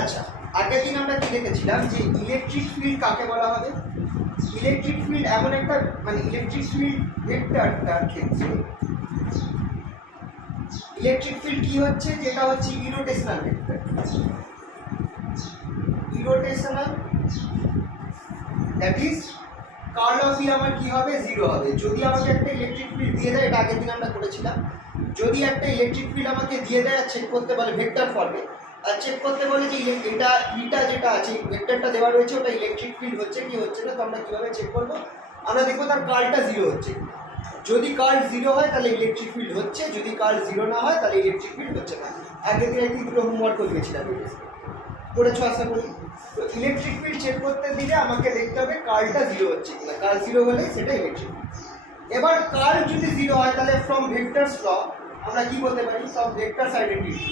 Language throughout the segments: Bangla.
আচ্ছা, আগের দিন আমরা কি দেখেছিলাম যে ইলেকট্রিক ফিল্ড কাকে বলা হবে? ইলেকট্রিক ফিল্ড এমন একটা মানে ইলেকট্রিক ফিল্ড ভেক্টরটার ক্ষেত্রে ইলেকট্রিক ফিল্ড কি হচ্ছে, যেটা হচ্ছে irrotational vector. Irrotational, that is curl of E আমার কি হবে? 0 হবে। যদি আমাকে একটা ইলেকট্রিক ফিল্ড দিয়ে দেয়, এটা আগের দিন আমরা করেছিলাম, যদি একটা ইলেকট্রিক ফিল্ড আমাকে দিয়ে দেয় আর চেক করতে বলে ভেক্টর ফর্মে, আর চেক করতে বলে যে এটা ইটা যেটা আছে ভেক্টরটা দেওয়া রয়েছে ওটা ইলেকট্রিক ফিল্ড হচ্ছে কি হচ্ছে না, তো আমরা কীভাবে চেক করবো? আমরা দেখবো তার কার্লটা 0 হচ্ছে। যদি কার্ল 0 হয় তাহলে ইলেকট্রিক ফিল্ড হচ্ছে, যদি কার্ল 0 না হয় তাহলে ইলেকট্রিক ফিল্ড হচ্ছে না। আগের দিন একদিন দুটো হোমওয়ার্ক করে গেছিলাম, করেছো আশা করি। তো ইলেকট্রিক ফিল্ড চেক করতে দিলে আমাকে দেখতে হবে কার্লটা 0 হচ্ছে কিনা। কার্ল 0 হলে সেটা ইলেকট্রিক ফিল্ড। এবার কার্ল যদি 0 হয় তাহলে ফ্রম ভেক্টরস ল আমরা কি বলতে পারি? ফ্রম ভেক্টরস আইডেন্টিটি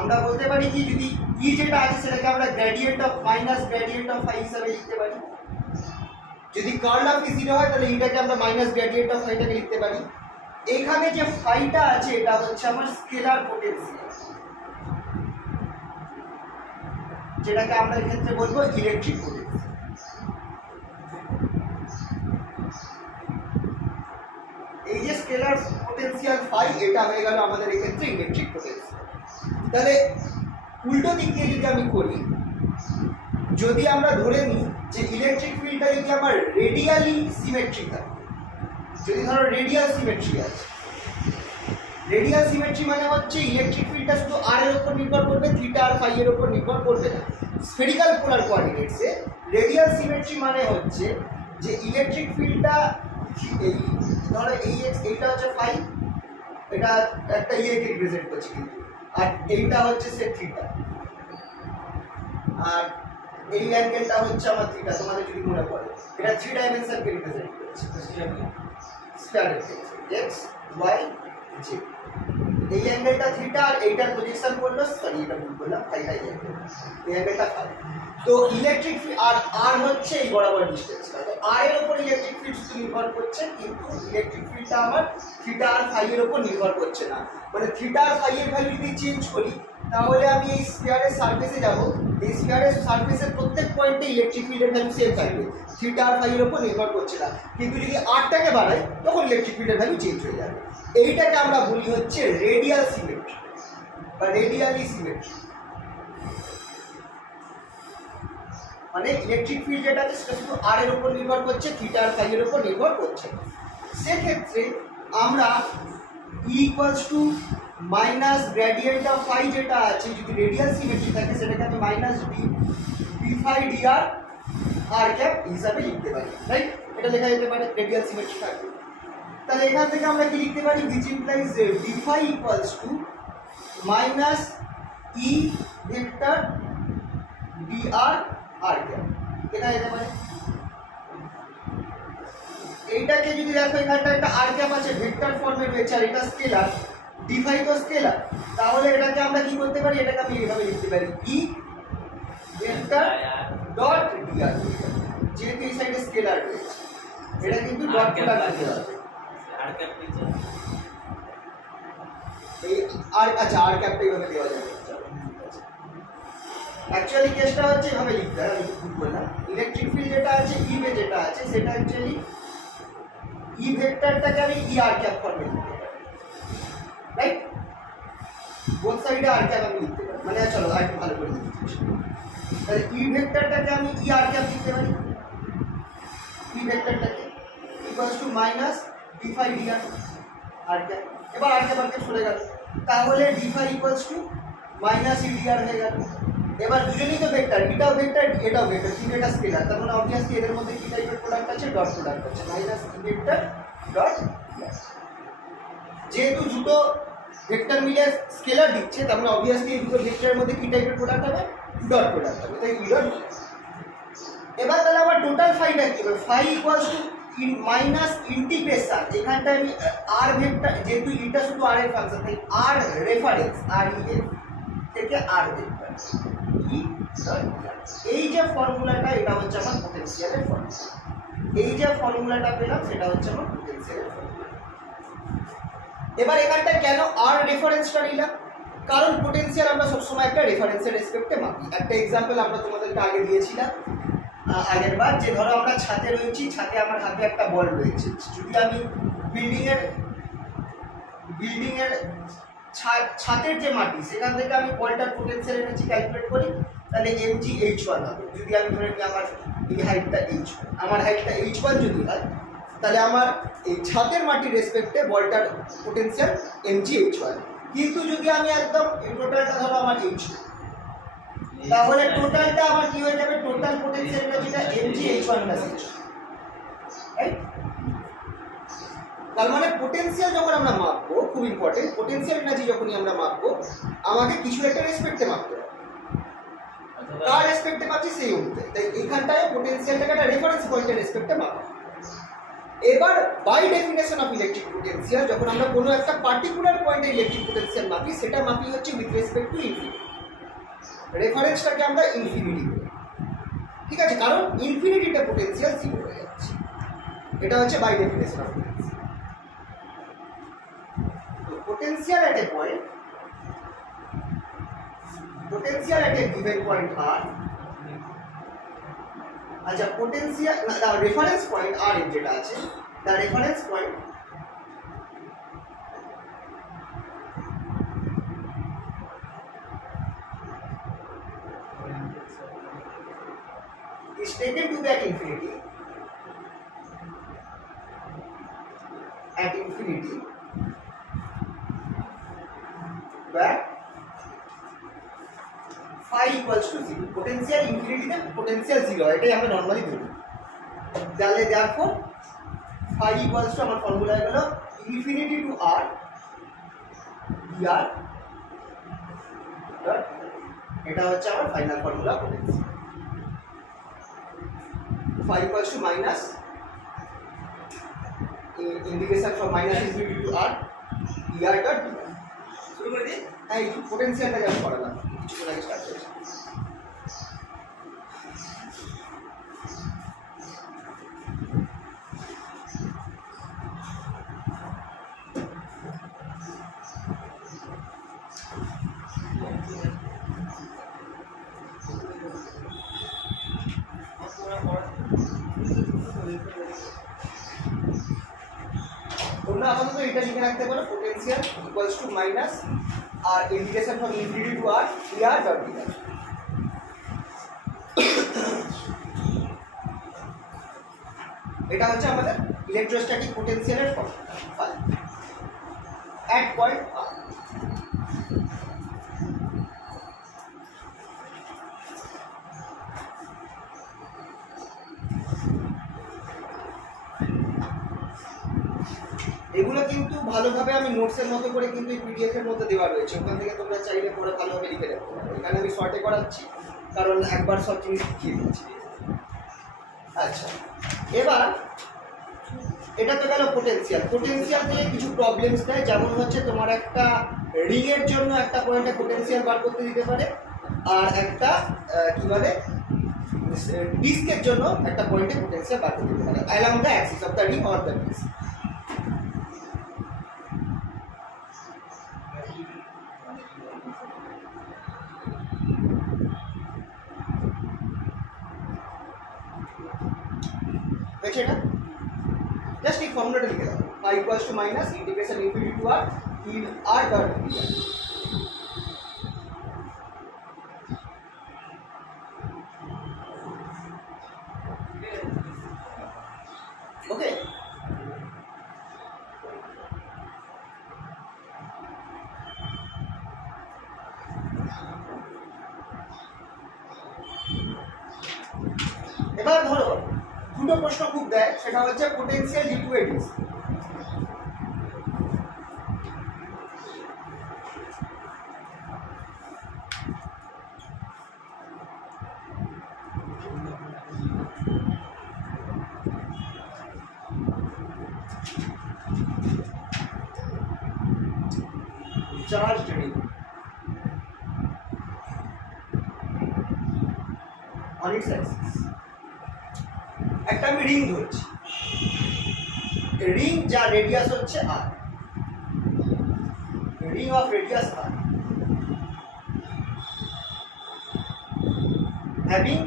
আমরা বলতে পারি কি, যদি ই যেটা আছে সেটাকে আমরা gradient of minus gradient of phi হিসাবে লিখতে পারি। যদি কার্ল অফ ই 0 হয় তাহলে ইটাকে আমরা মাইনাস গ্রেডিয়েন্ট অফ ফাইটাকে লিখতে পারি। এখানে যে ফাইটা আছে এটা হচ্ছে আমার স্কেলার পোটেনশিয়াল, যেটাকে আমরা এক্ষেত্রে বলবো ইলেকট্রিক পোটেনশিয়াল। এই যে স্কেলার পোটেনশিয়াল ফাই, এটা হয়ে গেল আমাদের এক্ষেত্রে ইলেকট্রিক পোটেনশিয়াল। তাহলে উল্টো দিক দিয়ে যদি আমি করি, যদি আমরা ধরে নিই যে ইলেকট্রিক ফিল্ডটা যদি আমার রেডিয়ালি সিমেট্রিক হয়, যদি ধরো রেডিয়াল সিমেট্রি আছে, রেডিয়াল সিমেট্রি মানে হচ্ছে ইলেকট্রিক ফিল্ডটা শুধু আর এর উপর নির্ভর করবে, থিটা আর ফাই এর উপর নির্ভর করবে না। স্ফেরিক্যাল পোলার কোঅর্ডিনেটসে রেডিয়াল সিমেট্রি মানে হচ্ছে যে ইলেকট্রিক ফিল্ডটা এই ধরো এইটা হচ্ছে ফাই, এটা একটা ইয়েকে রিপ্রেজেন্ট করছে কিন্তু, আর এইটা হচ্ছে সে থিটা, আর এই অ্যাঙ্গেলটা হচ্ছে আমার থিটা। তোমাদের যদি মনে পড়ে এটা 3 ডাইমেনশনকে রিপ্রেজেন্ট করছে, স্কয়ার এক্স ওয়াই জেড। এই অ্যাঙ্গেলটা থিটা আর এইটার প্রজেকশন করলো, সরি এটা ভুল করলাম, ফাইটা এই অ্যাঙ্গেলটা ফাই। তো ইলেকট্রিক ফিল্ড আর হচ্ছে এই বরাবর ডিসটেন্সটা, তো আর এর উপর ইলেকট্রিক ফিল্ড শুধু নির্ভর করছে, কিন্তু ইলেকট্রিক ফিল্ডটা আমার থিটা আর ফাই এর উপর নির্ভর করছে না। মানে থিটা আর ফাই এর ভ্যালু যদি চেঞ্জ করি তাহলে আমি এই স্ফিয়ারের সারফেসে যাব, এই স্ফিয়ারের সারফেসের প্রত্যেক পয়েন্টে ইলেকট্রিক ফিল্ডের ভ্যালু সেম থাকবে, থিটা আর ফাই এর উপর নির্ভর করছে না। কিন্তু যদি আরটাকে বাড়াই তখন ইলেকট্রিক ফিল্ডের ভ্যালু চেঞ্জ হয়ে যাবে। এইটাকে আমরা বলি হচ্ছে রেডিয়াল সিমেট্রি বা রেডিয়ালি সিমেট্রি। মানে ইলেকট্রিক ফিল্ড যেটা আছে সেটা শুধু আর এর উপর নির্ভর করছে, থিটা আর ফাই এর উপর নির্ভর করছে। সেক্ষেত্রে আমরা equals to minus gradient of phi যেটা আছে, যদি রেডিয়াল সিমেট্রি থাকে সেটাকে আমি minus d phi d r r cap হিসাবে লিখতে পারি, রাইট? এটা লেখা যেতে পারে রেডিয়াল সিমেট্রি থাকবে। তাহলে এখান থেকে আমরা কি লিখতে পারি? which implies d phi equals to minus E vector d r r cap, লেখা যেতে পারে। এইটাকে যদি দেখো এখানটা একটা আর ক্যাপ আছে, ভেক্টর ফর্মে রয়েছে, আর এটা স্কেলার, ডি ফাই তো স্কেলার, তাহলে এটাকে আমরা কি করতে পারি? এটাকে আমি এইভাবে লিখতে পারি ই ভেক্টর ডট ডি আর, যেহেতু এই সাইডে স্কেলার রয়েছে, এটা কিন্তু ডট প্রোডাক্ট দিতে হবে। আর ক্যাপ এই আর, আচ্ছা আর ক্যাপটা এইভাবে দেওয়া যাবে। অ্যাকচুয়ালি কেসটা হচ্ছে এভাবে লিখতে হয়, আমি ভুল বললাম। ইলেকট্রিক ফিল্ড যেটা আছে ইবে যেটা আছে সেটা অ্যাকচুয়ালি ই ভেক্টরটাকে আমি ই আর ক্যাপ ফর্মে লিখতে পারি, রাইট? বোথ সাইডে আর ক্যাপ আমি লিখতে পারি, মানে চলো আর একটু ভালো করে লিখছি। তাহলে ই ভেক্টরটাকে আমি ই আর ক্যাপ লিখতে পারি, ই ভেক্টরটাকে equals to minus d phi d r cap. এবার আর ক্যাপ সরে গেল, তাহলে d phi equals to minus E d r হয়ে গেল। এবার দুজনেই তো ভেক্টর, এটাও ভেক্টর এটাও ভেক্টর, কিন্তু এটা স্কেলার, তার মানে অবভিয়াসলি এদের মধ্যে কি টাইপের প্রোডাক্ট আছে? ডট প্রোডাক্ট আছে, মাইনাস ই ভেক্টর ডট। যেহেতু দুটো ভেক্টর মিলে স্কেলার দিচ্ছে, তার মানে অবভিয়াসলি এই দুটো ভেক্টরের মধ্যে কি টাইপের প্রোডাক্ট হবে? ডট প্রোডাক্ট হবে, তাই ই ডট। এবার তাহলে আমার টোটাল ফাইটা কি হবে? Phi equals to minus integration, এখানটা আমি আর ভেক্টর, যেহেতু এটা শুধু আর এর ফাংশন, তাই আর রেফারেন্স আর ই এর থেকে আর ভেক্টর ই ডট। এই যে ফর্মুলাটা এটা হচ্ছে আমার পোটেনশিয়ালের ফর্মুলা। এই যে ফর্মুলাটা পেলাম সেটা হচ্ছে আমার পোটেনশিয়ালের ফর্মুলা। এবার এখানটা কেন আর রেফারেন্সটা নিলাম? কারণ পোটেনশিয়াল আমরা সবসময় একটা রেফারেন্সের রেসপেক্টে মাপি। একটা এক্সাম্পল আমরা তোমাদেরকে আগে দিয়েছিলাম আগের বার, যে ধরো আমরা ছাদে রয়েছি, ছাদে আমার হাতে একটা বল রয়েছে, যদি আমি বিল্ডিংয়ের ছাদের যে মাটি সেখান থেকে আমি বলটার পোটেনশিয়াল এনার্জি ক্যালকুলেট করি, তাহলে mgh1 হবে। যদি আমি ধরে নিই আমার এই হাইটটা h1, আমার হাইটটা h1 যদি হয়, তাহলে আমার এই ছাদের মাটির রেসপেক্টে বলটার পোটেনশিয়াল mgh1। কিন্তু যদি আমি একদম টোটালটা ধরো আমার h2, তাহলে টোটালটা আমার কি হয়ে যাবে, টোটাল পোটেনশিয়াল এনার্জিটা mgh1 প্লাস h2, রাইট? তার মানে পোটেনশিয়াল যখন আমরা মাপবো, খুব ইম্পর্টেন্ট, পোটেনশিয়াল এনার্জি যখনই আমরা মাপবো আমাকে কিছু একটা রেসপেক্টে মাপতে হবে। কার রেসপেক্টে মাপছি সেই অনুযায়ী, তাই এখানটায় পোটেনশিয়ালটাকে একটা রেফারেন্স পয়েন্টের রেসপেক্টে মাপা। এবার by definition of electric potential, যখন আমরা কোনো একটা পার্টিকুলার পয়েন্টে ইলেকট্রিক পোটেনশিয়াল মাপি, সেটা মাপি হচ্ছে উইথ রেসপেক্ট টু ইনফিনিটি। রেফারেন্সটাকে আমরা ইনফিনিটি করি, ঠিক আছে? কারণ ইনফিনিটিতে পোটেনশিয়াল জিরো হয়ে যাচ্ছে। এটা হচ্ছে by definition of potential. Potential at a point, potential at a given point R, अच्छा potential the reference point R যেটা আছে, the reference point is taken to be at infinity, where phi equals to 0, potential infinity তে potential 0, এটাই আমরা নরমালি ধরি। তাহলে therefore phi equals to আমার ফর্মুলা হলো infinity to r dr dot, এটা হচ্ছে আমার final formula potential. phi equals to minus integration from minus infinity to r dr dot dr। শুরু করে দিই। এই পোটেনশিয়ালটা যখন পড়ালাম কিছুক্ষণ আগে স্টার্ট করেছি। তোমরা আপাতত এটা লিখে রাখতে পারো, পোটেনশিয়াল ইকুয়ালস টু মাইনাস আর integration from infinity to r dr dot dr। এটা হচ্ছে আমাদের ইলেকট্রোস্ট্যাটিক পোটেনশিয়ালের ফর্মুলা at point r। এগুলো কিন্তু ভালোভাবে আমি নোটসের মতো করে কিন্তু এই পিডিএফ এর মধ্যে দেওয়া রয়েছে, ওখান থেকে তোমরা চাইলে পরে ভালোভাবে লিখে রাখতে পারো। এখানে আমি শর্টে করাচ্ছি কারণ একবার সব জিনিস শিখিয়ে দিচ্ছি। আচ্ছা, এবার এটা তো গেল পোটেনশিয়াল। পোটেনশিয়াল থেকে কিছু প্রবলেমস দেয়, যেমন হচ্ছে তোমার একটা রিং এর জন্য একটা পয়েন্টে পোটেনশিয়াল বার করতে দিতে পারে, আর একটা কি বলে ডিস্কের জন্য একটা পয়েন্টে পোটেনশিয়াল বার করতে দিতে পারে along the axis of the ring or the disc. এটা জাস্ট এই ফর্মুলাটা লিখে দাও, phi equals to minus integration infinity to r in r dot dr। ওকে, এবার ধরো দুটো প্রশ্ন খুব দেয়, সেটা হচ্ছে potential due to a disc. charged ring on its axis, একটা আমি রিং ধরছি, রিং যা রেডিয়াস হচ্ছে আর, ring of radius r having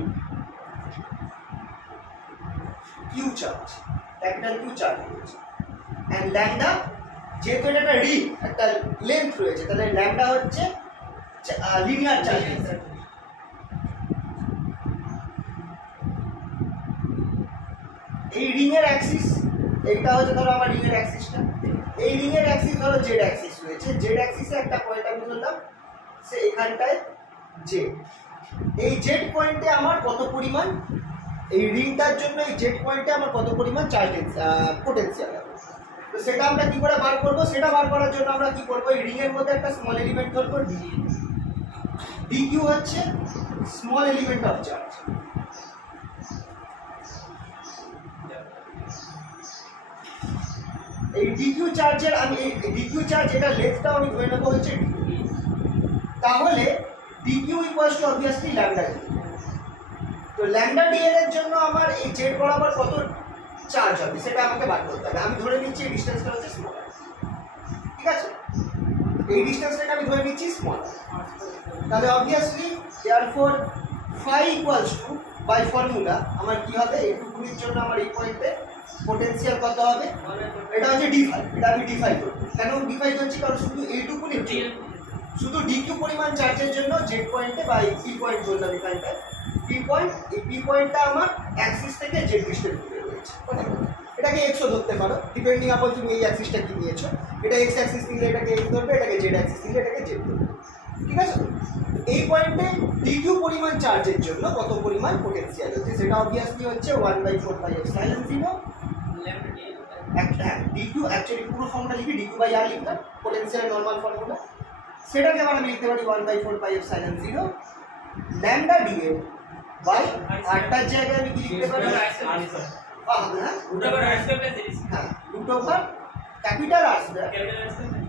q charge, capital Q charge রয়েছে, and lambda যেহেতু এটা একটা রিং একটা লেন্থ রয়েছে তাহলে ল্যামডা হচ্ছে লিনিয়ার চার্জ। এই রিং এর অ্যাক্সিস এইটা হচ্ছে ধরো আমার রিং এর অ্যাক্সিসটা, এই রিং এর অ্যাক্সিস ধরো জেড অ্যাক্সিস রয়েছে, জেড অ্যাক্সিসে একটা পয়েন্ট আমি ধরলাম সে এখানটায় জেড, এই জেড পয়েন্টে আমার কত পরিমাণ এই রিংটার জন্য এই জেড পয়েন্টে আমার কত পরিমাণ চার্জ পোটেনশিয়াল হবে, তো সেটা আমরা কি করে বার করব, সেটা বার করার জন্য আমরা কি করব, এই রিং এর মধ্যে একটা স্মল এলিমেন্ট ধরবো dq হচ্ছে স্মল এলিমেন্ট অফ চার্জ, এই dq চার্জের আমি এই dq চার্জ এটা লেন্থটাও আমি ধরে নেব হচ্ছে d, তাহলে dq equals to obviously lambda d, তো ল্যামডা dl এর জন্য আমার এই জেড বরাবর কত চার্জ হবে সেটা আমাকে বার করতে হবে, আমি ধরে নিচ্ছি এই ডিসটেন্সটা হচ্ছে স্মল, ঠিক আছে, এই ডিসটেন্সটাকে আমি ধরে নিচ্ছি স্মল, তাহলে obviously therefore phi equals to by formula আমার কি হবে, এইটুকুনির জন্য আমার এই পয়েন্টে পোটেনশিয়াল কত হবে, এটা হচ্ছে d phi, এটা আমি d phi করব, কেন d phi করছি কারণ শুধু এইটুকুনির শুধু dq পরিমাণ চার্জের জন্য জেড পয়েন্টে বা এই পি পয়েন্ট বললাম এখানটায় পি পয়েন্ট, এই পি পয়েন্টটা আমার অ্যাক্সিস থেকে জেড ডিস্টেন্স দূরে রয়েছে, এটাকে এক্সও ধরতে পারো ডিপেন্ডিং আপন তুমি এই অ্যাক্সিসটা কি নিয়েছো, এটা এক্স অ্যাক্সিস নিলে এটাকে এক্স ধরবে, এটাকে জেড অ্যাক্সিস নিলে এটাকে জেড ধরবে, ঠিক আছে, এই পয়েন্টে dq পরিমাণ চার্জের জন্য কত পরিমাণ পোটেনশিয়াল হচ্ছে সেটা অবভিয়াসলি হচ্ছে 1/4πε0 dq, অ্যাকচুয়ালি পুরো ফর্মুলা লিখি dq/r লিখলাম, পোটেনশিয়ালের নরমাল ফর্মুলা, সেটাকে আবার আমি লিখতে পারি 1/4πε0 ল্যামডা dl বাই আরটার জায়গায় আমি কি লিখতে পারি, রুট ওভার ক্যাপিটাল আর স্কয়ার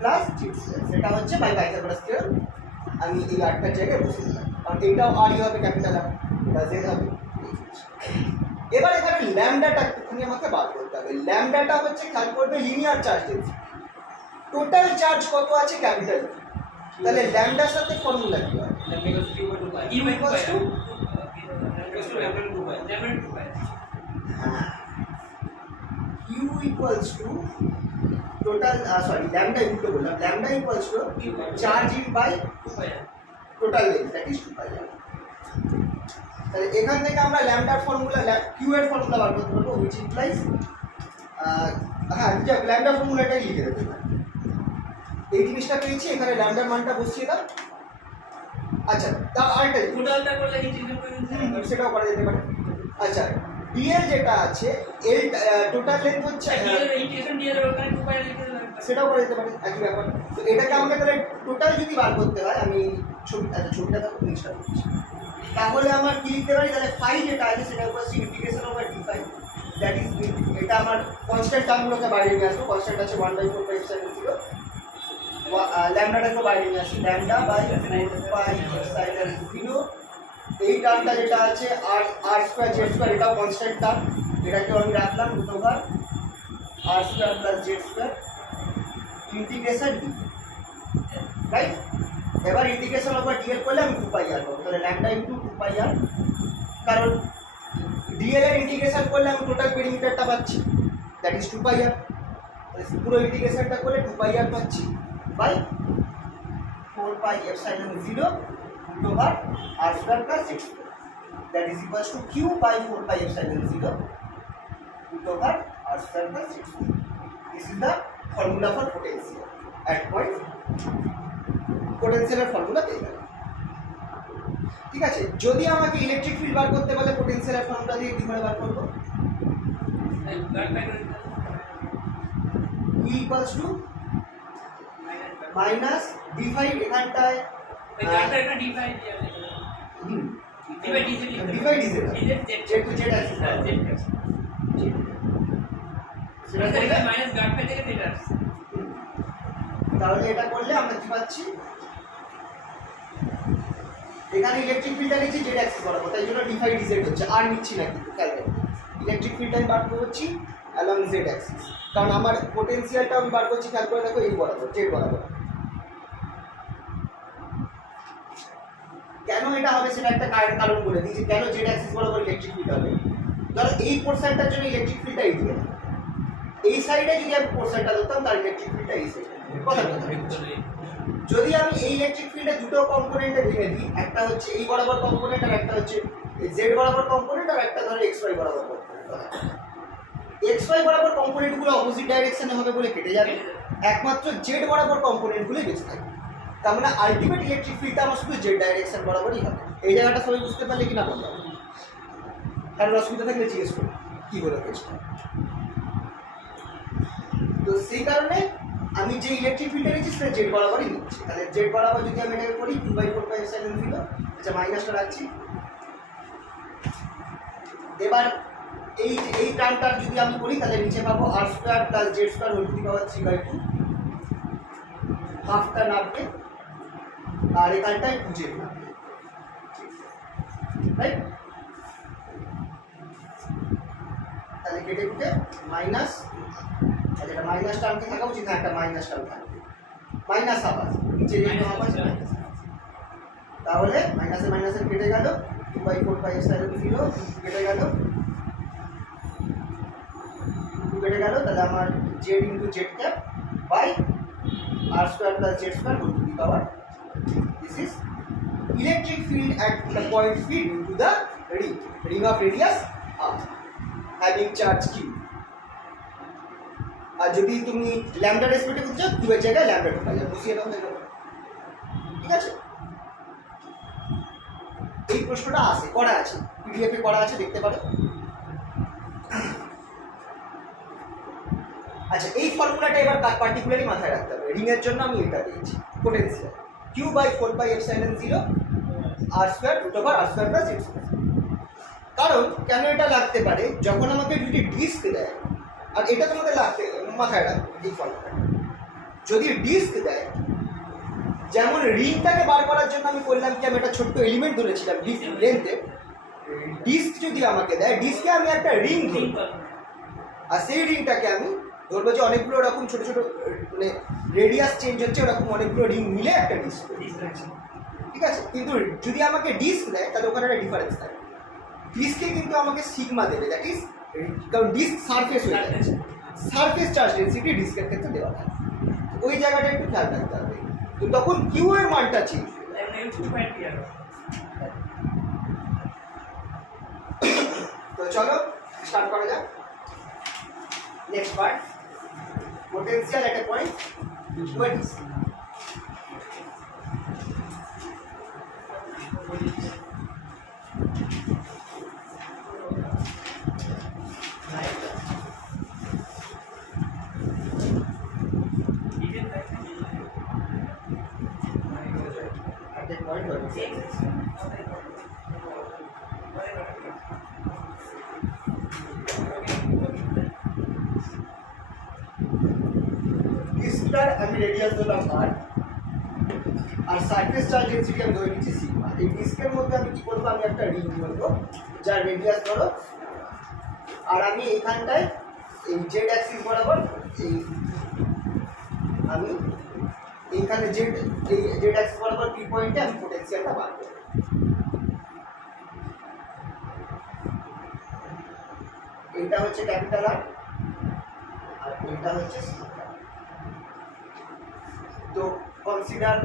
প্লাস জি স্কয়ার, সেটা হচ্ছে বাই পাইথাগোরাস থিওরেম, আমি এই আরটার জায়গায় বসে দিলাম, কারণ এইটাও আর হবে ক্যাপিটাল আর, এটা জেড হবে। এবার এখানে ল্যামডাটা একটুখানি আমাকে বার করতে হবে, ল্যামডাটা হচ্ছে খেয়াল করবে linear charge density, total charge কত আছে ক্যাপিটাল, তাহলে ল্যামডার সাথে ফর্মুলা কি হয়, q equals to q equals to total lambda into বললাম, lambda equals to charge in by total length that is 2πr, তাহলে এখান থেকে আমরা ল্যামডার ফর্মুলা q এর ফর্মুলা বার করতে পারবো which implies যাক ল্যামডা ফর্মুলাটাই লিখে দেবো, এই জিনিসটা পেয়েছি, এখানে ল্যামডার মানটা বসিয়ে দাও, আচ্ছা তা আরেকটা টোটালটা করলে সেটাও করা যেতে পারে, আচ্ছা dl যেটা আছে এল টোটাল লেন্থ হচ্ছে সেটাও করা যেতে পারে একই ব্যাপার, তো এটাকে আমাকে তাহলে টোটাল যদি বার করতে হয় আমি ছবিটা তো জিনিসটা করছি, তাহলে আমার কি লিখতে পারি, তাহলে ফাই যেটা আছে সেটা হচ্ছে integration over d phi that is, এটা আমার কনস্ট্যান্ট টার্মগুলোকে বাইরে নিয়ে আসবো, কনস্ট্যান্ট আছে 1/4πε0 ল্যামডাটাকে বাইরে নিয়ে আসি, ল্যামডা বাই 4πε0, এই টার্মটা যেটা আছে আর আর স্কয়ার জেড স্কয়ার এটাও কনস্ট্যান্ট টার্ম, এটাকেও আমি রাখলাম রুট ওভার আর square plus z square integration d, right, এবার ইন্টিগ্রেশন ওভার ডিএল করলে আমি 2πr পাবো, তাহলে ল্যামডা ইনটু 2πr, কারণ ডিএল এর ইন্টিগ্রেশন করলে আমি টোটাল পেরিমিটারটা পাচ্ছি দ্যাট ইজ 2πr, পুরো ইন্টিগ্রেশনটা করলে 2πr পাচ্ছি by 4πε0 root over r square plus x square, that is equals to q by 4πε0 root over r square plus x square. This is the formula for potential at point, potential formula পেয়ে গেলাম, ঠিক আছে, যদি আমাকে ইলেকট্রিক ফিল্ড বার করতে বলে পোটেনশিয়াল ফর্মুলা দিয়ে কি করে বার করব, E equals to minus d phi এখানটায় d phi dz z to z axis তাহলে এটা করলে আমরা কি পাচ্ছি, এখানে ইলেকট্রিক ফিল্ডটা নিচ্ছি জেড অ্যাক্সিস বরাবর, তাই জন্য d phi dz হচ্ছে, আর নিচ্ছি না কিন্তু খেয়াল রাখবেন ইলেকট্রিক ফিল্ড আমি বার করছি অ্যালং জেড অ্যাক্সিস, কারণ আমার পোটেনশিয়ালটা আমি বার করছি, খেয়াল করে দেখো এই বরাবর, জেড বরাবর। কেন এটা হবে সেটা একটা কারণ বলে দিয়েছি, কেন জেড অ্যাক্সিস বরাবর ইলেকট্রিক ফিল্ড হবে। ধরো এই পোর্শনটার জন্য ইলেকট্রিক ফিল্ডটা এই দিকে, এই সাইডে যদি আমি পোর্শনটা ধরতাম তার ইলেকট্রিক ফিল্ডটা এই সাইডে। কথা যদি আমি এই ইলেকট্রিক ফিল্ডে দুটো কম্পোনেন্টে ভেঙে দিই, একটা হচ্ছে এই বরাবর কম্পোনেন্ট আর একটা হচ্ছে জেড বরাবর কম্পোনেন্ট, আর একটা ধরো এক্স ওয়াই বরাবর কম্পোনেন্ট। এক্স ওয়াই বরাবর কম্পোনেন্টগুলো অপোজিট ডাইরেকশনে হবে বলে কেটে যাবে, একমাত্র জেড বরাবর কম্পোনেন্টগুলোই বেঁচে থাকবে। তার মানে আলটিমেট ইলেকট্রিক ফিল্ডটা আমার শুধু জেড ডাইরেকশন বরাবরই হবে। এই জায়গাটা সবাই বুঝতে পারলে কি না বললাম? কারণ অসুবিধা থাকলে জিজ্ঞেস করুন কি হলো কেসটা। তো সেই কারণে আমি যে ইলেকট্রিক ফিল্ডটা নিচ্ছি সেটা জেড বরাবরই নিচ্ছি। তাহলে জেড বরাবর যদি আমি এটাকে করি 2/4πε0, আচ্ছা মাইনাসটা রাখছি। এবার এই টার্মটা যদি আমি করি তাহলে নিচে পাবো r² + z² whole to the power 3/2, হাফটা নামবে আর এখানটায় 2z নামবে, রাইট? তাহলে কেটে কুটে মাইনাস, আচ্ছা এটা মাইনাস টার্মকে থাকা উচিত, না একটা মাইনাস টার্ম থাকবে, মাইনাস হাফ আছে নিচে যে হাফ আছে মাইনাস, তাহলে মাইনাসে মাইনাসে কেটে গেল, 2/4πε0 কেটে গেল, কেটে গেল, তাহলে আমার z × z cap by r² + z² whole to the power. This is electric field at the point feed into the ring of radius r having charge q। আর যদি তুমি ল্যামডা রেসপেক্টে করতে চাও, q এর জায়গায় ল্যামডা ঢোকা যাবে, বুঝিয়ে দাও হয়ে গেল, ঠিক আছে? এই প্রশ্নটা আছে, করা আছে, পিডিএফ এ করা আছে, দেখতে পারো। আচ্ছা এই ফর্মুলাটা এবার পার্টিকুলারলি মাথায় রাখতে হবে। রিং এর জন্য আমি এটা দিয়েছি পোটেনশিয়াল q/4πε0 r²√r² + z²। কারণ কেন এটা লাগতে পারে, যখন আমাকে যদি ডিস্ক দেয়, আর এটা তোমাদের লাগতে মাথায় রাখবে এই ফর্মুলাটা, যদি ডিস্ক দেয়, যেমন রিংটাকে বার করার জন্য আমি করলাম কি, আমি একটা ছোট্ট এলিমেন্ট ধরেছিলাম লেন্থে, ডিস্ক যদি আমাকে দেয়, ডিস্কে আমি একটা রিং ধরব, আর সেই রিংটাকে আমি ধরবো যে অনেকগুলো ওরকম ছোটো ছোটো মানে রেডিয়াস চেঞ্জ হচ্ছে, ওরকম অনেকগুলো রিং মিলে একটা ডিস্ক, ঠিক আছে? কিন্তু যদি আমাকে ডিস্ক দেয় তাহলে ওখানে একটা ডিফারেন্স থাকে, ডিস্কে কিন্তু আমাকে সিগমা দেবে, দ্যাট ইজ কারণ ডিস্ক সারফেস হয়ে যাচ্ছে, সারফেস চার্জ ডেন্সিটি ডিস্কের ক্ষেত্রে দেওয়া থাকে, ওই জায়গাটা একটু খেয়াল রাখতে হবে। তো তখন কিউ এর মানটা চেঞ্জ হবে। তো চলো স্টার্ট করা যাক। Next part, potential at A point where DC। আমি রেডিয়াস ধরলাম r, আর সারফেস চার্জ ডেনসিটি আমি ধরে নিচ্ছি সিগমা। এই ডিস্কের মধ্যে আমি কি করবো, আমি একটা রিং ধরবো যার রেডিয়াস ধরো, আর আমি এইখানটায় এই জেড অ্যাক্সিস বরাবর এই আমি এইখানে জেড অ্যাক্সিস বরাবর পি পয়েন্টে আমি পোটেনশিয়ালটা বার করব। এটা হচ্ছে ক্যাপিটাল আর, আর এটা হচ্ছে স্মল আর। তো consider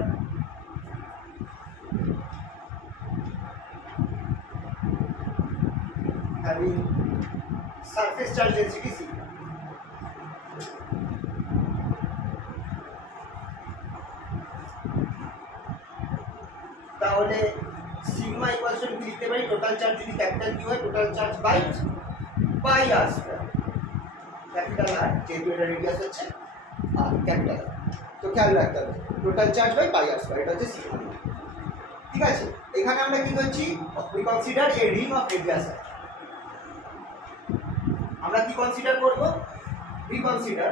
having surface charge density sigma। তাহলে সিগমা ইকুয়াল টু কি লিখতে পারি, টোটাল চার্জ যদি ক্যাপিটাল কিউ হয়, total charge by pi R square, capital R যেহেতু এটা রেডিয়াস হচ্ছে আর ক্যাপিটাল আর, তো খেয়াল রাখতে হবে total charge by pi R square, এটা হচ্ছে সিগমা, ঠিক আছে? এখানে আমরা কি করছি, we consider a ring of radius R. আমরা কি কনসিডার করব, we consider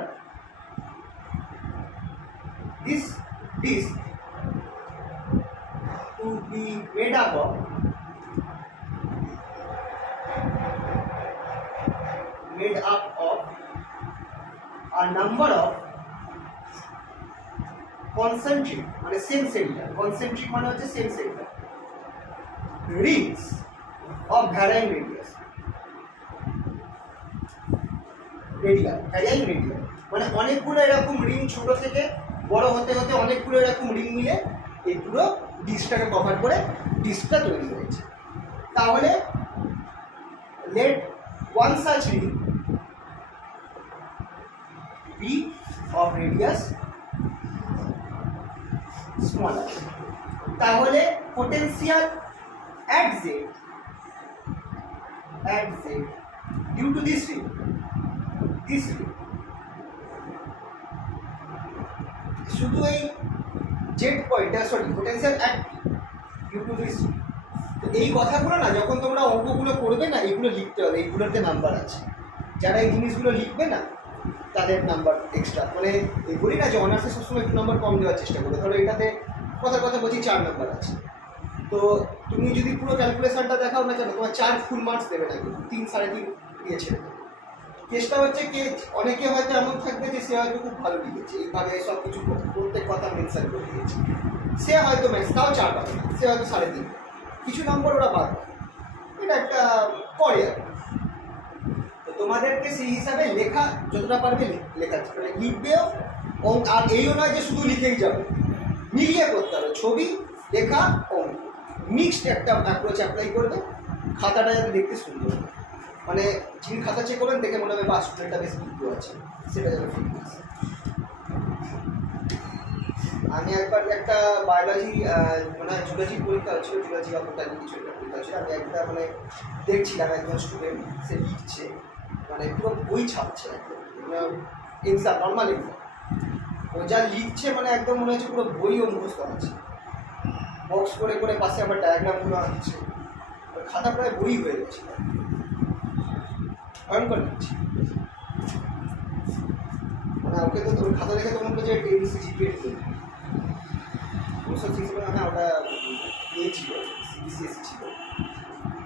this disc to be made up of made up of a number of concentric মানে same center, concentric মানে হচ্ছে same center, rings of varying radius, varying radius মানে অনেকগুলো এরকম রিং ছোট থেকে বড় হতে হতে অনেকগুলো এরকম রিং মিলে এই পুরো ডিস্কটাকে কভার করে ডিস্কটা তৈরি হয়েছে। তাহলে let one such ring be of radius smaller, তাহলে potential at z due to this ring শুধু এই z point sorry potential at due to this. তো এই কথাগুলো না যখন তোমরা অঙ্কগুলো করবে না এগুলো লিখতে হবে, এইগুলোতে নাম্বার আছে, যারা এই জিনিসগুলো লিখবে না তাদের নাম্বার এক্সট্রা, মানে এই বলি না যে অনার্সে সবসময় একটু নাম্বার কম দেওয়ার চেষ্টা করবে, ধরো এটাতে কথার কথা বলছি 4 নাম্বার আছে, তো তুমি যদি পুরো ক্যালকুলেশনটা দেখাও না কেন তোমার 4 ফুল মার্কস দেবে না, 3 3.5 দিয়েছে। চেষ্টা হচ্ছে কি অনেকে হয়তো এমন থাকবে যে সে হয়তো খুব ভালো লিখেছে, এইভাবে সব কিছু প্রত্যেক কথা মেনশন করে দিয়েছে, সে হয়তো ম্যাথস তাও 4 পাবে না, সে হয়তো 3.5, কিছু নম্বর ওরা বাদ পাবে, এটা একটা করে আর তো তোমাদেরকে সেই হিসাবে লেখা যতটা পারবে লেখা মানে লিখবেও, আর এইও নয় যে শুধু লিখেই যাবে, মিলিয়ে করতে হবে, ছবি লেখা অঙ্ক মিক্সড একটা অ্যাপ্রোচ অ্যাপ্লাই করবে, খাতাটা যাতে দেখতে সুন্দর, মানে যিনি খাতা চেক করবেন দেখে মনে হবে বা স্টুডেন্টটা বেশ বিজ্ঞ আছে, সেটা যেন ঠিক আছে। আমি একবার একটা বায়োলজি মানে জুলজি পরীক্ষা হচ্ছিল, জুলজি অপরটাইম কিছু একটা পরীক্ষা হচ্ছিল, আমি একটা মানে দেখছিলাম একজন স্টুডেন্ট সে লিখছে, মানে পুরো বই ছাপছে একদম এক্সাম নর্মাল এক্সাম, ও যা লিখছে মানে একদম মনে হচ্ছে পুরো বই ও মুখস্থ আছে, বক্স করে করে পাশে আবার ডায়াগ্রামগুলো আনছে, খাতা প্রায় বই হয়ে গেছে, ভয়ঙ্কর লিখছে, মানে ওকে তো তোর খাতা দেখে তোমার যে টেন্সি জিপিএ ওসব হিসেবে মানে ওটা নিয়েছিল সিবিসিএস ছিল,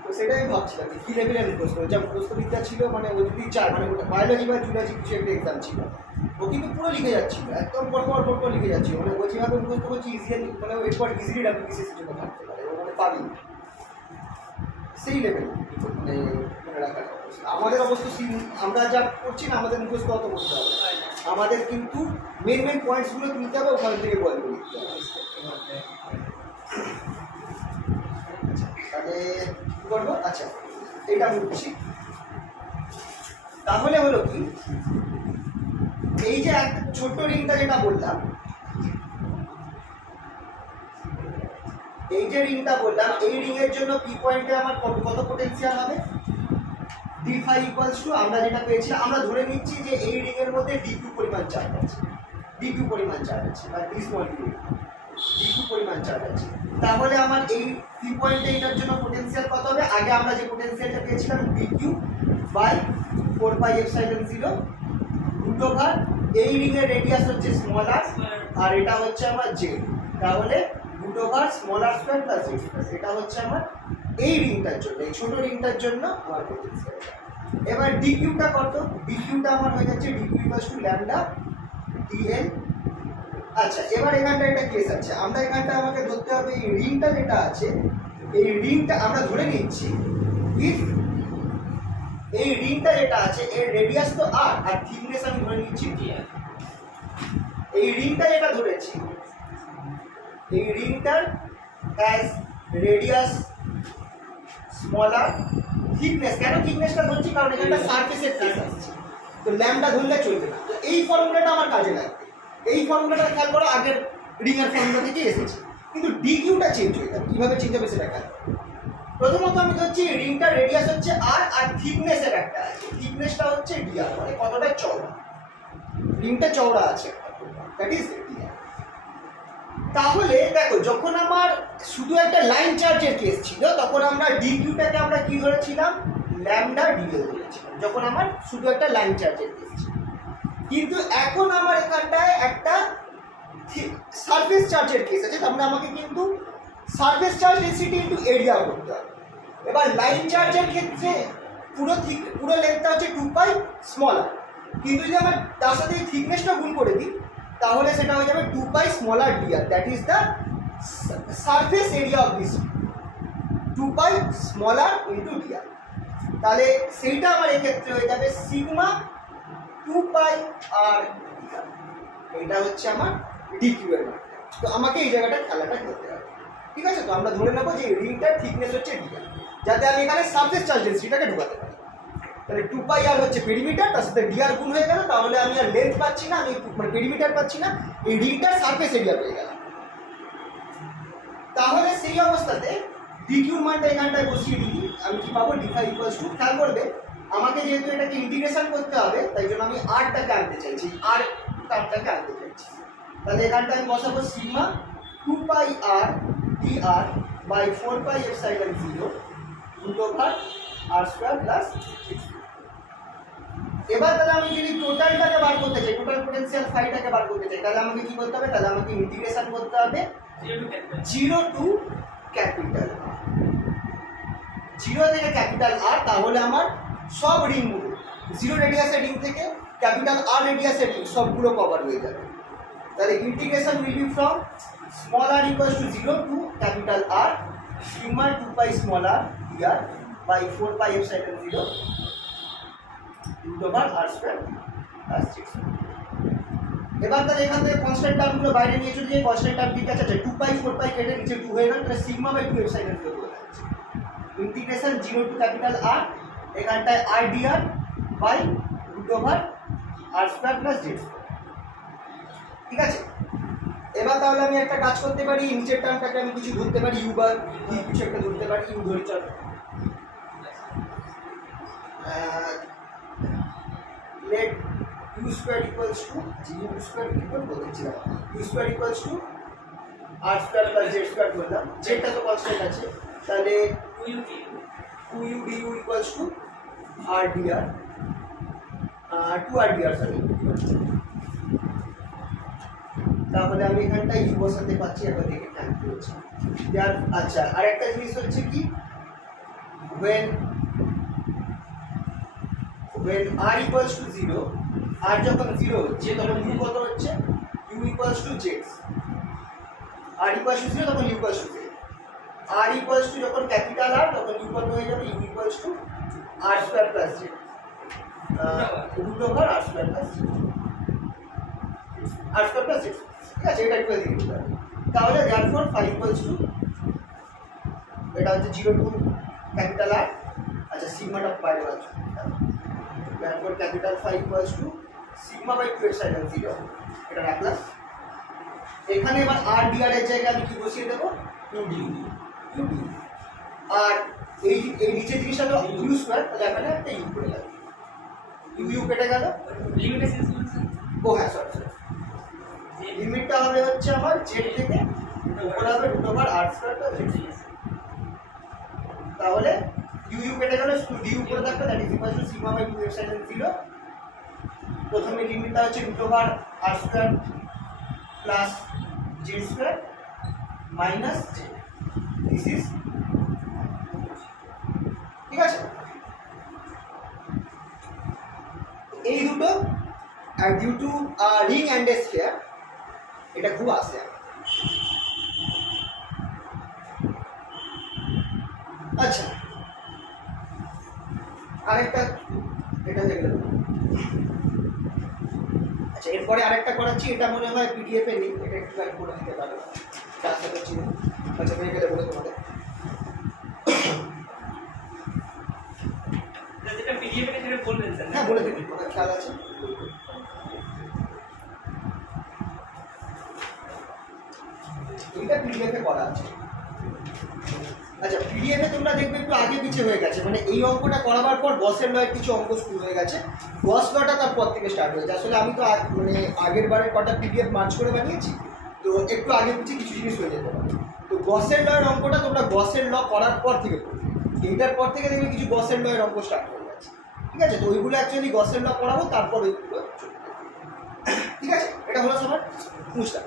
তো সেটাই আমি ভাবছিলাম যে কী লেভেলের মুখস্থ, যা মুখস্থবিদ্যা ছিল মানে ও যদি চায় মানে ওটা বায়োলজি বা জুলজি কিছু একটা এক্সাম ছিল, ও কিন্তু পুরো লিখে যাচ্ছিল, একদম পরপর লিখে যাচ্ছিল, মানে ও যেভাবে মুখস্থ করছি ইজিলি মানে ও এরপর ইজিলি ডাব্লিউবিসিএস জন্য থাকতে পারে, ও মানে পাবি সেই লেভেল মানে মনে রাখার অবস্থা। আমাদের অবস্থা আমরা যা করছি না আমাদের মুখস্থ অত করতে হবে, আমাদের কিন্তু মেন পয়েন্টসগুলো তুলতে হবে, ওখান থেকে বলগুলো লিখতে হবে। তাহলে কী করবো, আচ্ছা এটা বুঝছি, তাহলে হলো কি এই যে একটা ছোট্ট রিংটা যেটা বললাম, এই যে রিংটা বললাম এই রিংয়ের জন্য পি পয়েন্টে আমার কত পোটেনশিয়াল হবে, d5 ইকুয়ালস টু আমরা যেটা পেয়েছি, আমরা ধরে নিচ্ছি যে এই রিংয়ের মধ্যে dq পরিমাণ চার্জ আছে, dq পরিমাণ চার্জ আছে বা d স্মল q dq পরিমাণ চার্জ আছে, তাহলে আমার এই পি পয়েন্টে এটার জন্য পোটেনশিয়াল কত হবে, আগে আমরা যে পোটেনশিয়ালটা পেয়েছিলাম dq বাই 4πε0 রুট ওভার এই রিংয়ের রেডিয়াস হচ্ছে স্মল আর, আর এটা হচ্ছে আমার j, তাহলে root over small r square plus j square, এটা হচ্ছে আমার এই রিংটার জন্য, এই ছোট রিংটার জন্য আমার পোটেনশিয়াল। এবার ডিকিউটা কত, ডিকিউটা আমার হয়ে যাচ্ছে DQ equals to lambda DL. আচ্ছা এবার এখানটা একটা কেস আছে, আমরা এখানটা আমাকে ধরতে হবে এই রিংটা যেটা আছে, এই রিংটা আমরা ধরে নিচ্ছি ইফ এই রিংটা যেটা আছে এর রেডিয়াস তো আর থিকনেস আমি ধরে নিচ্ছি dr, এই রিংটা যেটা ধরেছি এই রিংটার অ্যাজ রেডিয়াস স্মলার থিকনেস, কেন থিকনেসটা ধরছি কারণ এখানটা সারফেসের কেস আসছে, তো ল্যামডা ধরলে চলবে না, তো এই ফর্মুলাটা আমার কাজে লাগবে, এই ফর্মুলাটা খেয়াল করো আগের রিংয়ের ফর্মুলা থেকে এসেছে, কিন্তু ডিকিউটা চেঞ্জ হয়ে যাবে, কীভাবে চেঞ্জ হবে সেটা খেয়াল। প্রথমত আমি ধরছি রিংটার রেডিয়াস হচ্ছে আর থিকনেসের একটা আছে, থিকনেসটা হচ্ছে dr, মানে কতটা চওড়া, রিংটা চওড়া আছে দ্যাট ইজ dr। তাহলে দেখো যখন আমার শুধু একটা লাইন চার্জের কেস ছিল তখন আমরা ডিকিউটাকে আমরা কি ধরেছিলাম ল্যামডা ডিএল ধরেছিলাম, যখন আমার শুধু একটা লাইন চার্জের কেস ছিল, কিন্তু এখন আমার এখানটায় একটা সারফেস চার্জের কেস আছে, তার মানে আমাকে কিন্তু surface charge density into area করতে হবে। এবার লাইন চার্জের ক্ষেত্রে পুরো লেন্থটা হচ্ছে 2 পাই স্মল আর, কিন্তু যদি আমরা তার সাথে এই থিকনেসটা গুণ করে দিই তাহলে সেটা হয়ে যাবে 2 pi small r d r, that is the surface area of this 2 pi small r into d r. তাহলে সেইটা আমার এক্ষেত্রে হয়ে যাবে সিগমা 2 পাই আর ডি আর। এটা হচ্ছে আমার ডিকিউ এর মান। তো আমাকে এই জায়গাটা খেলাটা করতে হবে, ঠিক আছে? তো আমরা ধরে নেবো যে রিংটার থিকনেস হচ্ছে ডি আর, যাতে আমি এখানে সারফেস চার্জ ডেন্সিটিটাকে ঢোকাতে পারি। তাহলে 2 পাই আর হচ্ছে পেরিমিটার, তার সাথে ডি আর গুণ হয়ে গেল, তাহলে আমি আর লেন্থ পাচ্ছি না, আমি মানে পেরিমিটার পাচ্ছি না, এই রিংটার সারফেস এরিয়া পেয়ে গেলাম। তাহলে সেই অবস্থাতে ডিকিউর মানটা এখানটায় বসিয়ে দিই, আমি কি পাবো? ডি ফাই ইকুয়ালস টু, খেয়াল করবে আমাকে যেহেতু এটাকে ইন্টিগ্রেশন করতে হবে তাই জন্য আমি আরটাকে আনতে চাইছি, আর টার্মটাকে আনতে চাইছি। তাহলে এখানটা আমি বসাবো sigma 2 pi r d r by 4 pi epsilon 0 root over R square plus 6। এবার তাহলে আমি যদি টোটালটাকে বার করতে চাই, টোটাল পোটেনশিয়াল ফাইটাকে বার করতে চাই, তাহলে আমাকে কি করতে হবে? তাহলে আমাকে ইন্টিগ্রেশন করতে হবে 0 টু ক্যাপিটাল আর, 0 থেকে ক্যাপিটাল আর। তাহলে আমার সব রিংগুলো 0 রেডিয়াসের রিং থেকে ক্যাপিটাল আর রেডিয়াসের রিং সবগুলো কভার হয়ে যাবে। তাহলে integration will be from small r equals to 0 to capital R sigma 2 pi small r d r by 4 pi epsilon 0 root over R square plus 6। এবার তাহলে এখান থেকে কনস্ট্যান্ট টার্মগুলো বাইরে নিয়ে চলে যাই, কনস্ট্যান্ট টার্ম ঠিক আছে, 2 পাই 4 পাই কেটে নিচে 2 হয়ে গেল, তাহলে সিগমা বাই 2 এপসাইলন 0 হয়ে যাচ্ছে। ইন্টিগ্রেশন 0 টু ক্যাপিটাল আর, এখানটায় r d r by root over R square plus z square, ঠিক আছে? এবার তাহলে আমি একটা কাজ করতে পারি, নিচের টার্মটাকে আমি কিছু ধরতে পারি, ইউ বার কিছু একটা ধরতে পারি, ইউ ধরে চল। let u square equals to u square equal বলেছিলাম u square equals to r square plus z square বললাম, যেটা তো কনস্ট্যান্ট আছে, তাহলে 2u du equals to r dr 2r dr sorry. তাহলে আমি এখানটায় u বসাতে পারছি, একবার দেখে টাইম হচ্ছে यार। আচ্ছা, আরেকটা জিনিস হচ্ছে কি, when r equals to 0, r যখন 0 হচ্ছে তখন u কত হচ্ছে? u equals to z। r equals to 0 তখন u equals to z। r equals to যখন ক্যাপিটাল r তখন u কত হয়ে যাবে? u equals to r square plus z root over r square plus z r square plus z, ঠিক আছে? এটা একটু দেখে নিতে হবে। তাহলে therefore phi equals to, এটা হচ্ছে 0 টু ক্যাপিটাল r, আচ্ছা সিগমাটা বাইরে আছে, therefore capital phi equals to sigma by 2 epsilon 0, এটা রাখলাম। এখানে এবার r dr এর জায়গায় আমি কি বসিয়ে দেব? u du, আর এই নিচে জিনিসটা হলো u স্কয়ার, তাহলে এখানে একটা u পড়ে গেল, u কেটে গেল। ও হ্যাঁ সরি, লিমিটটা হবে হচ্ছে আমার z থেকে উপরে হবে root over r square plus z। তাহলে u কেটে গেল, du উপরে থাকবে, that is equal to sigma by 2 epsilon 0। প্রথমে লিমিটটা হচ্ছে root over r square plus z square minus z, this is, ঠিক আছে? এই দুটো আর due to ring and a sphere এটা খুব আসে। আচ্ছা, আরেকটা এটা হয়ে গেল। আচ্ছা, এরপরে আরেকটা করাচ্ছি, এটা মনে হয় পিডিএফ এ নেই, এটা একটু অ্যাড করে দিতে পারো, আশা করছি। আচ্ছা, হয়ে গেলে বলে তোমাদের যেটা পিডিএফ এ যেটা বললেন স্যার, হ্যাঁ বলে দেবেন, তোমার খেয়াল আছে। এটা পিডিএফ এ করা আছে। আচ্ছা, পিডিএফ এ তোমরা দেখবে একটু আগে পিছিয়ে হয়ে গেছে, মানে এই অঙ্কটা করাবার পর গসের লয়ের কিছু অঙ্ক শুরু হয়ে গেছে, গস লটা তারপর থেকে স্টার্ট হয়েছে। আসলে আমি তো মানে আগের বারের কটা পিডিএফ মার্চ করে বানিয়েছি, তো একটু আগে পিছিয়ে কিছু জিনিস হয়ে যেতে পারে। তো গসের লয়ের অঙ্কটা তোমরা গসের ল করার পর থেকে করবে, এইটার পর থেকে দেখবে কিছু গসের লয়ের অঙ্ক স্টার্ট হয়ে গেছে, ঠিক আছে? তো ওইগুলো অ্যাকচুয়ালি গসের ল করাবো, তারপর ওইগুলো, ঠিক আছে? এটা হলো সবার বুঝতে।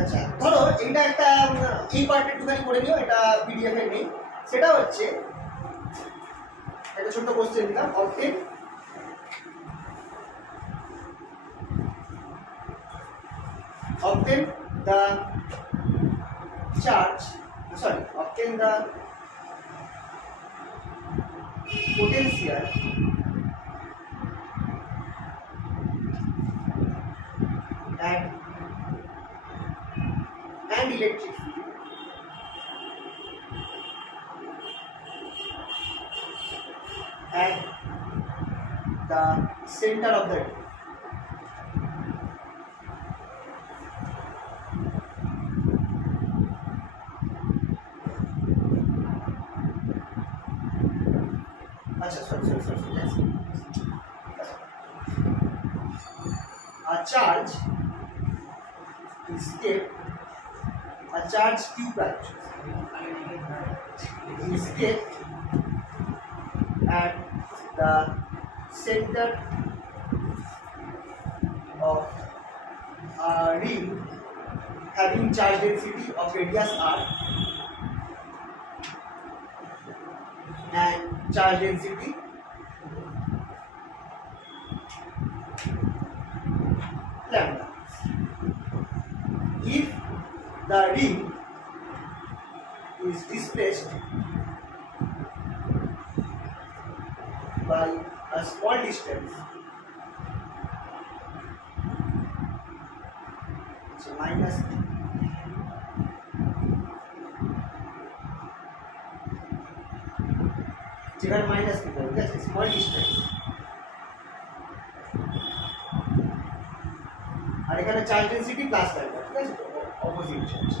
আচ্ছা, ধরো এইটা একটা এই পার্ট একটুখানি করে নিও, এটা পিডিএফ এ নেই। সেটা হচ্ছে একটা ছোট্ট কোশ্চেন দিলাম, obtain the charge, sorry, obtain the potential and electric field at the center of the ring. Sorry. A charge is kept, a charge q prime is kept at the center of a ring having charge density of radius r and charge density lambda. If the ring is displaced by a small distance, so minus যেখানে মাইনাস কি করবে, ঠিক আছে, স্মল ডিস্টেন্স, আর এখানে চার্জ ডেনসিটি প্লাস ল্যাম্ডা, ঠিক আছে, opposite charge,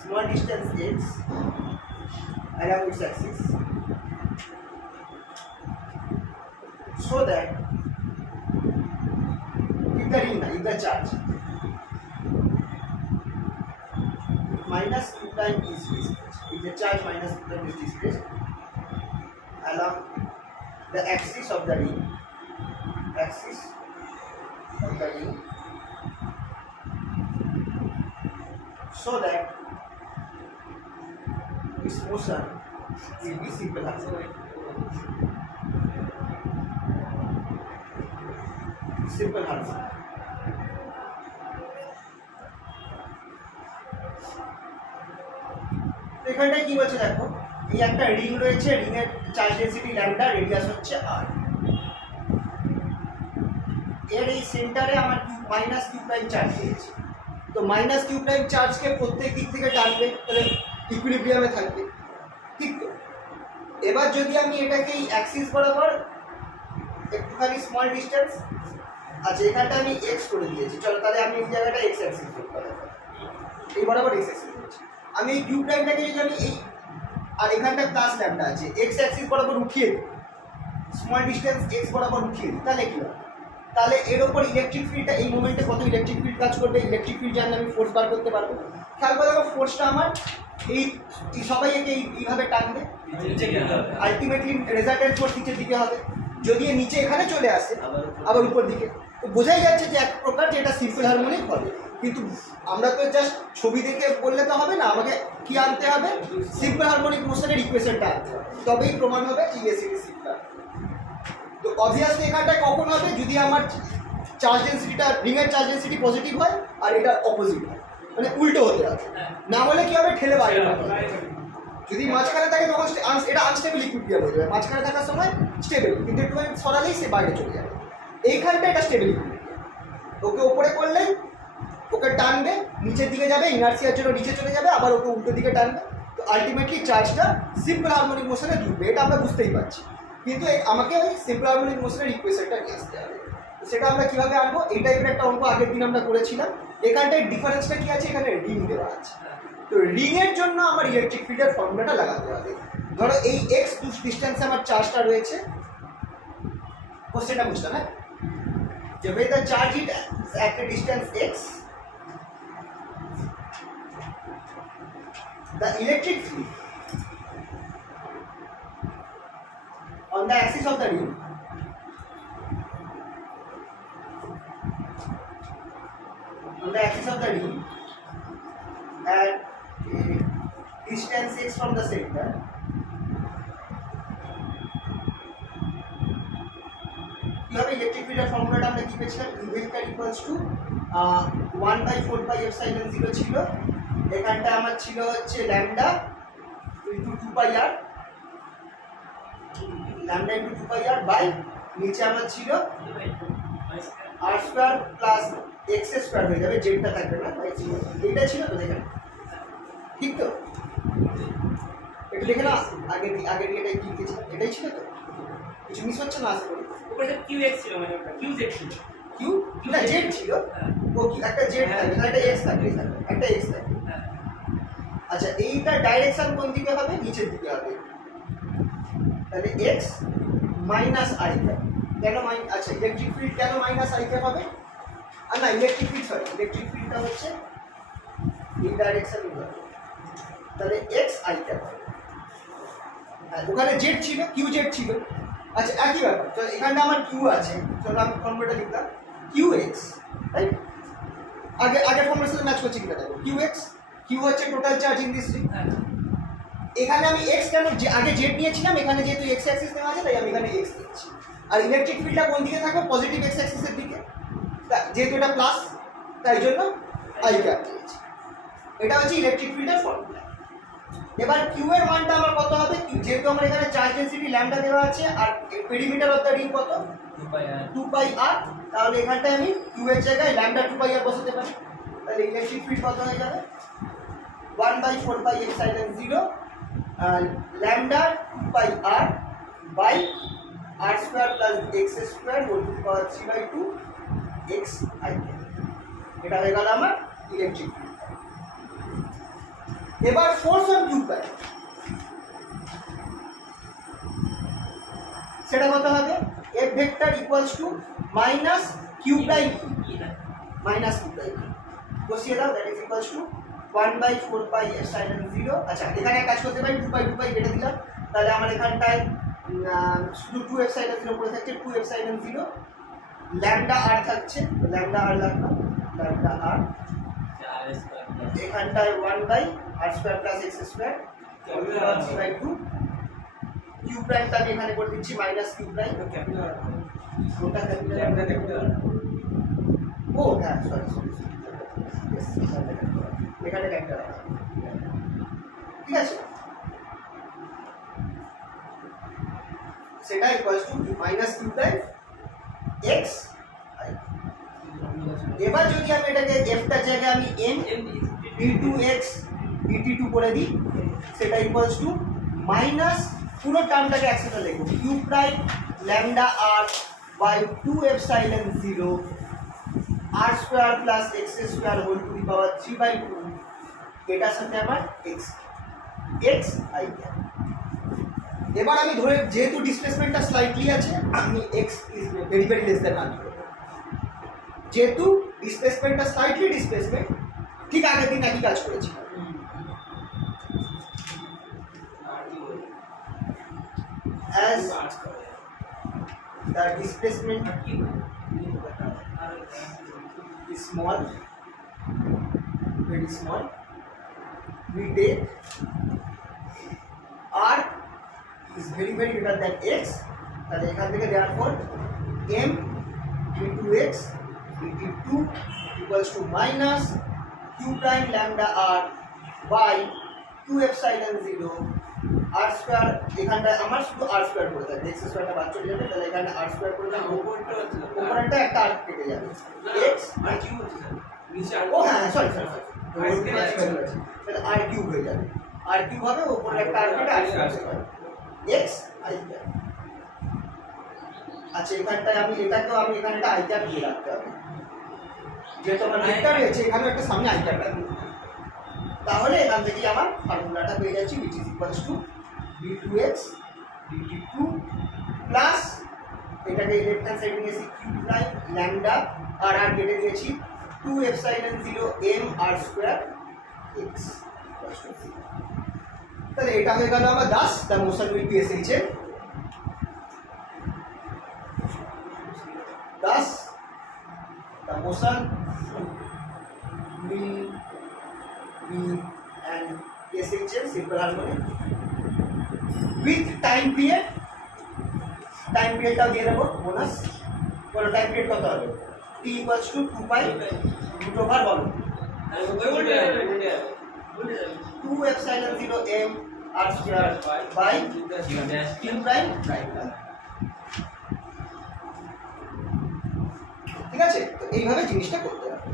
small distance x along its axis so that if the ring, if the charge minus q prime is displaced, if the charge minus q prime is displaced along the axis of the ring, so that its motion will be simple harmonic. Simple harmonic. তো এখানটায় কি বলছে দেখো, এই একটা রিং রয়েছে, রিং এর চার্জ ডেনসিটি ল্যাম্ডা, রেডিয়াস হচ্ছে r, এর এই সেন্টারে আমার মাইনাস কিউ প্রাইম চার্জ রয়েছে। তো মাইনাস কিউ প্রাইম চার্জকে প্রত্যেক দিক থেকে টানবে, তাহলে ইকুইলিব্রিয়ামে থাকবে, ঠিক তো। এবার যদি আমি এটাকে এই অ্যাক্সিস বরাবর একটুখানি স্মল ডিস্টেন্স, আচ্ছা এখানটা আমি এক্স করে দিয়েছি, চলো তাহলে আমি এই জায়গাটা এক্স অ্যাক্সিস করতে পারবো, এই বরাবর এক্স অ্যাক্সিস করছি আমি। এই কিউ প্রাইমটাকে যদি আমি এই, আর এখানটা প্লাস ল্যাম্ডা আছে, এক্স অ্যাক্সিস বরাবর উঠিয়ে দিই, স্মল ডিস্টেন্স এক্স বরাবর উঠিয়ে দিই, তাহলে কি হবে, তাহলে এর ওপর ইলেকট্রিক ফিল্ডটা, এই মোমেন্টে কত ইলেকট্রিক ফিল্ড কাজ করবে, ইলেকট্রিক ফিল্ড জানলে আমি ফোর্স বার করতে পারবো। খেয়াল করে দেখো, ফোর্সটা আমার এই সবাই একে এইভাবে টানবে, আলটিমেটলি রেজাল্টেন্ট ফোর্স নিচের দিকে হবে। যদি এ নিচে এখানে চলে আসে আবার উপর দিকে, তো বোঝাই যাচ্ছে যে এক প্রকার যে এটা সিম্পল হারমোনিক হবে। কিন্তু আমরা তো জাস্ট ছবি দেখে বললে তো হবে না, আমাকে কি আনতে হবে, সিম্পল হারমোনিক মোশনের ইকুয়েশনটা আনতে হবে, তবেই প্রমাণ হবে ইএসিটি সিম্পল। তো অবভিয়াসলি এখানটায় কখন হবে, যদি আমার চার্জ ডেনসিটিটা, রিংয়ের চার্জ ডেনসিটি পজিটিভ হয় আর এটা অপোজিট হয়, মানে উল্টো হতে হবে, না হলে কি হবে, ঠেলে বাইরে হবে। যদি মাঝখানে থাকে তখন এটা আনস্টেবল ইকুইলিব্রিয়াম হয়ে যাবে, মাঝখানে থাকার সময় স্টেবল, কিন্তু একটু সরালেই সে বাইরে চলে যাবে। এইখানটা এটা স্টেবল ইকুইলিব্রিয়াম, ওকে ওপরে করলেই ওকে টানবে, নিচের দিকে যাবে, ইনার্সিয়ার জন্য নিচে চলে যাবে, আবার ওকে উল্টো দিকে টানবে, তো আলটিমেটলি চার্জটা সিম্পল হারমোনিক মোশনে ঢুকবে, এটা আমরা বুঝতেই পারছি। কিন্তু আমাকে ওই সিম্পল হারমোনিক মোশনের ইকুয়েশনটা নিয়ে আসতে হবে। সেটা আমরা কিভাবে আনবো, এই টাইপের একটা অঙ্ক আগের দিন আমরা করেছিলাম। এখানটায় ডিফারেন্সটা কি আছে, এখানে রিং দেওয়া আছে, তো রিং এর জন্য আমার ইলেকট্রিক ফিল্ডের ফর্মুলাটা লাগাতে হবে। ধরো এই এক্স ডিস্টেন্সে আমার চার্জটা রয়েছে, কোশ্চেনটা বুঝতে না, যে when the charge is at a distance x, the electric field on the axis of the ring at a distance x from the center কি হবে ইলেকট্রিক ফিল্ডের ফর্মুলাটা আমরা কি পেয়েছিলাম E ভেক্টর ইকুয়ালস টু 1/4πε0 ছিল, এখানটা আমার ছিল হচ্ছে lambda into 2πr, lambda into 2πr by নিচে আমার ছিল r square plus x square হয়ে যাবে, জেডটা থাকবে না, এইটা ছিল তো দেখেন ঠিক তো, এটা লিখে না আগে এটাই কি লিখেছি এটাই ছিল তো, কিছু মিস হচ্ছে না আশা করি। উপরে তো QX ছিল মানে ওটা QZ ছিল। কিউ না জেড ছিল, ও কি একটা জেড থাকবে না একটা এক্স থাকবে, একটা এক্স থাকবে। হ্যাঁ। আচ্ছা এইটা ডাইরেকশন কোন দিকে হবে, নিচের দিকে হবে, তাহলে এক্স মাইনাস আই ক্যাপ কেন আচ্ছা ইলেকট্রিক ফিল্ড কেন মাইনাস আই ক্যাপ হবে, আর না ইলেকট্রিক ফিল্ডটা হচ্ছে এই ডাইরেকশন হবে, তাহলে এক্স আই ক্যাপ হবে, আর ওখানে জেড ছিল কিউ জেড ছিল। আচ্ছা একই ব্যাপার, তো এখানটা আমার কিউ আছে, চলো আমি ফর্মুলাটা লিখলাম কিউ এক্স, রাইট, আগের ফর্মুলার সাথে ম্যাচ করছে কিনা দেখো, কিউ এক্স, কিউ হচ্ছে total charge in this ring, এখানে আমি এক্স কেন আগে জেড নিয়েছিলাম, এখানে যেহেতু এক্স অ্যাক্সিস নেওয়া আছে তাই আমি এখানে এক্স নিয়েছি, আর ইলেকট্রিক ফিল্ডটা কোন দিকে থাকবে, পজিটিভ এক্স অ্যাক্সিসের দিকে, যেহেতু এটা প্লাস তাই জন্য আই ক্যাপ দিয়েছি। এটা হচ্ছে ইলেকট্রিক ফিল্ডের ফর্মুলা। এবার কিউ এর মানটা আমার কত হবে, যেহেতু আমার এখানে চার্জ ডেনসিটি ল্যামডা দেওয়া আছে আর পেরিমিটার অফ দ্য রিং কত 2πr, তাহলে এখানটায় আমি কিউ এর জায়গায় ল্যামডা 2πr বসাতে পারি, তাহলে ইলেকট্রিক ফিল্ড কত হয়ে যাবে 1/4πε0 lambda 2πr by r square plus x square whole to the power 3/2 x i, এটা হয়ে গেল আমার ইলেকট্রিক ফিল্ড। এবার ফোর্স অন কিউ প্রাইম সেটা কত হবে, F vector equals to minus Q prime minus Q prime বসিয়ে দাও, দ্যাট ইজ ইকুয়ালস টু 1/4πε0। আচ্ছা এখানে কাজ করতে পারি 2π কেটে দিলাম, তাহলে আমার এখানটায় শুধু 2ε0 পড়ে থাকছে, 2ε0 ল্যামডা r থাকছে, ল্যামডা r লাগবে, ল্যামডা r এখানটায় 1/r² plus x square 3/2 Q প্রাইমটা আমি এখানে করে দিচ্ছি মাইনাস কিউ প্রাইম, ওটা ক্যাপিটাল ও হ্যাঁ সরি এখানে ক্যাপিটাল, ঠিক আছে, সেটা equals to minus Q prime x i। এবার যদি আমি এটাকে এফটার জায়গায় আমি n d2x dt2 করে দিই, সেটা ইকুয়ালস টু মাইনাস পুরো টার্মটাকে একসাথে লিখব Q prime lambda r by 2ε0 r square plus x square whole to the power 3/2, এটার সাথে আমার x i। এবার আমি ধরে যেহেতু ডিসপ্লেসমেন্টটা স্লাইটলি আছে আমি x is very very less than r, যেহেতু ডিসপ্লেসমেন্টটা স্লাইটলি ডিসপ্লেসমেন্ট ঠিক আগের দিন একই কাজ করেছি, as the displacement is small, very small, we take r is very greater than x, তাহলে এখান থেকে therefore m into x dt2 equals to minus q prime lambda r by 2ε0 r square, এখানটায় আমার শুধু r স্কয়ার করে থাকে, x স্কয়ারটা বাদ চলে যাবে, তাহলে এখানে r স্কয়ার করে দাও, উপরটা একটা r কেটে যাবে, x আর কিউ হচ্ছে স্যার নিচে আর ও হ্যাঁ সরি তাহলে r কিউব হয়ে যাবে, r কিউব হবে, উপরে একটা r কেটে r square x i cap. আচ্ছা এখানটায় আমি এটাকেও আমি এখানে একটা i ক্যাপ দিয়ে রাখতে হবে, যেহেতু আমার ভেক্টর রয়েছে এখানে একটা সামনে i ক্যাপ রাখবো, তাহলে এখান থেকে আমার ফর্মুলাটা পেয়ে যাচ্ছি which is equals to d2x dt2 plus এটাকে লেফট হ্যান্ড সাইডে নিয়েছি q প্রাইম ল্যামডা আর আর কেটে দিয়েছি 2ε0 m r স্কয়ার x, তাহলে এটা হয়ে গেল আমার 10 the motion will be SH এর 10 the motion will be and SHM simple harmonic with time period টাও দিয়ে দেবো বোনাস বলো টাইম পিরিয়ড কত হবে t equals to 2 pi root over বলো আর ওই উল্টে যাবে 2 epsilon 0 m r square by q prime prime. ঠিক আছে, তো এইভাবে জিনিসটা করতে হবে।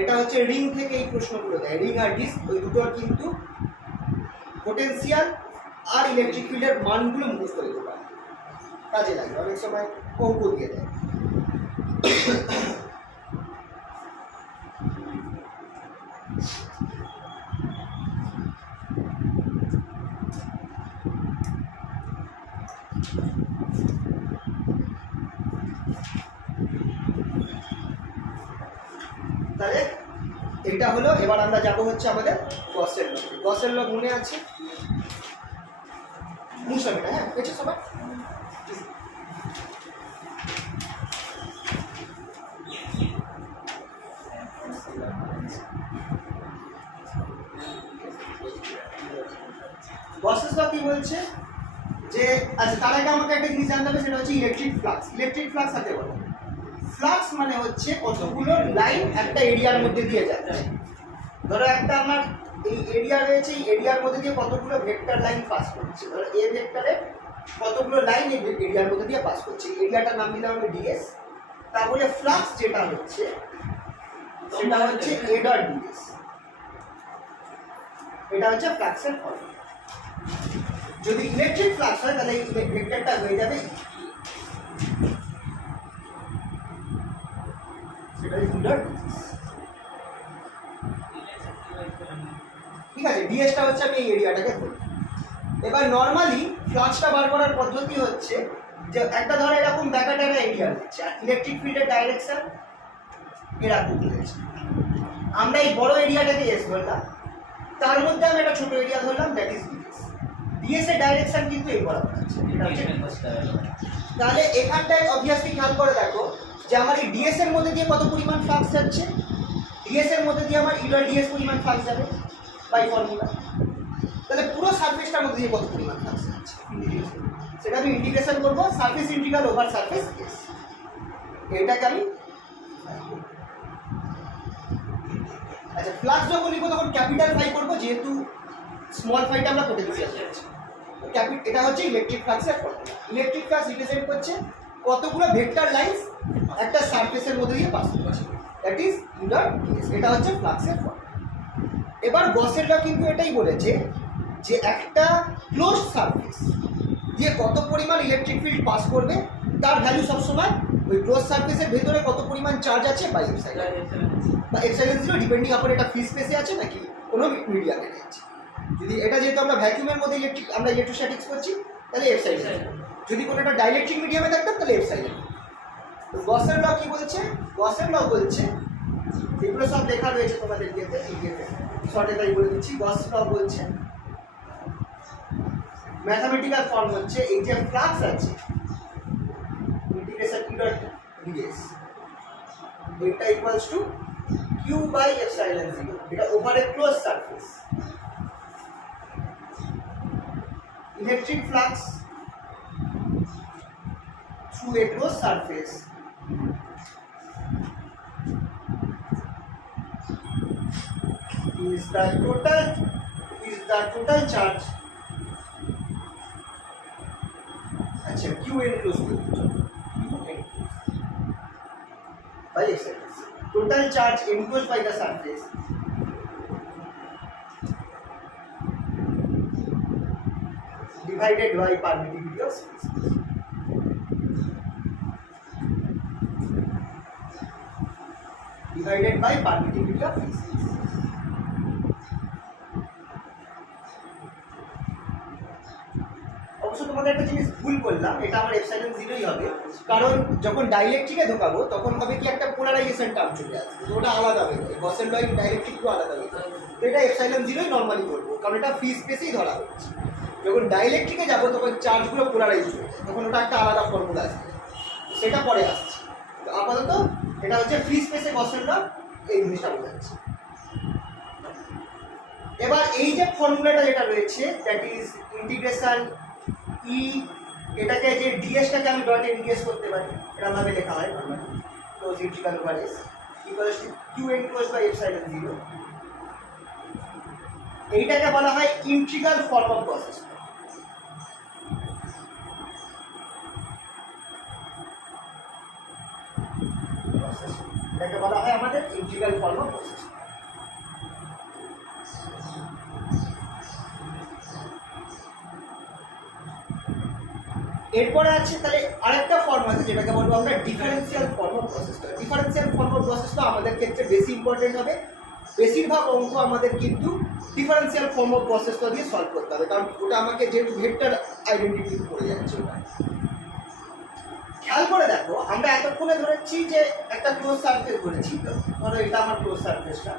এটা হচ্ছে রিং থেকে এই প্রশ্নগুলো দেয়, রিং আর ডিস্ক ওই দুটোর কিন্তু পোটেনশিয়াল আর ইলেকট্রিক ফিল্ডের মানগুলো মুখস্থ করতে পারে, কাজে লাগে, অনেক সময় অঙ্ক দিয়ে দেয়। তাহলে এটা হলো, এবার আমরা যাবো হচ্ছে আমাদের গসের ল। গসের ল মনে আছে? মুসাবেটা, হ্যাঁ পেয়েছো সবাই? গসের ল কি বলছে যে, আচ্ছা তার আগে আমাকে একটা জিনিস জানতে হবে, সেটা হচ্ছে ইলেকট্রিক ফ্লাক্স। ইলেকট্রিক ফ্লাক্স হাতে বলো, ফ্লাক্স মানে হচ্ছে কতগুলো লাইন একটা এরিয়ার মধ্যে দিয়ে যাচ্ছে। ধরো একটা আমার এই এরিয়া রয়েছে, এই এরিয়ার মধ্যে দিয়ে কতগুলো ভেক্টর লাইন পাস করছে, ধরো এ ভেক্টরে কতগুলো লাইন এই এরিয়ার মধ্যে দিয়ে পাস করছে, এরিয়াটার নাম দিলাম আমি ডিএস। তাহলে ফ্লাক্স যেটা হচ্ছে সেটা হচ্ছে এ ডট ডিএস, এটা হচ্ছে ফ্লাক্সের ফর্ম। যদি ইলেকট্রিক ফ্লাক্স হয় তাহলে এই ভেক্টরটা হয়ে যাবে সেটা ইজ ডট ডিএস। ঠিক আছে, ডিএসটা হচ্ছে আমি এই এরিয়াটাকে ধরি। এবার নর্মালি ফ্লাক্সটা বার করার পদ্ধতি হচ্ছে যে একটা ধরো এরকম ব্যাকাটারা এরিয়া রয়েছে আর ইলেকট্রিক ফিল্ডের ডাইরেকশন এরকম রয়েছে। আমরা এই বড় এরিয়াটাকে এস ধরলাম, তার মধ্যে আমি একটা ছোট এরিয়া ধরলাম, দ্যাট ইজ ডিএস। ডিএস এর ডাইরেকশন কিন্তু এই বরাবর আছে। তাহলে এখানটায় অবভিয়াসলি খেয়াল করে দেখো যে আমার এই ডিএস এর মধ্যে দিয়ে কত পরিমাণ ফ্লাক্স যাচ্ছে, ডিএস এর মধ্যে দিয়ে আমার ইউলার ডিএস পরিমাণ ফ্লাক্স যাবে বাই ফর্মুলা। তাহলে পুরো সারফেসটার মধ্যে দিয়ে কত পরিমাণ ফ্লাক্স যাচ্ছে সেটা আমি ইন্টিগ্রেশন করবো, surface integral over surface S. এটাকে আমি আচ্ছা ফ্লাক্স যখন লিখবো তখন ক্যাপিটাল ফাই করবো, যেহেতু স্মল ফাইটা আমরা পোটেনশিয়াল করছি। এটা হচ্ছে ইলেকট্রিক ফ্লাক্সের ফর্মুলা। ইলেকট্রিক ফ্লাক্স রিপ্রেজেন্ট করছে কতগুলো ভেক্টর লাইনস একটা সারফেসের মধ্যে দিয়ে পাস করছে, দ্যাট ইজ ইউলার ডিএস। এটা হচ্ছে ফ্লাক্সের ফর্মুলা। এবার গসের ল কিন্তু এটাই বলেছে যে একটা ক্লোজ সারফেস দিয়ে কত পরিমাণ ইলেকট্রিক ফিল্ড পাস করবে তার ভ্যালু সবসময় ওই ক্লোজ সারফেসের ভেতরে কত পরিমাণ চার্জ আছে বাই এপসাইলন বা এপসাইলন 0, ডিপেন্ডিং আপন এটা ফ্রি স্পেসে আছে নাকি কোনো মিডিয়ামে আছে। যদি এটা যেহেতু আমরা ভ্যাকুয়ামের মধ্যে আমরা ইলেকট্রোস্ট্যাটিক্স করছি তাহলে এপসাইলন, যদি কোনো একটা ডাইলেকট্রিক মিডিয়ামে থাকতাম তাহলে এপসাইলন। তো গসের ল কি বলছে? গসের ল বলছে, এগুলো সব লেখা রয়েছে তোমাদের ইয়েতে, শর্টে তাই বলে দিচ্ছি। গস ল বলছে ম্যাথামেটিক্যাল ফর্ম হচ্ছে এই যে ফ্লাক্স আছে ইন্টিগ্রেশন ই ডট ডিএস, এটা equals to Q by epsilon 0, এটা over a close surface. Electric flux through a close surface is the total charge, अच्छा q enclosed by epsilon, total charge enclosed by the surface divided by permittivity of space, divided by permittivity of space। অবশ্য তোমাদের একটা জিনিস ভুল করলাম, এটা আমার এপসাইলন 0ই হবে, কারণ যখন ডাইলেকট্রিকে ঢোকাবো তখন হবে কি একটা পোলারাইজেশন টার্ম চলে আসবে, তো ওটা আলাদা হয়ে যাবে, গসের ল ডাইলেকট্রিক পুরো আলাদা হয়ে যাবে। তো এটা এপসাইলন 0ই নর্মালি করবো, কারণ এটা ফ্রি স্পেসেই ধরা হচ্ছে। যখন ডাইলেকট্রিকে যাবো তখন চার্জগুলো পোলারাইজ হয়ে যায়, তখন ওটা একটা আলাদা ফর্মুলা আসবে, সেটা পরে আসছে। তো আপাতত এটা হচ্ছে ফ্রি স্পেসে গসের ল, এই জিনিসটা বোঝাচ্ছে। এবার এই যে ফর্মুলাটা যেটা রয়েছে দ্যাট ইজ ইন্টিগ্রেশন ই, এটাকে যে ডিএসটাকে আমি ডটে ইন্টিগ্রেট করতে পারি, এরকম ভাবে লেখা হয় normally close integral over S equals to Q enclose by epsilon 0। এইটাকে বলা হয় ইন্টিগ্রাল ফর্ম অফ প্রসেস। এটাকে বলা হয় আমাদের ইন্টিগ্রাল ফর্ম অফ প্রসেস। এরপরে আছে তাহলে আরেকটা ফর্ম আছে যেটাকে বলবো আমরা differential form of process. Differential form of process তো আমাদের ক্ষেত্রে বেশি ইম্পর্টেন্ট হবে, বেশিরভাগ অঙ্ক আমাদের কিন্তু ডিফারেন্সিয়াল ফর্ম অফ প্রসেসটা দিয়ে সলভ করতে হবে, কারণ ওটা আমাকে যেহেতু ভেক্টর আইডেন্টিটি করে যাচ্ছে ওটা। খেয়াল করে দেখো, আমরা এতক্ষণে ধরেছি যে একটা ক্লোজ সারফেস ধরেছি, তো ধরো এটা আমার ক্লোজ সারফেসটা,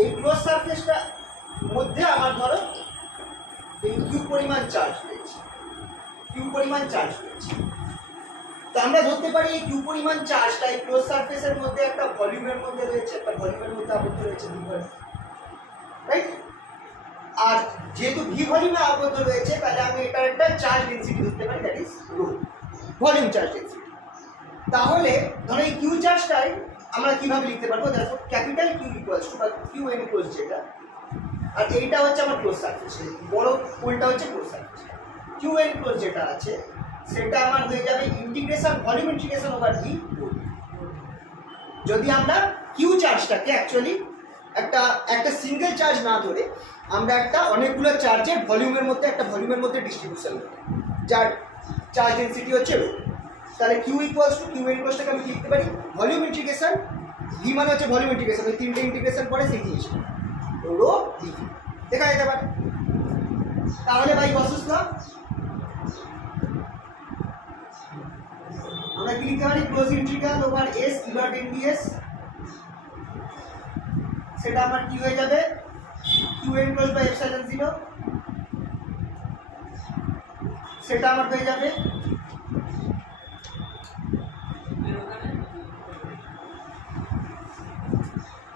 এই ক্লোজ সারফেসটা মধ্যে আমার ধরো এই কিউ পরিমাণ চার্জ রয়েছে, কিউ পরিমাণ চার্জ রয়েছে। তো আমরা ধরতে পারি এই কিউ পরিমাণ চার্জটা এই ক্লোজ সারফেসের মধ্যে একটা ভলিউমের মধ্যে রয়েছে, একটা ভলিউমের মধ্যে আবদ্ধ রয়েছে ভি ভলিউম, রাইট? আর যেহেতু ভি ভলিউমে আবদ্ধ রয়েছে তাহলে আমি এটার একটা চার্জ ডেনসিটি ধরতে পারি, that is rho, volume charge density. তাহলে ধরো এই কিউ চার্জটাই আমরা কিভাবে লিখতে পারবো? দেখো ক্যাপিটাল কিউ ইকুয়ালস টু বা কিউ এন ক্লোজ যেটা, আর এইটা হচ্ছে আমার ক্লোজ সারফেস, বড় পোলটা হচ্ছে close surface. Q enclose যেটা আছে সেটা আমার হয়ে যাবে integration volume integration over V. যদি আমরা কিউ চার্জটাকে অ্যাকচুয়ালি একটা সিঙ্গেল চার্জ না ধরে আমরা একটা অনেকগুলো চার্জের ভলিউমের মধ্যে ডিস্ট্রিবিউশন করি, যার চার্জ ডেনসিটি হচ্ছে রো, তাহলে কিউ ইকুয়ালস টু কিউ এন ক্লোজটাকে আমি লিখতে পারি ভলিউম ইন্টিগ্রেশন, ভি মানে হচ্ছে ভলিউম ইন্টিগ্রেশন, ওই তিনটে ইন্টিগ্রেশন পরে সেই জিনিসটা রো ডিভি দেখা যেতে পারে। তাহলে ভাই গসেস ল আমরা কি লিখতে পারি? Close integral over S E dot n DS, সেটা আমার কি হয়ে যাবে Q enclose by epsilon 0, সেটা আমার হয়ে যাবে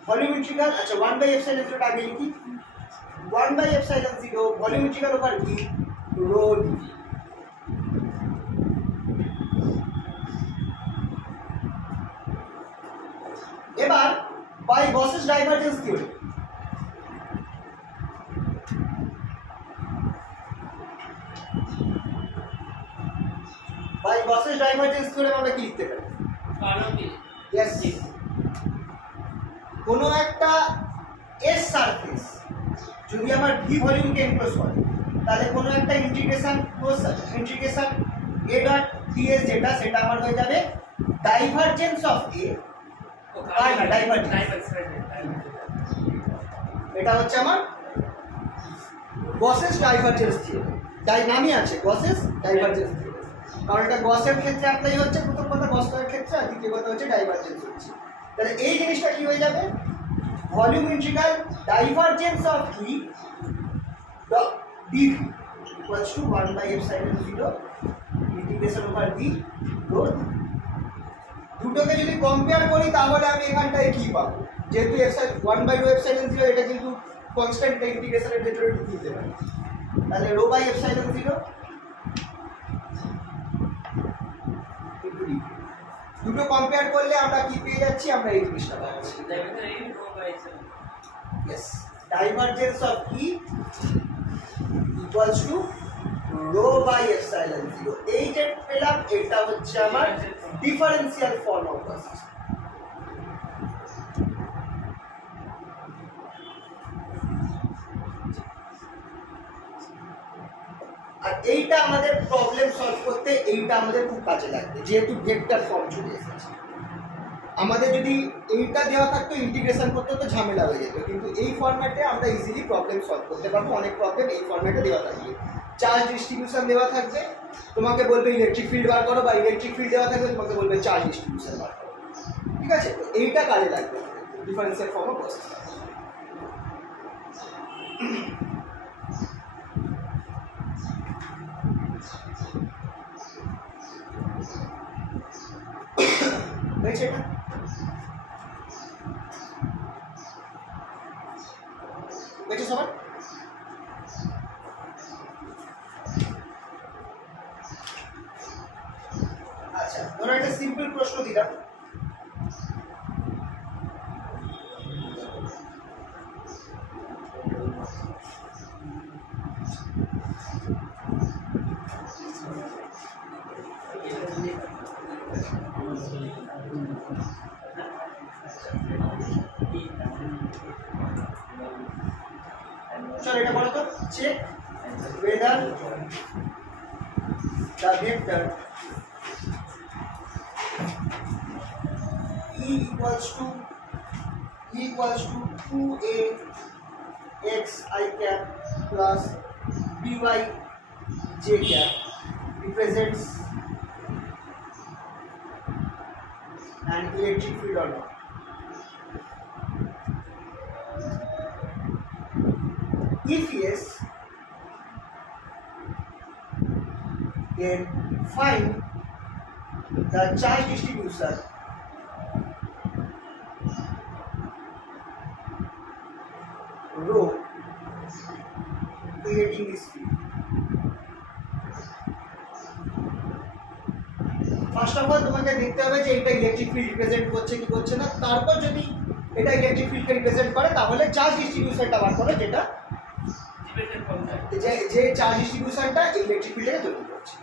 ভলিউম ইন্টিগ্রাল, আচ্ছা 1 বাই এপসাইলন 0 আগে লিখি, 1 by epsilon 0 volume integral over V rho dV. এবার by Gauss's divergence theory, by Gauss's divergence theory আমরা কি লিখতে পারি? ইয়েস, কোনো একটা এস সারফেস যদি আমার ভি ভলিউমকে এনক্লোজ করে তাহলে কোনো একটা ইন্টিগ্রেশন এ ডট ডিএস যেটা সেটা আমার হয়ে যাবে ডাইভারজেন্স অফ এ, না ডাইভারজেন্স, এটা হচ্ছে আমার গসেস ডাইভারজেন্স থিওরি। নামই আছে গসেস ডাইভারজেন্স থিওরি, কারণ এটা গসের ক্ষেত্রে অ্যাপ্লাই হচ্ছে, প্রথম কথা গসের ক্ষেত্রে, আর দ্বিতীয় কথা হচ্ছে ডাইভারজেন্স হচ্ছে। তাহলে এই জিনিসটা কি হয়ে যাবে? Volume integral divergence of V dV equals to 1 by epsilon 0 integration over V rho. দুটোকে যদি কম্পেয়ার করি তাহলে আমি এখানটায় কি পাবো? যেহেতু 1 বাই রো এপসাইলন 0 এটা কিন্তু কনস্ট্যান্ট ইন্টিগ্রেশনের ভেতরে ঢুকিয়ে দিতে পারি, তাহলে রো বাই এপসাইলন 0 দুটো কম্পেয়ার করলে আমরা কি পেয়ে যাচ্ছি? আমরা এই জিনিসটা পাচ্ছি, yes, divergence of E equals to rho by epsilon 0। এই যে পেলাম এটা হচ্ছে আমার ডিফারেন্সিয়াল ফর্ম অফ প্রসেস। আর এইটা আমাদের প্রবলেম সলভ করতে এইটা আমাদের খুব কাজে লাগবে, যেহেতু ভেক্টর ফর্ম চলে এসেছে। আমাদের যদি এইটা দেওয়া থাকতো ইন্টিগ্রেশন করতে তো ঝামেলা হয়ে যেত, কিন্তু এই ফরম্যাটে আমরা ইজিলি প্রবলেম সলভ করতে পারবো। অনেক প্রবলেম এই ফরম্যাটে দেওয়া থাকবে, চার্জ ডিস্ট্রিবিউশন দেওয়া থাকবে, তোমাকে বলবে ইলেকট্রিক ফিল্ড বার করো, বা ইলেকট্রিক ফিল্ড দেওয়া থাকবে তোমাকে বলবে চার্জ ডিস্ট্রিবিউশন বার করো, ঠিক আছে? তো এইটা কাজে লাগবে ডিফারেন্সিয়াল ফর্ম অফ প্রসেস। হয়েছে এটা? দেখছো সবার? আচ্ছা, ধরো একটা সিম্পল প্রশ্ন দিলাম। চলো এটা বলো তো, check whether the vector E equals to 2a x I cap plus by j cap represents an electric field or not. If yes, then find the charge distribution rho creating this field. First of all তোমাকে দেখতে হবে যে এটা ইলেকট্রিক ফিল্ড রিপ্রেজেন্ট করছে কি করছে না, তারপর যদি এটা ইলেকট্রিক ফিল্ডকে রিপ্রেজেন্ট করে তাহলে চার্জ ডিস্ট্রিবিউশনটা বার করো, যেটা যে চার্জ ডিস্ট্রিবিউশনটা ইলেকট্রিক ফিল্ডকে তৈরি করছে।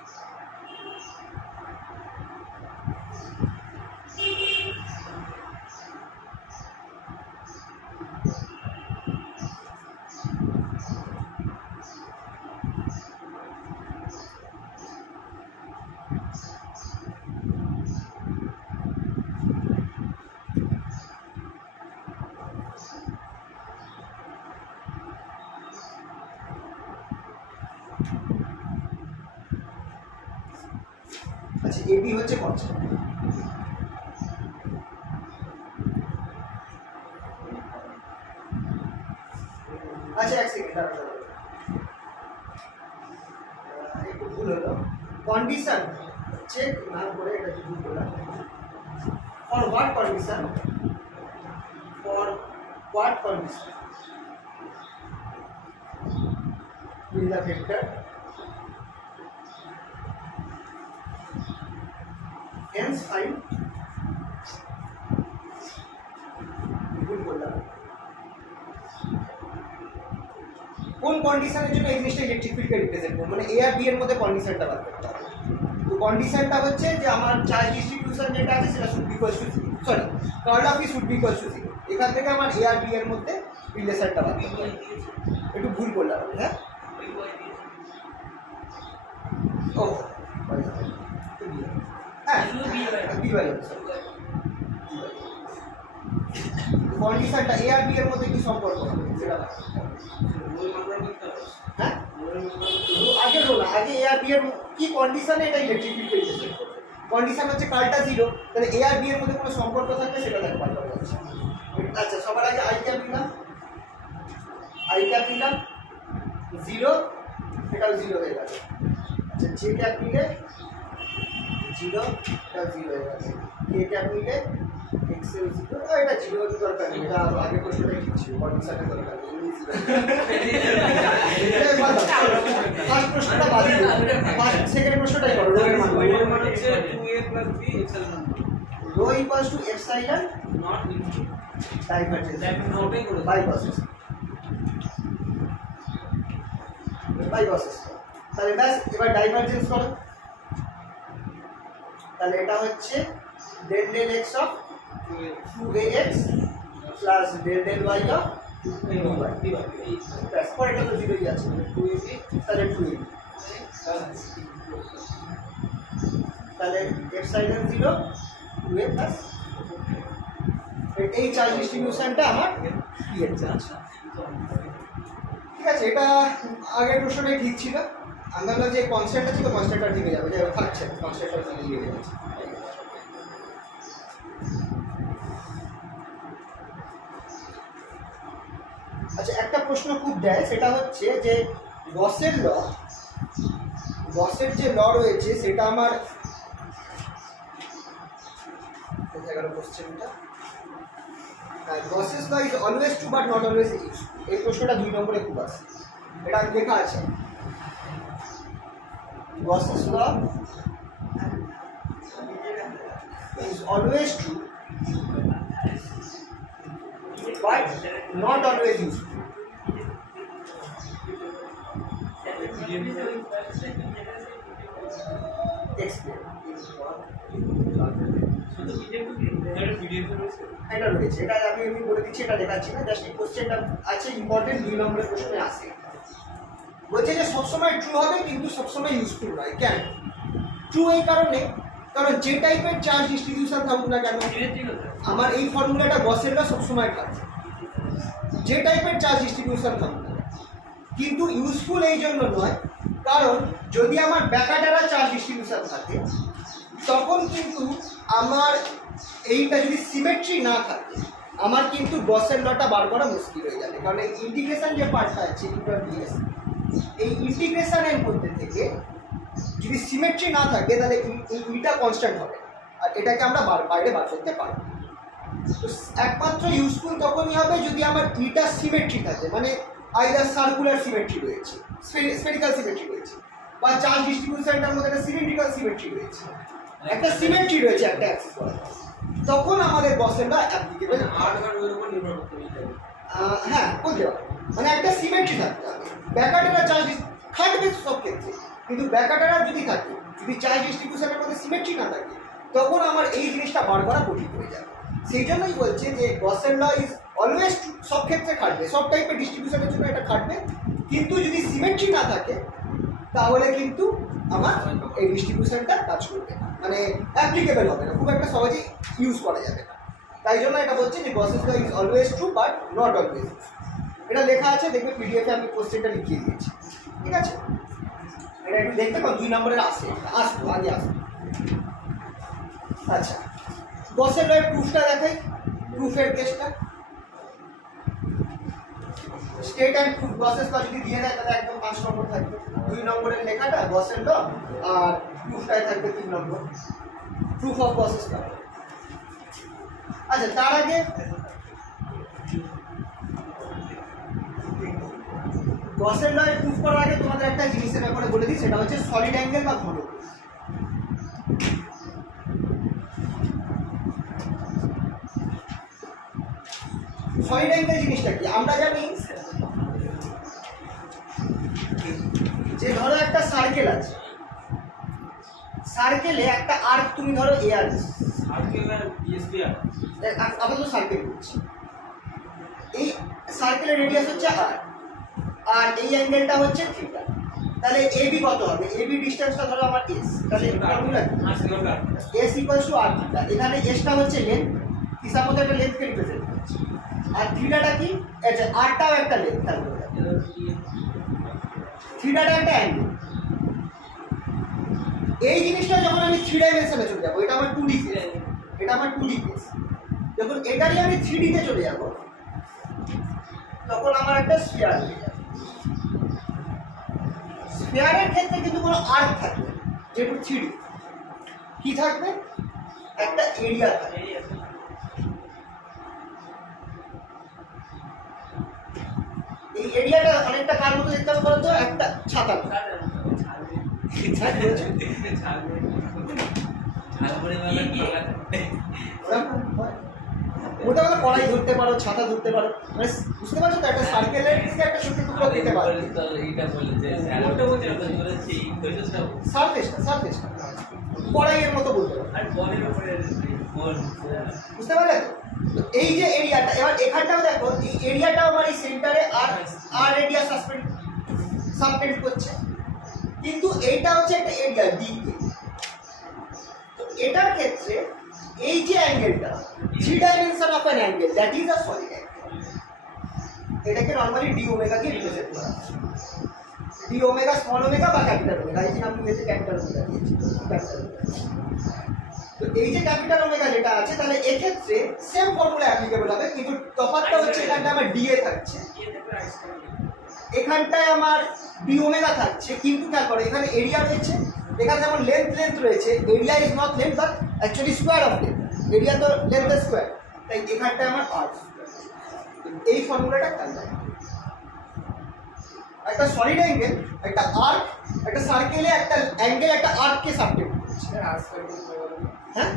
আচ্ছা, এবি হচ্ছে কনস্ট্যান্ট। আচ্ছা এক সেকেন্ড দাঁড়াও, একটু ভুল হলো। কন্ডিশন চেক না করে এটা ভুল করলাম। For what condition? For what condition will the vector hence find ভুল করলাম। কোন কন্ডিশনের জন্য এই জিনিসটা ইলেকট্রিক ফিল্ডকে রিপ্রেজেন্ট করবে, মানে এ আর বি এর মধ্যে কন্ডিশনটা বার করতে হবে। তো কন্ডিশনটা হচ্ছে যে আমার চার্জ ডিস্ট্রিবিউশন যেটা আছে সেটা should be equal to 0, sorry curl of E should be equal to 0। এখান থেকে আমার এ আর বি এর মধ্যে রিলেশনটা বার করতে হবে। একটু ভুল করলাম আমি, হ্যাঁ ও হ্যাঁ বি বাই কন্ডিশনটা এ আর বি এর মধ্যে কি সম্পর্ক হবে সেটা হ্যাঁ আগে বলো, আগে এ আর বি এর কি কন্ডিশনে এটা ইলেকট্রিক ফিল্ড রিপ্রেজেন্ট করবে। কন্ডিশন হচ্ছে কার্লটা 0, তাহলে এ আর বি এর মধ্যে কোনো সম্পর্ক থাকলে সেটা দেখবার দরকার আছে। আচ্ছা, সবার আগে আই ক্যাপ নিলাম, 0, এটাও 0 হয়ে গেছে। আচ্ছা, জে ক্যাপ নিলে 0, এটা 0 হয়ে গেছে। কে ক্যাপ নিলে এক্সেল 0, এটা 0 এর দরকার নেই, এটা আগে প্রশ্নটাই ঠিক ছিল, কন্ডিশনের দরকার নেই। ফার্স্ট প্রশ্নটা বাদ দিও, ফার্স্ট সেকেন্ড প্রশ্নটাই করো। রো এর মান হচ্ছে 2a + b epsilon rho equals to epsilon nought into divergence ওটাই করে বাই প্রসেস তাহলে ব্যাস, এবার ডাইভারজেন্স করো। তাহলে এটা হচ্ছে del del x of 2ax plus del del y of 2ay। ব্যাস, পরেটা তো 0ই আছে, 2ab তাহলে 2ab, তাহলে এপসাইলন 0 2a প্লাস এই চার্জ ডিস্ট্রিবিউশনটা আমার এর চার্জ। ঠিক আছে, এটা আগের প্রশ্নটাই ঠিক ছিল। আমরা ভাবলাম যে কনস্ট্যান্টটা ছিল, কনস্ট্যান্টটা ঠিক হয়ে যাবে, যে থাকছে কনস্ট্যান্টটা ঠিক হয়ে যাচ্ছে। আচ্ছা, একটা প্রশ্ন খুব দেয়, সেটা হচ্ছে যে গসের যে ল রয়েছে সেটা আমার কোশ্চেনটা Gauss's law is always true but not always use. এই প্রশ্নটা 2 নম্বরে খুব আসে, এটা লেখা আছে Gauss's law is always true but not always use. Explain এটা রয়েছে, এটা আমি এমনি বলে দিচ্ছি, এটা দেখাচ্ছি না, জাস্ট এই কোশ্চেনটা আছে ইম্পর্টেন্ট, 2 নম্বরের প্রশ্নে আসে। বলছে যে সবসময় ট্রু হবে কিন্তু সবসময় ইউজফুল নয়। কেন ট্রু? এই কারণে, কারণ যে টাইপের চার্জ ডিস্ট্রিবিউশন থাকুক না কেন, আমার এই ফর্মুলাটা গসেরটা সবসময় খাবে, যে টাইপের চার্জ ডিস্ট্রিবিউশন থাকুক না, কিন্তু ইউজফুল এই জন্য নয় কারণ যদি আমার ব্যাকাটারা চার্জ ডিস্ট্রিবিউশন থাকে তখন কিন্তু আমার এইটা যদি সিমেট্রি না থাকে আমার কিন্তু গসের লটা বার করা মুশকিল হয়ে যাবে। কারণ এই ইন্টিগ্রেশন যে পার্টটা আছে ইন্টারডিএস, এই ইন্টিগ্রেশনের মধ্যে থেকে যদি সিমেট্রি না থাকে তাহলে ইটা কনস্ট্যান্ট হবে আর এটাকে আমরা বাইরে বার করতে পারবো। তো একমাত্র ইউজফুল তখনই হবে যদি আমার ইটা সিমেট্রি থাকে, মানে আইদার সার্কুলার সিমেট্রি রয়েছে, স্ফেরিক্যাল সিমেট্রি রয়েছে, বা চার্জ ডিস্ট্রিবিউশনটার মধ্যে একটা সিলিন্ড্রিক্যাল সিমেট্রি রয়েছে, একটা সিমেট্রি রয়েছে একটা অ্যাক্সিস বরাবর, তখন আমাদের গসেরটা অ্যাপ্লিকেবল। হ্যাঁ বলতে পারো, মানে একটা সিমেট্রি থাকতে হবে। ব্যাকাটারা চার্জ খাটবে সব ক্ষেত্রে, কিন্তু ব্যাকাটারা যদি থাকে, যদি চার্জ ডিস্ট্রিবিউশনের মধ্যে সিমেট্রি না থাকে তখন আমার এই জিনিসটা বার করা কঠিন হয়ে যাবে। সেই জন্যই বলছে যে গসের ল ইজ অলওয়েজ সব ক্ষেত্রে খাটবে, সব টাইপের ডিস্ট্রিবিউশনের জন্য এটা খাটবে, কিন্তু যদি সিমেট্রি না থাকে তাহলে কিন্তু আমার এই ডিস্ট্রিবিউশনটা কাজ করবে না, মানে অ্যাপ্লিকেবল হবে না, খুব একটা সহজেই ইউজ করা যাবে না। তাই জন্য এটা বলছে যে Gauss's law is always true but not always. এটা লেখা আছে, দেখবে পিডিএফে আমি কোশ্চেনটা লিখিয়ে দিয়েছি, ঠিক আছে? এটা একটু দেখতে পাবো, 2 নম্বরের আসবো আগে আসবো। আচ্ছা, গসের লয়ের প্রুফটা দেখাই, প্রুফের কেসটা। স্টেট অ্যান্ড প্রুফ গসেস ল যদি দিয়ে দেয় তাহলে একদম 5 নম্বর থাকবে, 2 নম্বরের লেখাটা গসের ল আর প্রুফটাই থাকবে 3 নম্বর, প্রুফ অফ গসেস ল। আচ্ছা, তার আগে গসের লয়ের প্রুফ করার আগে তোমাদের একটা জিনিসের ব্যাপারে বলে দিই, সেটা হচ্ছে সলিড অ্যাঙ্গেল বা ঘনক। সলিড অ্যাঙ্গেল জিনিসটা কি আমরা জানি, যে ধরো একটা সার্কেল আছে, সার্কেলে একটা আর্ক তুমি ধরো এ আর আপাতত সার্কেল করছি, এই সার্কেলের রেডিয়াস হচ্ছে আর, আর এই অ্যাঙ্গেলটা হচ্ছে থিটা, তাহলে এবি কত হবে? এবি ডিসটেন্সটা ধরো আমার এস, তাহলে formula S equals to R theta. এখানে এসটা হচ্ছে লেন্থ, থিটার মধ্যে একটা লেন্থকে রিপ্রেজেন্ট করছে, আর থিটাটা কি? আচ্ছা, আরটাও একটা লেন্থ, থিটাটা একটা অ্যাঙ্গেল। এই জিনিসটা যখন আমি 3 ডাইমেনশনে চলে যাবো, এটা আমার 2D কেস, এটা আমার 2D কেস, যখন এটারই আমি 3D তে চলে যাব তখন আমার একটা স্ফিয়ার হয়ে যাবে। স্ফিয়ারের ক্ষেত্রে কিন্তু কোনো আর্ক থাকবে না, যেহেতু 3D কি থাকবে? একটা এরিয়া থাকবে। এই এরিয়াটা অনেকটা কার মতো দেখতে হবে বলতো? একটা ছাতা। ওটা বলে কড়াই ধরতে পারো, ছাতা ধরতে পারো, মানে বুঝতে পারছো তো? একটা সার্কেলের দিকে একটা ছোট টুকরো দিতে পারো, সারফেসটা কড়াইয়ের মতো বলতে পারো, বুঝতে পারলে তো? এই যে এরিয়াটা, এবার এখানটাও দেখো, এই এরিয়াটাও আমার এই সেন্টারে আর রেডিয়াস সাসপেন্ড করছে, কিন্তু এইটা হচ্ছে একটা এরিয়া ডি কে। তো এটার ক্ষেত্রে এই যে অ্যাঙ্গেলটা 3 dimension of an angle, that is a solid angle. এটাকে নরমালি ডি ওমেগা কে রিপ্রেজেন্ট করা হয়, ডি ওমেগা, স্মল ওমেগা বা ক্যাপিটাল ওমেগা। এই যে আমি নিচে ক্যাপিটাল ওমেগা দিয়েছি, ক্যাপিটাল ওমেগা। তো এই যে ক্যাপিটাল ওমেগা যেটা আছে, তাহলে এক্ষেত্রে সেম ফর্মুলা অ্যাপ্লিকেবল হবে, কিন্তু তফাৎটা হচ্ছে এখানটা আমার ডি এ থাকছে, এখানটায় আমার ডি ওমেগা থাকছে, কিন্তু খেয়াল করো এখানে এরিয়া রয়েছে, এখানে যেমন লেন্থ রয়েছে, area is not length but actually square of length, area তো লেন্থের স্কোয়ার, তাই এখানটায় আমার আর স্কোয়ার। এই ফর্মুলাটা খেয়াল রাখবে। একটা সলিড অ্যাঙ্গেল, একটা আর্ক, একটা সার্কেলে একটা অ্যাঙ্গেল একটা আর্ককে সাবটেন্ড করছে। হ্যাঁ,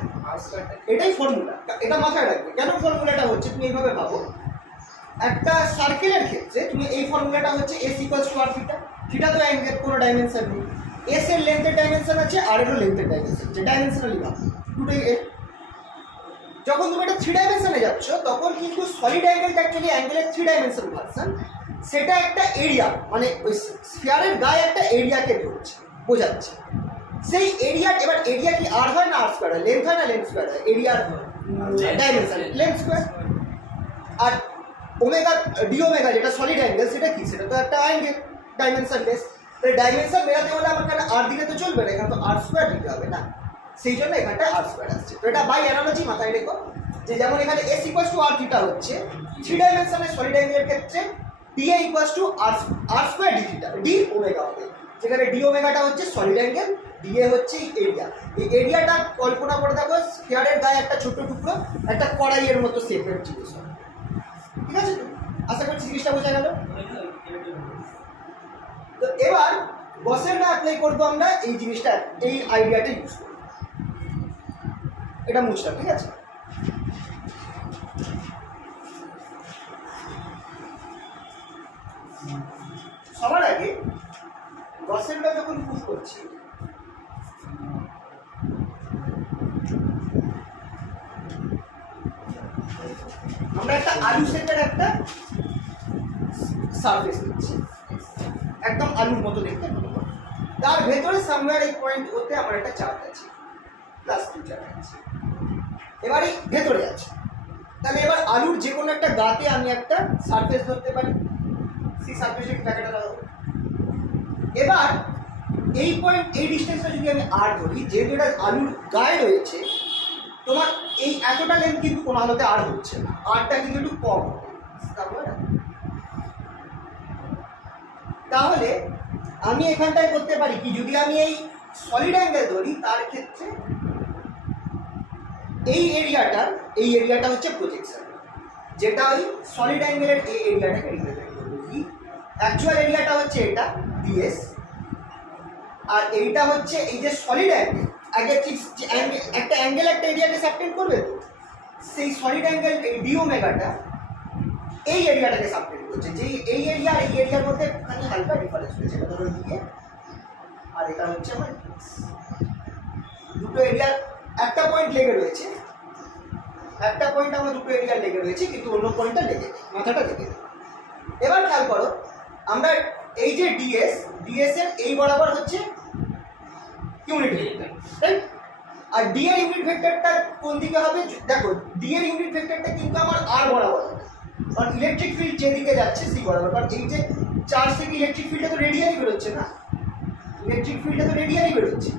এটাই ফর্মুলা, এটা মাথায় রাখবে। কেন ফর্মুলাটা হচ্ছে তুমি এইভাবে ভাবো, একটা সার্কেলের ক্ষেত্রে তুমি এই ফর্মুলাটা হচ্ছে S equals to R theta. Theta তো অ্যাঙ্গেল, কোনো ডাইমেনশন নেই। এস এর লেন্থের ডাইমেনশন আছে, আর এরও লেন্থের ডাইমেনশন আছে, ডাইমেনশনালি ভাব দুটোই এ। যখন তুমি এটা 3 ডাইমেনশনে যাচ্ছ তখন কিন্তু সলিড অ্যাঙ্গেলটা অ্যাকচুয়ালি অ্যাঙ্গেলের 3 ডাইমেনশন ভার্সন। সেটা একটা এরিয়া, মানে ওই স্ফিয়ারের গায়ে একটা এরিয়াকে ধরছে, বোঝাচ্ছে। সেই এরিয়া, এবার এরিয়া কি আর হয় না আর স্কোয়ার হয়, লেন্থ হয় না লেন্থ স্কোয়ার হয়, এরিয়ার ডাইমেনশন লেন্থ স্কোয়ার। আর ওমেগা ডি ওমেগা যেটা সলিড অ্যাঙ্গেল, সেটা কি, সেটা তো একটা অ্যাঙ্গেল ডাইমেনশন লেস। তাহলে ডাইমেনশন মেলাতে হলে আমার এখানে আর দিলে তো চলবে না, এখানে তো আর স্কোয়ার দিতে হবে না, সেই জন্য এখানটা আর স্কোয়ার আসছে। তো এটা বাই অ্যানালজি মাথায় রেখো, যে যেমন এখানে S equals to R theta হচ্ছে 3 ডাইমেনশনের সলিড অ্যাঙ্গেলের ক্ষেত্রে dA equals to R square d theta, d omega হবে। যেখানে ডি ওমেগাটা হচ্ছে সলিড অ্যাঙ্গেল, ডিএ হচ্ছে এরিয়া। এই এরিয়াটা কল্পনা করে দেখো, স্ফিয়ারের গায়ে একটা ছোট টুকরো, একটা কড়াইয়ের মতো শেপের জিনিস হয়। ঠিক আছে, আশা করছি জিনিসটা বোঝা গেল। তো এবার গসের ল অ্যাপ্লাই করবো আমরা এই জিনিসটা, এই আইডিয়াটা ইউজ করবো। এটা মুছলাম, ঠিক আছে। সবার আগে গসের ল যখন প্রুফ করছি, আমরা একটা আলু শেপের একটা সারফেস নিচ্ছি, একদম আলুর মতো দেখতে মনে হয়। তার ভেতরে সামওয়্যার এই পয়েন্ট ওতে আমার একটা চার্জ আছে, প্লাস 2 চার্জ আছে। এবার এই ভেতরে আছে, তাহলে এবার আলুর যে কোনো একটা গাতে আমি একটা সারফেস ধরতে পারি, সেই সারফেসের প্যাকেটটা লাগাবো। এবার এই পয়েন্ট, এই ডিস্টেন্সটা যদি আমি আর ধরি, যেহেতু এটা আলুর গায়ে রয়েছে, তোমার এই এতটা লেন্থ কিন্তু কোনো আলোতে আর হচ্ছে না, আরটা কিন্তু একটু কম হবে। তাহলে আমি এখানটায় করতে পারি কি, যদি আমি এই সলিড অ্যাঙ্গেল ধরি, তার ক্ষেত্রে এই এরিয়াটা হচ্ছে প্রজেকশন, যেটা ওই সলিড অ্যাঙ্গেলের এই এরিয়াটাকে রিপ্রেজেন্ট করবে। কি অ্যাকচুয়াল এরিয়াটা হচ্ছে এটা ডিএস, আর এইটা হচ্ছে এই যে সলিড অ্যাঙ্গেল, আগে ঠিক একটা অ্যাঙ্গেল একটা এরিয়াকে সাবটেন্ড করবে, তো সেই সলিড অ্যাঙ্গেল এই ডি ওমেগাটা এই এরিয়াটাকে সাবটেন্ড করছে। যে এই এরিয়া আর এই এরিয়ার মধ্যে খালি হালকা ডিফারেন্স রয়েছে, এটা ধরো দিয়ে, আর এটা হচ্ছে আমার দুটো এরিয়ার একটা পয়েন্ট লেগে রয়েছে, একটা পয়েন্ট আমার দুটো এরিয়ার লেগে রয়েছে, কিন্তু অন্য পয়েন্টটা লেগে মাথাটা লেগে। এবার খেয়াল করো, আমরা এই যে ডিএস এর এই বরাবর হচ্ছে ইউনিট ভেক্টর, রাইট? আর ডি এর ইউনিট ভেক্টরটা কোন দিকে হবে, দেখো ডি এর ইউনিট ভেক্টরটা কিন্তু আমার আর বরাবর হবে, কারণ ইলেকট্রিক ফিল্ড যেদিকে যাচ্ছে সি বরাবর। কারণ এই যে চার্জ থেকে ইলেকট্রিক ফিল্ডটা তো রেডিয়ালি বেরোচ্ছে না, ইলেকট্রিক ফিল্ডটা তো রেডিয়ালি বেরোচ্ছে,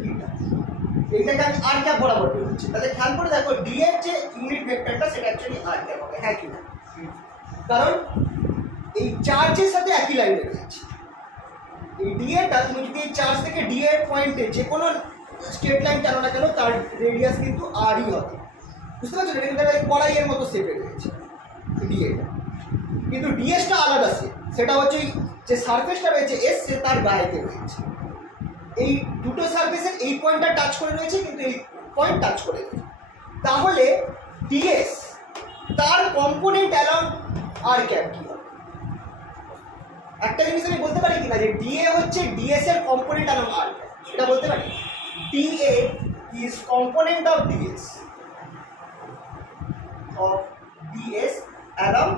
এইটাকে আমি আর ক্যাপ বরাবর বেরোচ্ছে। তাহলে খেয়াল করে দেখো, ডি এর যে ইউনিট ভেক্টরটা সেটা অ্যাকচুয়ালি আর ক্যাপ হবে, হ্যাঁ কি না? কারণ এই চার্জের সাথে একই লাইনে রয়েছে। এই ডি এটা তুমি যদি এই চার্জ থেকে ডি এর পয়েন্টে যে কোনো স্ট্রেট লাইন টানো না কেন, তার রেডিয়াস কিন্তু আরই হবে, বুঝতে পারছো? এটা কিন্তু কড়াইয়ের মতো শেপে রয়েছে ডি এটা, কিন্তু ডিএসটা আলাদা শেপ, সেটা হচ্ছে যে সারফেসটা রয়েছে এস, সে তার গায়েতে রয়েছে। এই দুটো সারফেসের এই পয়েন্টটা টাচ করে রয়েছে, কিন্তু এই পয়েন্ট টাচ করে রয়েছে। তাহলে ডিএস তার কম্পোনেন্ট অ্যালং আর ক্যাপ কি হবে? একটা জিনিস আমি বলতে পারি কিনা, যে ডিএ হচ্ছে ডিএস এর কম্পোনেন্ট অ্যালং আর ক্যাপ, সেটা বলতে পারি। DA is component of dS along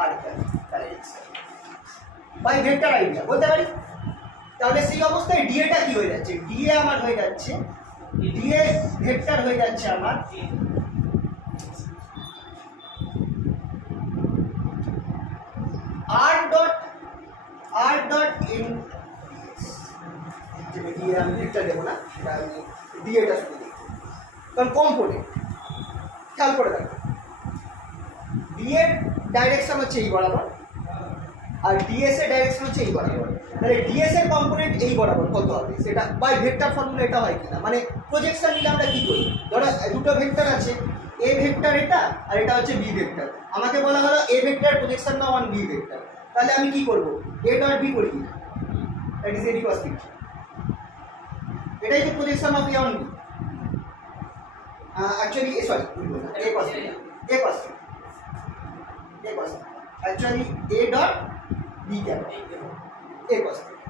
R cap by vector idea বলতে পারি। তাহলে সেই অবস্থায় ডিএটা কি হয়ে যাচ্ছে, ডিএ আমার হয়ে যাচ্ছে, ডিএ ভেক্টর হয়ে যাচ্ছে আমার আর ডট ইন ডিএ, আমি ভেক্টর দেবো না, সেটা আমি ডিএটা শুধু দিই, কারণ কম্পোনেন্ট। খেয়াল করে দেখো, ডিএর ডাইরেকশন হচ্ছে এই বরাবর, আর ডিএস এর ডাইরেকশন হচ্ছে এই বরাবর। তাহলে ডিএস এর কম্পোনেন্ট এই বরাবর কত হবে, সেটা বাই ভেক্টর ফর্মুলা এটা হয় কিনা, মানে প্রজেকশন নিলে আমরা কি করি, ধরো দুটো ভেক্টর আছে, এ ভেক্টর এটা, আর এটা হচ্ছে বি ভেক্টর। আমাকে বলা হলো এ ভেক্টর প্রজেকশন না অন বি ভেক্টর, তাহলে আমি কি করব? এ ডট বি করি, that is AB cos theta. এটাই তো projection of A on B. Actually sorry A cos theta, A cos theta, A cos theta actually A dot B cap, A cos theta.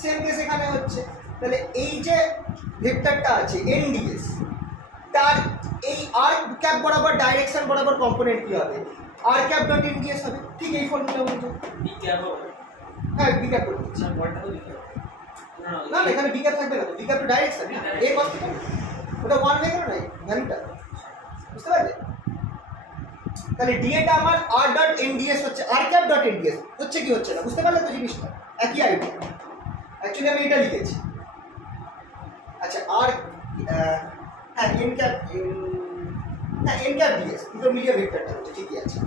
Same case এখানে হচ্ছে। তাহলে এই যে ভেক্টরটা আছে এনডিএস, তার এই আর ক্যাপ বরাবর ডাইরেকশন বরাবর কম্পোনেন্ট কি হবে? আর ক্যাপ ডট এনডিএস হবে। ঠিক এই ফর্মুলা অনুযায়ী। বি ক্যাপ হবে হ্যাঁ বি ক্যাপ করে দিচ্ছি। না বলটা তো লিখো না না না এখানে বি ক্যাপ থাকবে না তো, বি ক্যাপ তো ডাইরেকশন না, এ কস থিটা ওটা 1 হয়ে গেল না ভ্যালুটা, বুঝতে পারলে? তাহলে ডিএটা আমার আর ডট এনডিএস হচ্ছে, আর ক্যাপ ডট এনডিএস হচ্ছে কি হচ্ছে না, বুঝতে পারলে তো জিনিসটা? একই আইডিয়া। অ্যাকচুয়ালি আমি এটা লিখেছি। আচ্ছা আর হ্যাঁ এন ক্যাপ, হ্যাঁ এন ক্যাপ ডিএস দুটো মিলিয়ে ভেক্টরটা হচ্ছে, ঠিকই আছে।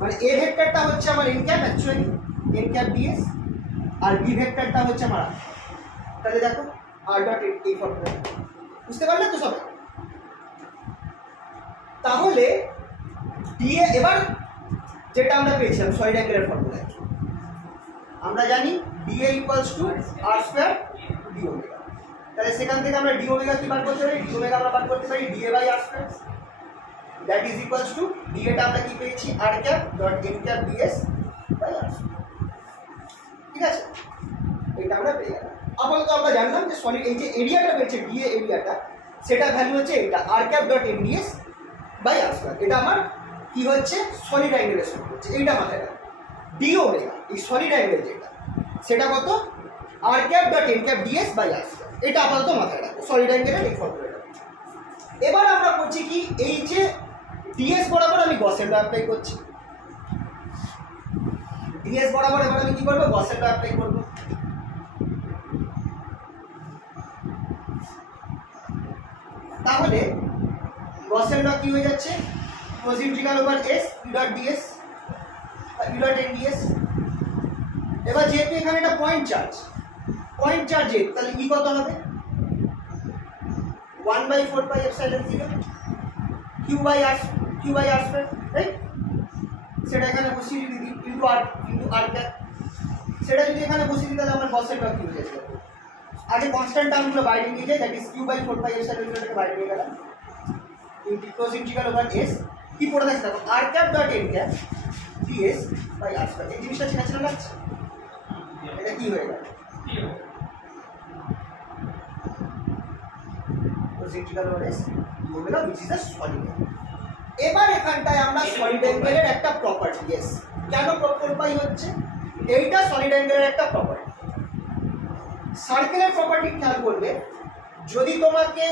মানে এ ভেক্টরটা হচ্ছে আমার n cap actually n cap dS, আর বি ভেক্টরটা হচ্ছে আমার আর। তাহলে দেখো আর ডট এই ফর্মুলা, বুঝতে পারলে তো সবাই? তাহলে ডিএ এবার যেটা আমরা পেয়েছিলাম সলিড অ্যাঙ্গেলের ফর্মুলা, আমরা জানি dA equals to R square d omega. তাহলে সেখান থেকে আমরা ডি ওমেগা কি বার করতে পারি? ডি ওমেগা আমরা বার করতে পারি dA by R square, that is equals to ডিএটা আমরা কি পেয়েছি? R cap dot n cap dS by R square. ঠিক আছে, এটা আমরা পেয়ে গেলাম। আপাতত আমরা জানলাম যে সলিড এই যে এরিয়াটা পেয়েছে ডিএ এরিয়াটা, সেটা ভ্যালু হচ্ছে এটা r cap dot n dS by R square. এটা আমার কি হচ্ছে? সলিড অ্যাঙ্গেলের সঙ্গে হচ্ছে, এইটা মাথায় রাখবে। ডি ওমেগা এই সলিড অ্যাঙ্গেল যেটা, সেটা কত? R cap dot n cap dS by R square. এটা আপাতত মাথায় রাখবো সলিড অ্যাঙ্গেলের এই ফর্মুলাটা। এবার আমরা করছি কি, এই যে ডিএস বরাবর আমি গসের ল অ্যাপ্লাই করছি, ডিএস বরাবর এবার আমি কি করবো? গসের ল অ্যাপ্লাই করবো। তাহলে গসের ল কি হয়ে যাচ্ছে? Close integral over S U dot DS U dot n DS. এবার যেহেতু এখানে একটা পয়েন্ট চার্জ যেহেতু, তাহলে ই কত হবে? 1/4 pi epsilon 0 Q by R square, right? সেটা এখানে বসিয়ে দিই ইনটু আর ক্যাপ। সেটা যদি এখানে বসিয়ে দিই তাহলে আমার গসের ল কি হয়ে যাবে? আগে কনস্ট্যান্ট টার্মগুলো বাইরে নিয়ে যায়, that is Q by 4 pi epsilon 0 বাইরে নিয়ে গেলাম, ক্লোজ ইন্টিগ্রাল ওভার এস কি পড়ে থাকছে দেখো r cap dot n cap dS by R square. এই জিনিসটা চেনা লাগছে? এটা কি হয়ে গেল? Closed integral over S omega which is a solid angle। এবার এখানটায় আমরা সলিড অ্যাঙ্গেলের একটা প্রপার্টি, ইয়েস কেন প্রপার পাই হচ্ছে? এইটা সলিড অ্যাঙ্গেলের একটা প্রপার্টি। সার্কেলের প্রপার্টি খেয়াল করবে, যদি তোমাকে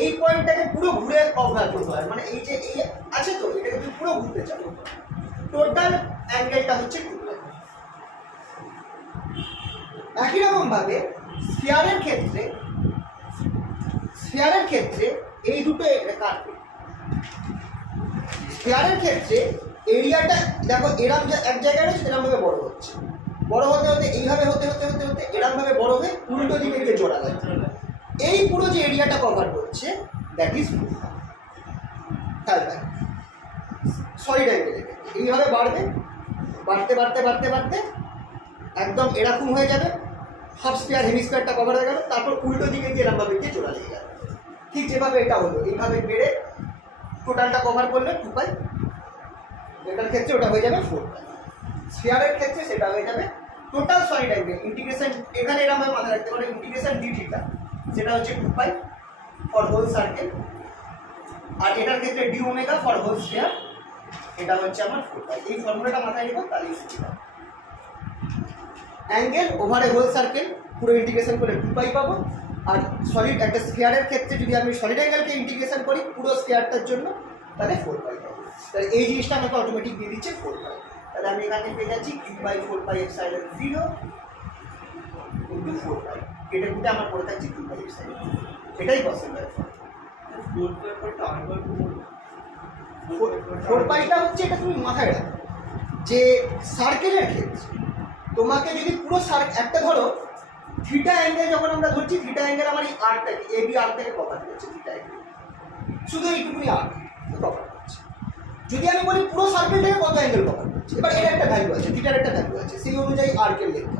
এই পয়েন্টটাকে পুরো ঘুরে কভার করতে হয়, মানে এই যে এই আছে তো, এটাকে তুমি পুরো ঘুরতে চাও, টোটাল অ্যাঙ্গেলটা হচ্ছে 2 পাই। একই রকম ভাবে স্ফিয়ারের ক্ষেত্রে এই দুটো কাটবে। স্ফিয়ারের ক্ষেত্রে এরিয়াটা দেখো এরম এক জায়গায় রয়েছে, এরম ভাবে বড় হচ্ছে, বড় হতে হতে এইভাবে হতে এরম ভাবে বড় হয়ে উল্টো দিকে গিয়ে জোড়া লাগছে। এই পুরো যে এরিয়াটা কভার করছে দ্যাট ইজ সলিড অ্যাঙ্গেল। এইভাবে বাড়তে একদম এরকম হয়ে যাবে, হাফ স্কয়ার হেমিস্কয়ারটা কভার হয়ে গেল, তারপর উল্টো দিকে গিয়ে এরম ভাবে গিয়ে জোড়া লেগে গেল। ঠিক যেভাবে এটা হলো, এইভাবে বেড়ে টোটালটা কভার করলে 2 পাই, এটার ক্ষেত্রে ওটা হয়ে যাবে 4 পাই। স্ফিয়ারের ক্ষেত্রে সেটা হয়ে যাবে টোটাল সলিড অ্যাঙ্গেল ইন্টিগ্রেশন, এখানে এরকম ভাবে মাথায় রাখতে পারো ইন্টিগ্রেশন ডি থিটা, সেটা হচ্ছে 2 পাই ফর হোল সার্কেল, আর এটার ক্ষেত্রে d omega for whole sphere, এটা হচ্ছে আমার 4 পাই। এই ফর্মুলাটা মাথায় রেখো, তাহলেই সুবিধা। Angle over a whole circle পুরো ইন্টিগ্রেশন করে 2 পাই পাবো, আর সলিড একটা স্ফিয়ারের ক্ষেত্রে যদি আমি সলিড অ্যাঙ্গেলকে ইন্টিগ্রেশন করি পুরো স্ফিয়ারটার জন্য, তাহলে 4 পাই পাবো। তাহলে এই জিনিসটা আমাকে অটোমেটিক দিয়ে দিচ্ছে 4 পাই। তাহলে আমি এখানে পেয়ে যাচ্ছি Q by 4 pi epsilon 0 into 4 pi, কেটে কুটে আমার পড়ে থাকছে 2 পাই এপসাইলন। এটাই পসিবল। 4 পাইটা হচ্ছে, এটা তুমি মাথায় রাখো যে সার্কেলের ক্ষেত্রে তোমাকে যদি পুরো একটা ধরো থিটা অ্যাঙ্গেল যখন আমরা ধরছি, থিটা অ্যাঙ্গেল আমার এই আর্কটাকে এবি আর্কটাকে কভার করছে, থিটা অ্যাঙ্গেল শুধু এইটুকুনি আর্ক কভার করছে। যদি আমি বলি পুরো সার্কেলটাকে কত অ্যাঙ্গেল কভার করছে, এবার এর একটা ভ্যালু আছে, থিটার একটা ভ্যালু আছে, সেই অনুযায়ী আর্কের লেন্থ।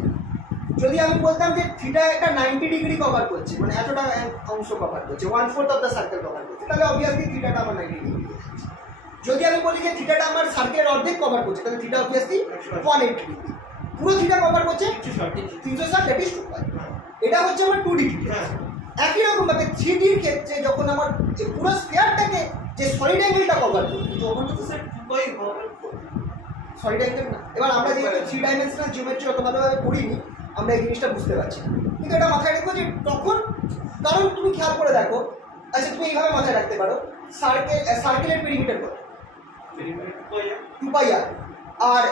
যদি আমি বলতাম যে থিটা একটা 90 ডিগ্রি কভার করছে, মানে এতটা অংশ কভার করছে, 1/4 অফ দ্য সার্কেল কভার করছে, তাহলে অবভিয়াসলি থিটাটা আমার 90 ডিগ্রি। যদি আমি বলি যে থিটাটা আমার সার্কেলের অর্ধেক কভার করছে, তাহলে থিটা অবভিয়াসলি 180 ডিগ্রি। পুরো থিটা কভার করছে 360, দ্যাট ইজ 2 পাই। এটা হচ্ছে আমার 2 ডিগ্রি। একই রকম ভাবে 3D এর ক্ষেত্রে যখন আমার এই পুরো স্ফিয়ারটাকে যে সলিড অ্যাঙ্গেলটা কভার করবে, তখন তো স্যার 2 পাই হবে। সলিড অ্যাঙ্গেল না। এবার আমরা যেহেতু 3 ডাইমেনশনাল জিওমেট্রি অত ভালোভাবে পড়িনি, আমরা এই জিনিসটা বুঝতে পারছি না, কিন্তু এটা মাথায় রাখবো যে তখন, কারণ তুমি খেয়াল করে দেখো, আচ্ছা তুমি এইভাবে মাথায় রাখতে পারো, সার্কেলের পেরিমিটার কত? 2 পাই আর। আর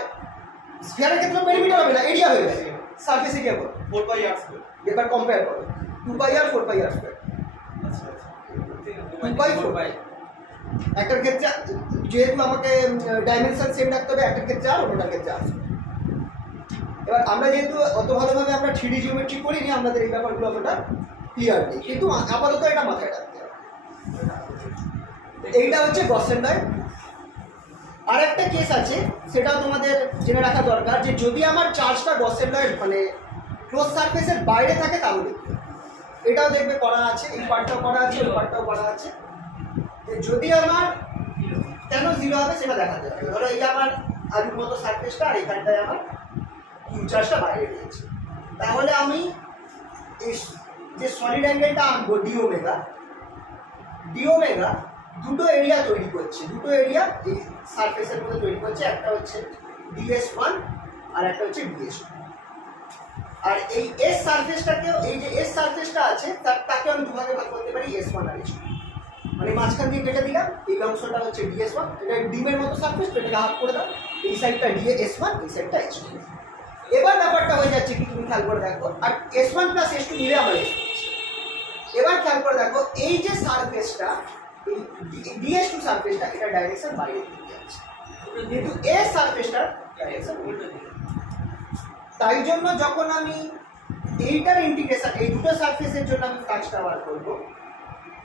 স্ফিয়ারের ক্ষেত্রে পেরিমিটার হবে না, এরিয়া হয়ে যাবে, সারফেস এরিয়া কত? 4 পাই আর স্কয়ার। এবার কম্পেয়ার করো 2 পাই আর 4 পাই আর স্কয়ার। আচ্ছা আচ্ছা 2 পাই 4 পাই। একটার ক্ষেত্রে যেহেতু আমাকে ডাইমেনশন সেম রাখতে হবে, একটার ক্ষেত্রে আর অন্যটার ক্ষেত্রে আর। এবার আমরা যেহেতু অত ভালোভাবে আমরা 3D জিওমেট্রি করিনি, আমাদের এই ব্যাপারগুলো অতটা ক্লিয়ার নেই, কিন্তু আপাতত এটা মাথায় রাখতে হবে। এইটা হচ্ছে গসেন লয়। আর একটা কেস আছে, সেটাও তোমাদের জেনে রাখা দরকার, যে যদি আমার চার্জটা গসেন লয়ের মানে ক্লোজ সারফেসের বাইরে থাকে তাহলে এটাও দেখবে করা আছে, এই পার্টটাও করা আছে, ওই পার্টটাও করা আছে। যদি আমার কেন 0 হবে সেটা দেখা যাবে। ধরো এই আমার আলুর মতো সারফেসটা, আর এখানটায় আমার কিউ চার্জটা বাইরে রয়েছে, তাহলে আমি এই যে সলিড অ্যাঙ্গেলটা আনবো ডিওমেগা দুটো এরিয়া তৈরি করছে, দুটো এরিয়া এই সারফেসের মধ্যে তৈরি করছে, একটা হচ্ছে DS1 আর একটা হচ্ছে DS2। আর এই এস সারফেসটাকেও, এই যে এস সারফেসটা আছে তাকে আমি দুভাগে ভাগ করতে পারি, S1 আর S2। মানে মাঝখান দিয়ে কেটে দিলাম, এই অংশটা হচ্ছে DS1, এটা ডিমের মতো সারফেস, এটাকে হাফ করে দাও, এই সাইডটা DS1, এই সাইডটা S2। এবার ব্যাপারটা হয়ে যাচ্ছে কি, তুমি খেয়াল করে দেখো, আর S1 প্লাস S2 মিলে আমার S2। এবার খেয়াল করে দেখো, এই যে সারফেসটা, এই DS2 সারফেসটা, এটা ডাইরেকশন বাইরে দিকে যাচ্ছে, কিন্তু এস সারফেসটার ডাইরেকশন উল্টো দিকে। তাই জন্য যখন আমি এইটার ইন্টিগ্রেশন, এই দুটো সারফেসের জন্য আমি ফ্লাক্সটা বার করব,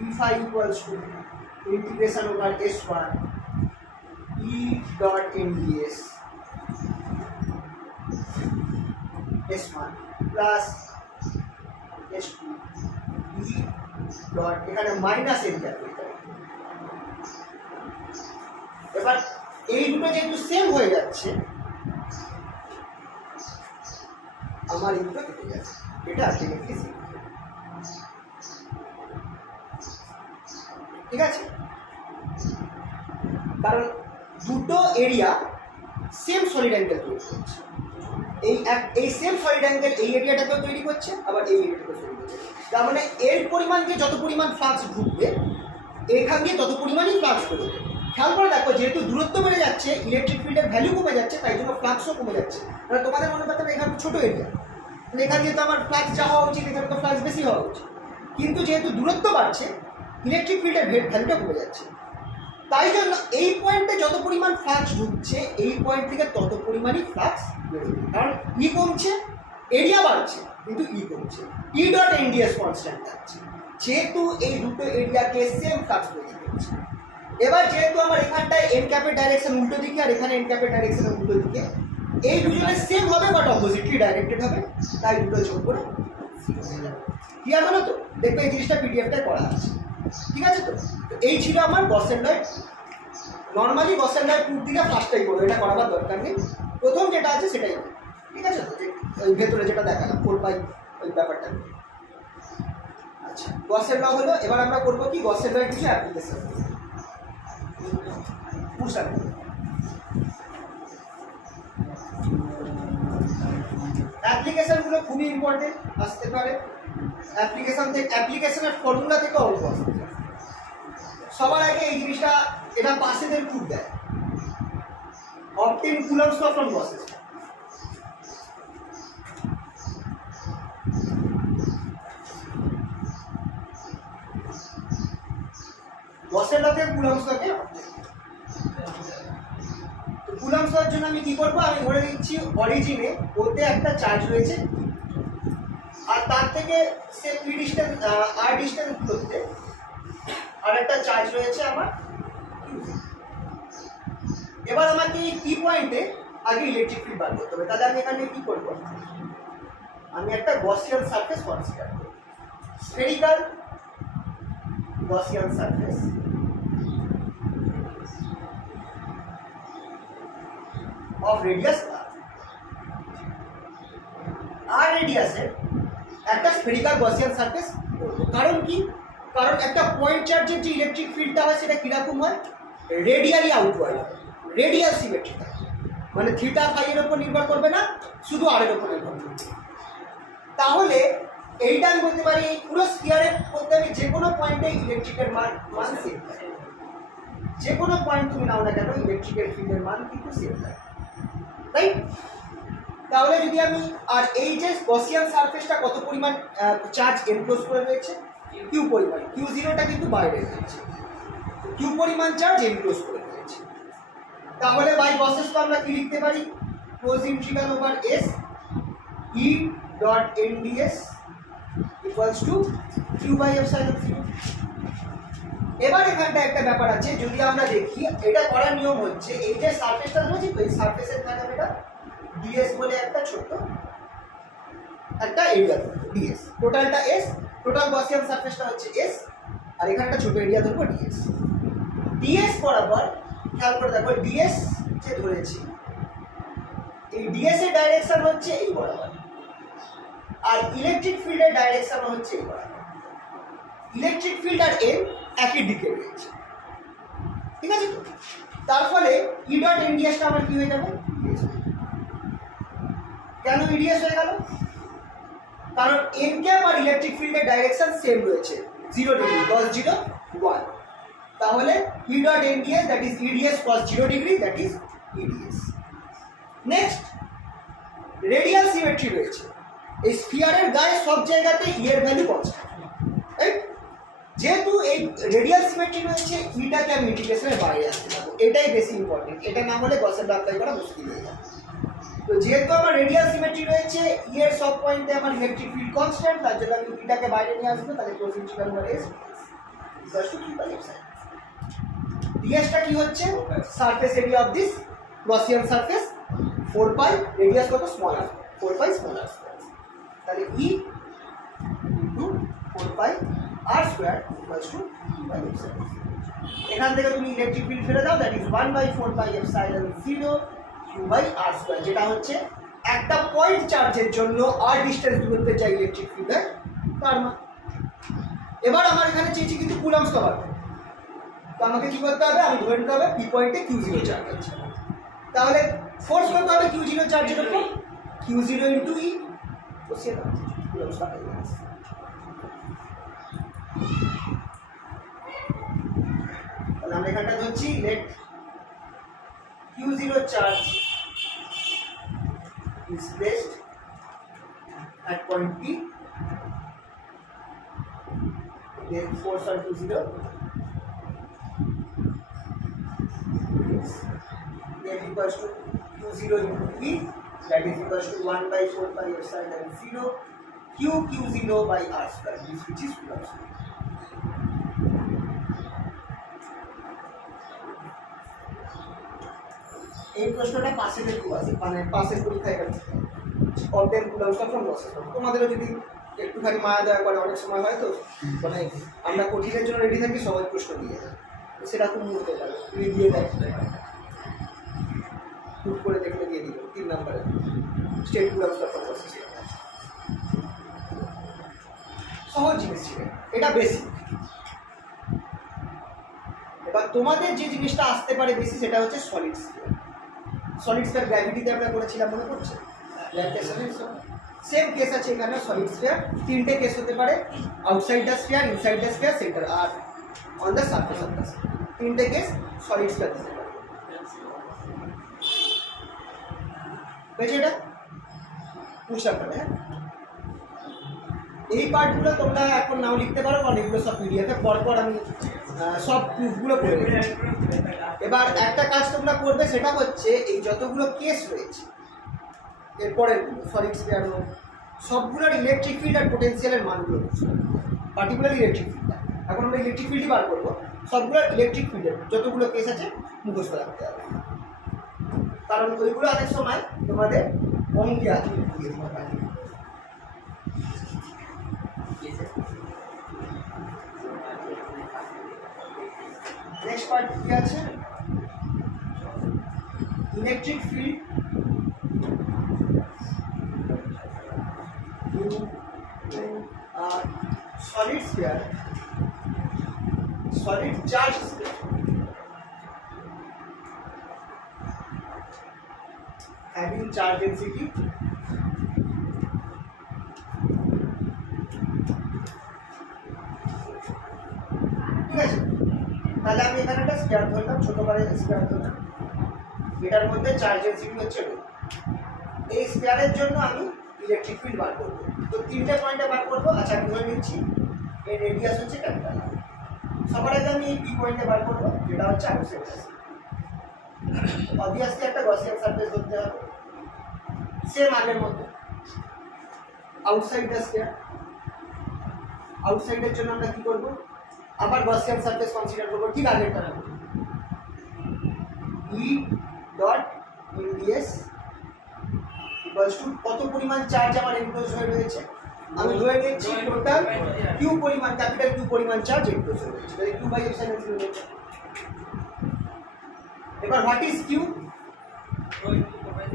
E phi equals to integration over S1 E dot NDS S1 plus S2 E dot, এখানে মাইনাস n ক্যাপিটাল। এবার এই দুটো যেহেতু সেম হয়ে যাচ্ছে, আমার এই দুটো কেটে যাচ্ছে, এটা আলটিমেটলি সেম। ঠিক আছে, কারণ দুটো এরিয়া সেম সলিড অ্যাঙ্গেল তৈরি করছে, এই সেম সলিড অ্যাঙ্গেল এই এরিয়াটাকেও তৈরি করছে, আবার এই এরিয়াটাকেও তৈরি করছে। তার মানে এর পরিমাণ দিয়ে যত পরিমাণ ফ্লাক্স ঢুকবে, এখান দিয়ে তত পরিমাণই ফ্লাক্স বেরোবে। খেয়াল করে দেখো, যেহেতু দূরত্ব বেড়ে যাচ্ছে, ইলেকট্রিক ফিল্ডের ভ্যালু কমে যাচ্ছে, তাই জন্য ফ্লাক্সও কমে যাচ্ছে। মানে তোমাদের মনে করতে হবে এখানে ছোট এরিয়া, এখান দিয়ে তো আমার ফ্লাক্স যা হওয়া উচিত, এখানে তো ফ্লাক্স বেশি হওয়া উচিত, কিন্তু যেহেতু দূরত্ব বাড়ছে, ইলেকট্রিক ফিল্ডের ভ্যালুটা কমে যাচ্ছে। তাই জন্য এই পয়েন্টে যত পরিমাণ ফ্লাক্স ঢুকছে, এই পয়েন্ট থেকে তত পরিমাণই ফ্লাক্স বেরোবে, কারণ ই কমছে, এরিয়া বাড়ছে, কিন্তু ই কমছে। ই ডট এনডিএস কনস্ট্যান্ট থাকছে, যেহেতু এই দুটো এরিয়াকে সেম ফ্লাক্স তৈরি করছে। এবার যেহেতু আমার এখানটায় এন ক্যাপের ডাইরেকশন উল্টো দিকে, আর এখানে এন ক্যাপের ডাইরেকশন উল্টো দিকে, এই দুজনের সেম হবে বাট অপোজিটলি ডাইরেক্টেড হবে, তাই দুটো যোগ করে ক্লিয়ার হলো তো? দেখবে এই জিনিসটা পিডিএফটায় করা আছে, ঠিক আছে তো? এই ছিল আমার গসেন লয়। নর্মালি গসেন লয় প্রুফ দিলে ফার্স্টটাই করো, এটা করাবার দরকার নেই, প্রথম যেটা আছে সেটাই করো, ঠিক আছে তো? ওই ভেতরে যেটা দেখালাম 4 পাই, ওই ব্যাপারটা। আচ্ছা, গসেন ল হলো। এবার আমরা করবো কি, গসেন লয়ের কিছু অ্যাপ্লিকেশন। অ্যাপ্লিকেশনগুলো খুবই ইম্পর্টেন্ট, আসতে পারে অ্যাপ্লিকেশন থেকে, অ্যাপ্লিকেশনের ফর্মুলা থেকে অঙ্ক আসতে পারে। সবার আগে এই জিনিসটা, এটা পাশেদের প্রুফ দেয়, obtain Coulomb's law from Gauss's. গসের লতে কুলম্বস লকে, কুলম্বস লর জন্য আমি কি করবো, আমি ধরে নিচ্ছি অরিজিনে ওতে একটা চার্জ রয়েছে, আর তার থেকে সে পি ডিস্টেন্স আর ডিস্টেন্স দূরত্বে আর একটা চার্জ রয়েছে আমার। এবার আমাকে এই কি পয়েন্টে আগে ইলেকট্রিক ফিল্ড বার করতে হবে। তাহলে আমি এখানে কি করবো, আমি একটা গসিয়ান সারফেস কনসিডার করব, spherical Gaussian surface of radius r রেডিয়াসের একটা স্ফেরিক্যাল গসিয়ান সারফেস করবো। কারণ কি, কারণ একটা পয়েন্ট চার্জের যে ইলেকট্রিক ফিল্ডটা হয় সেটা কিরকম হয়, রেডিয়ালি আউটওয়ার্ড, রেডিয়াল সিমেট্রিক, মানে থিটা ফাই এর উপর নির্ভর করবে না, শুধু আর এর উপর নির্ভর করবে। তাহলে এইটা আমি বলতে পারি এই পুরো স্ফিয়ারের মধ্যে আমি যে কোনো পয়েন্টে ইলেকট্রিকের মান সেম থাকে, যে কোনো পয়েন্ট তুমি নাও না কেন ইলেকট্রিকের ফিল্ডের মান কিন্তু সেম থাকে, রাইট? তাহলে যদি আমি আর এই যে গসিয়ান সারফেসটা কত পরিমাণ চার্জ এনক্লোজ করে রয়েছে, কিউ পরিমাণ, কিউ জিরোটা কিন্তু বাইরে রয়েছে, কিউ পরিমাণ চার্জ এনক্লোজ করে রয়েছে। তাহলে বাই প্রসেস তো আমরা কি লিখতে পারি, close integral over S E dot n dS equals to Q by epsilon zero. এবার এখানটা একটা ব্যাপার আছে, যদি আমরা দেখি এটা করার নিয়ম হচ্ছে এই যে সারফেসটা রয়েছে তো এই সারফেসের এখানে এটা ডিএস বলে একটা ছোট্ট একটা এরিয়া ধরবো ডিএস, টোটালটা এস, টোটাল গসিয়ান সারফেসটা হচ্ছে এস, আর এখানে একটা ছোট এরিয়া ধরবো ডিএস। ডিএস বরাবর খেয়াল করে দেখো ডিএস যে ধরেছি এই ডিএস এর ডাইরেকশন হচ্ছে এই বরাবর, আর ইলেকট্রিক ফিল্ডের ডাইরেকশন হচ্ছে এই বরাবর। ইলেকট্রিক ফিল্ড আর এন একই দিকে রয়েছে, ঠিক আছে তো? তার ফলে ই ডট এনডিএসটা আমার কি হয়ে যাবে, কেন ইডিএস হয়ে গেল, কারণ এন ক্যাপ আর ইলেকট্রিক ফিল্ডের ডাইরেকশন সেম রয়েছে, 0 ডিগ্রি cos 0 1, তাহলে ই dot NDS that is EDS cos 0 degree that is EDS. Next radial symmetry রয়েছে, এই স্ফিয়ারের গায়ে সব জায়গাতে ই এর ভ্যালু কনস্ট্যান্ট, রাইট? যেহেতু এই রেডিয়াল সিমেট্রি রয়েছে ইটাকে আমি ইন্টিগ্রেশনের বাইরে আসতে পারবো, এটাই বেশি ইম্পর্টেন্ট, এটা না হলে গসের ল অ্যাপ্লাই করা মুশকিল হয়ে যাবে। তো যেহেতু আমার রেডিয়াল সিমেট্রি রয়েছে ই এর সব পয়েন্টে আমার ইলেকট্রিক ফিল্ড কনস্ট্যান্ট, তার জন্য আমি ইটাকে বাইরে নিয়ে আসবো, তাহলে closed integral over S equals to Q by epsilon. ডিএসটা কি হচ্ছে, surface area of this Gaussian surface 4 pi, radius কত small r, 4 pi small r square, তাহলে E into 4 pi R square equals to Q by epsilon. এখান থেকে তুমি ইলেকট্রিক ফিল্ড ফেলে দাও, that is 1/4 pi epsilon 0 Q by R square, যেটা হচ্ছে একটা পয়েন্ট চার্জের জন্য আর ডিসটেন্স দূরত্বে যা ইলেকট্রিক ফিল্ডের তার মান। এবার আমার এখানে চেয়েছি কিন্তু কুলম্বস কভার, তো আমাকে কি করতে হবে, আমি ধরে নিতে হবে পি পয়েন্টে কিউ জিরো চার্জ আছে, তাহলে ফোর্স করতে হবে কিউ জিরো চার্জের উপর কিউ জিরো ইন্টু ই, বসিয়ে দাও কুলম্বস কভার। তাহলে আমরা এখানটা ধরছি late Q0 charge is placed at point P, then force on Q0 is then equals to Q0 into P, that is equals to 1/4 pi epsilon 0 Q0 by R square, which is Coulomb's law. এই প্রশ্নটা পাশের একটু আছে, মানে পাশের পরীক্ষায় অবটেন কুলম্বস ফ্রম লসেস, তোমাদেরও যদি একটুখানি মায়া দয়া করে, অনেক সময় হয় তো মানে আমরা কঠিনের জন্য রেডি থাকি, সবাই প্রশ্ন দিয়ে দেয়, সেরকম হতে পারে তুমি দিয়ে দেয়, টুট করে দেখলে দিয়ে দিল 3 নম্বরে স্টেট কুলম্বস ফ্রম লসেস, সহজ জিনিস ছিল এটা, বেসিক। এবার তোমাদের যে জিনিসটা আসতে পারে বেশি সেটা হচ্ছে সলিড স্ফিয়ার। সলিড স্ফিয়ার গ্র্যাভিটিতে আমরা করেছিলাম, মনে পড়ছে? সেম কেস আছে এখানে, সলিড স্ফিয়ার 3টে কেস হতে পারে, outside the sphere, inside the sphere, centre আর on the surface of the sphere, 3টে কেস সলিড স্ফিয়ার দিতে পারে। বুঝেছো এটা? বুঝলাম না? হ্যাঁ, এই পার্টগুলো তোমরা এখন নাও লিখতে পারো, কারণ এগুলো সব পিডিএফে পরপর আমি সব প্রুফগুলো করে দিচ্ছি। এবার একটা কাজ তোমরা করবে, সেটা হচ্ছে এই যতগুলো কেস রয়েছে এরপরের সলিড স্ফিয়ার হোক, সবগুলোর ইলেকট্রিক ফিল্ড আর পোটেনশিয়ালের মানগুলো বুঝতে হবে, পার্টিকুলার ইলেকট্রিক ফিল্ডটা। এখন আমরা ইলেকট্রিক ফিল্ডই বার করবো, সবগুলোর ইলেকট্রিক ফিল্ডের যতগুলো কেস আছে মুখস্থ রাখতে হবে। কারণ ওইগুলো অনেক সময় তোমাদের অঙ্কে আছে। নেক্সট পার্ট কি আছে? Electric field solid sphere, solid charge sphere having charge density ঠিক আছে। তাহলে আমি এখানে একটা স্কয়ার ধরলাম, ছোট করে স্কয়ার ধরলাম, এটার মধ্যে চার্জ ডেনসিটি হচ্ছে রো। এই স্কয়ারের জন্য আমি ইলেকট্রিক ফিল্ড বার করবো। তো তিনটে পয়েন্টে বার করবো। আচ্ছা আমি ধরে নিচ্ছি এর রেডিয়াস হচ্ছে ক্যাপিটাল। সবার আগে আমি এই পি পয়েন্টে বার করবো, যেটা হচ্ছে আউটসাইড সারফেস। অবভিয়াসলি একটা গসিয়ান সারফেস ধরতে হবে, সেম আগের মতো আউটসাইড দ্য স্কয়ার। আউটসাইডের জন্য আমরা কি করবো? আবার গসিয়ান সারফেস কনসিডার করবো, ঠিক আগেরটা না। ই ডট ইনডিএস ইকুয়ালস টু কত পরিমাণ চার্জ আমার এনক্লোজ হয়ে রয়েছে। আমি ধরে নিচ্ছি টোটাল কিউ পরিমাণ, ক্যাপিটাল কিউ পরিমাণ চার্জ এনক্লোজ হয়ে রয়েছে, তাহলে কিউ বাই এপসাইলন 0 রয়েছে। এবার হোয়াট ইজ কিউ?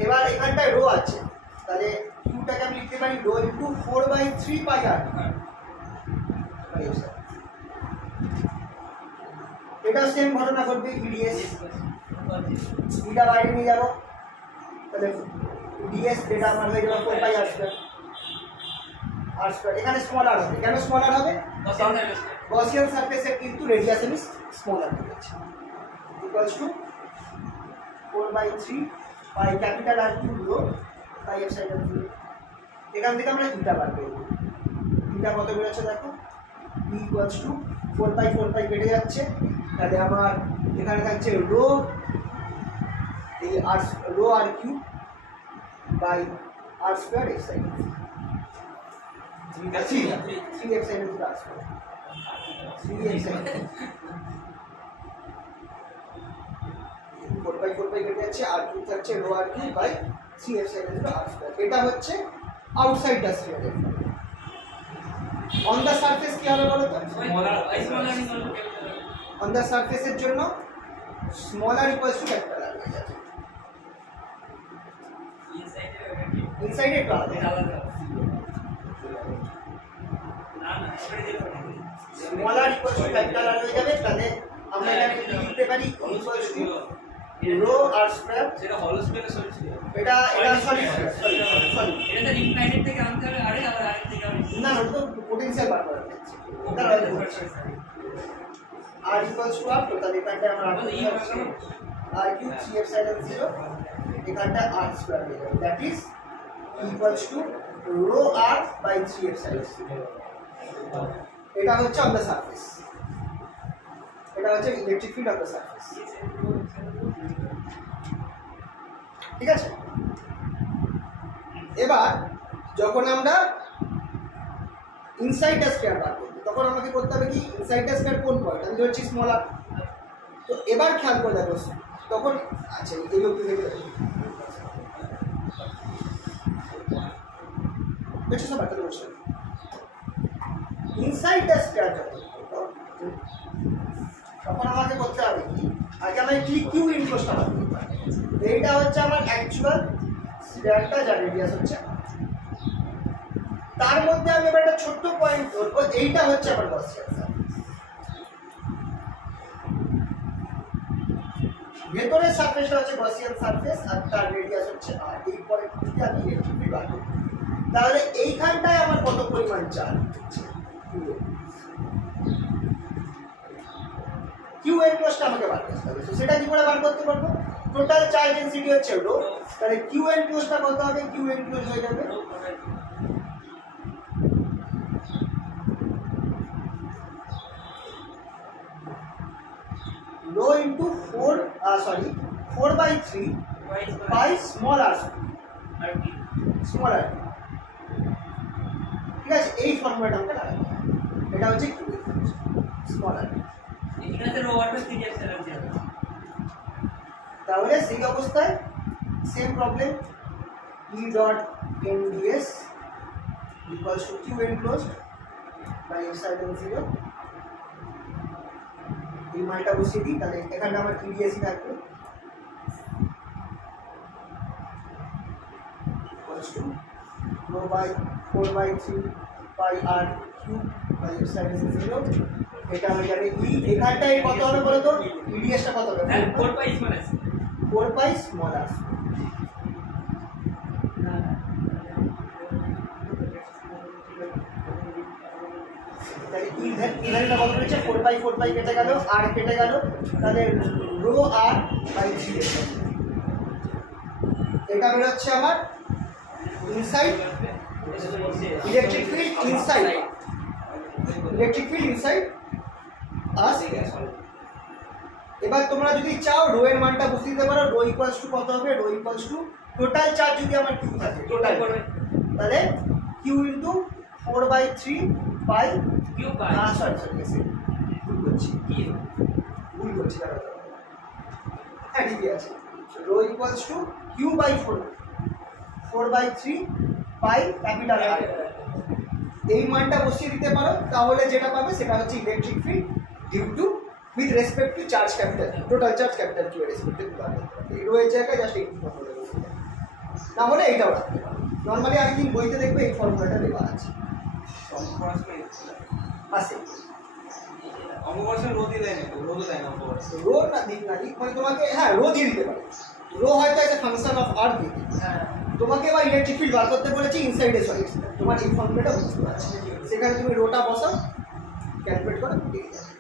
এবার এখানটায় রো আছে, তাহলে কিউটাকে আমি লিখতে পারি rho into 4/3 pi R by epsilon. এটা সেম ঘটনা ঘটবে ইডিএস। এটা বাইরে নিয়ে যাবো, তাহলে ডিএস ডেটা আমার হয়ে যাবে 4 পাই আর স্কয়ার। আর স্কয়ার এখানে স্মল আর হবে, কেন স্মল আর হবে? গসিয়ান সারফেসের কিন্তু রেডিয়াস আমি স্মল আর দিয়েছি, equals to 4/3 pi capital R cube rho pi epsilon 0। এখান থেকে আমরা ইটা বার করব। ইটা কত বেরোচ্ছে দেখো, ই ইকুয়ালস টু 4 পাই কেটে যাচ্ছে, তাহলে আমার এখানে থাকছে রো, এই আর rho r cube by R square epsilon 3 epsilon 0 r square 3 epsilon 4 pi কেটে যাচ্ছে, আর কিউব থাকছে rho r cube by 3 epsilon 0 r square. এটা হচ্ছে outside the sphere. On the surface কি হবে বলো তো? অন দ্য সারফেসের জন্য smaller equals to capital r হয়ে যাবে। ইনসাইডে একটু আলাদা, smaller equals to capital r হয়ে যাবে। তাহলে আমরা এখানে কি লিখতে পারি? Equals to rho R square. যেটা হলো স্পেলে সলিড ছিল, এটা সলিড সলিড। এটা তো ইনফাইনাইট থেকে আনতে হবে, আরে আবার আরেক থেকে না ওটা তো পোটেনশিয়াল বার করা হচ্ছে, ওটা রাইট হচ্ছে। আর ইকুয়ালস টু আর, তো তাহলে এখানটা আমরা আর কিউব 3 এপসাইলন 0, এখানটা আর স্কয়ার হয়ে যাবে, that is equals to rho R by 3 epsilon 0। এটা হচ্ছে অন দ্য সারফেস, এটা হচ্ছে electric field on the surface. ঠিক আছে। এবার যখন আমরা ইনসাইড দ্য স্ফিয়ার বার করব, তখন আমাকে করতে হবে কি? ইনসাইড দ্য স্ফিয়ার কোন পয়েন্ট? আমি ধরছি স্মল আর। তো এবার খেয়াল করে দেখো, তখন আচ্ছা এই অবধি থেকে বেশি সব একটা বলছি ইনসাইড দ্য স্ফিয়ার তখন আমাকে করতে হবে কি? আগে আমি কিউ ইনক্লোজটা বার করতে হবে। এইটা হচ্ছে আমার অ্যাকচুয়াল স্ফিয়ারটা, যার রেডিয়াস হচ্ছে, তার মধ্যে আমি এবার একটা ছোট্ট পয়েন্ট ধরবো, এইটা হচ্ছে আমার গসিয়ান সারফেস। ভেতরের সারফেসটা হচ্ছে গসিয়ান সারফেস, আর তার রেডিয়াস হচ্ছে আর। এই পয়েন্ট থেকে আমি ইলেকট্রিক ফিল্ড বার করব। তাহলে এইখানটায় আমার কত পরিমাণ চার্জ হচ্ছে? কিউ এনক্লোজটা আমাকে বার করতে হবে। তো সেটা কি করে বার করতে পারবো? টোটাল চার্জ ডেনসিটি হচ্ছে রো, তাহলে কিউ এনক্লোজটা কত হবে? কিউ এনক্লোজ হয়ে যাবে rho into 4/3 by small r small r। ঠিক আছে, এই ফর্মুলাটা আমাকে লাগাতে হবে। এটা হচ্ছে কিউ স্মল আর। এখানে রো আর 3 এপসাইলন 0। তাহলে সেই অবস্থায় same problem E dot NDS equals to Q enclosed by epsilon 0 এই মানটা বসিয়ে দিই, তাহলে এখানে আমার TDS থাকবে equals to rho by 4 by 3 pi r cube by epsilon 0 এটা হয়ে যাবে E এখানটায় কত হবে বলো তো TDS টা কত হবে হ্যাঁ 4 পাই স্মল আছে 4 pi small r তাহলে ইভেন্টটা কত হচ্ছে 4 পাই কেটে গেল আর কেটে গেল, তাহলে রো আর বাই 3 এটা বেরোচ্ছে আমার ইনসাইড ইলেকট্রিক ফিল্ড ইনসাইড আস। এবার তোমরা যদি চাও রো এর মানটা বসিয়ে দিতে পারো, রো ইকুয়ালস টু কত হবে, rho equals to total charge যদি আমার কিউ থাকে টোটাল করবে তাহলে Q into 4 by 3 pi Q pi sorry ভুল করছি হ্যাঁ ঠিকই আছে, rho equals to Q by 4 by 3 pi capital R এই মানটা বসিয়ে দিতে পারো, তাহলে যেটা পাবে সেটা হচ্ছে electric field due to with respect to charge capital total charge capital Q এর রেসপেক্টে পাবে। এই রো এর জায়গায় জাস্ট এই ফর্মুলা বসিয়ে দাও, না হলে এইটাও রাখতে পারো। নর্মালি আই থিঙ্ক বইতে দেখবে এই ফর্মুলাটা দেওয়া আছে আছে রো না দিক মানে তোমাকে হ্যাঁ রো দিয়ে দিতে পারে, রো হয়তো একটা ফাংশন অফ আর দিয়ে তোমাকে বা ইলেকট্রিক ফিল্ড বার করতে বলেছি ইনসাইড এ সলিড, তোমার এই ফর্মুলাটা বুঝতে পারছি, সেখানে তুমি রোটা বসাও ক্যালকুলেট করো পেয়ে যাবে।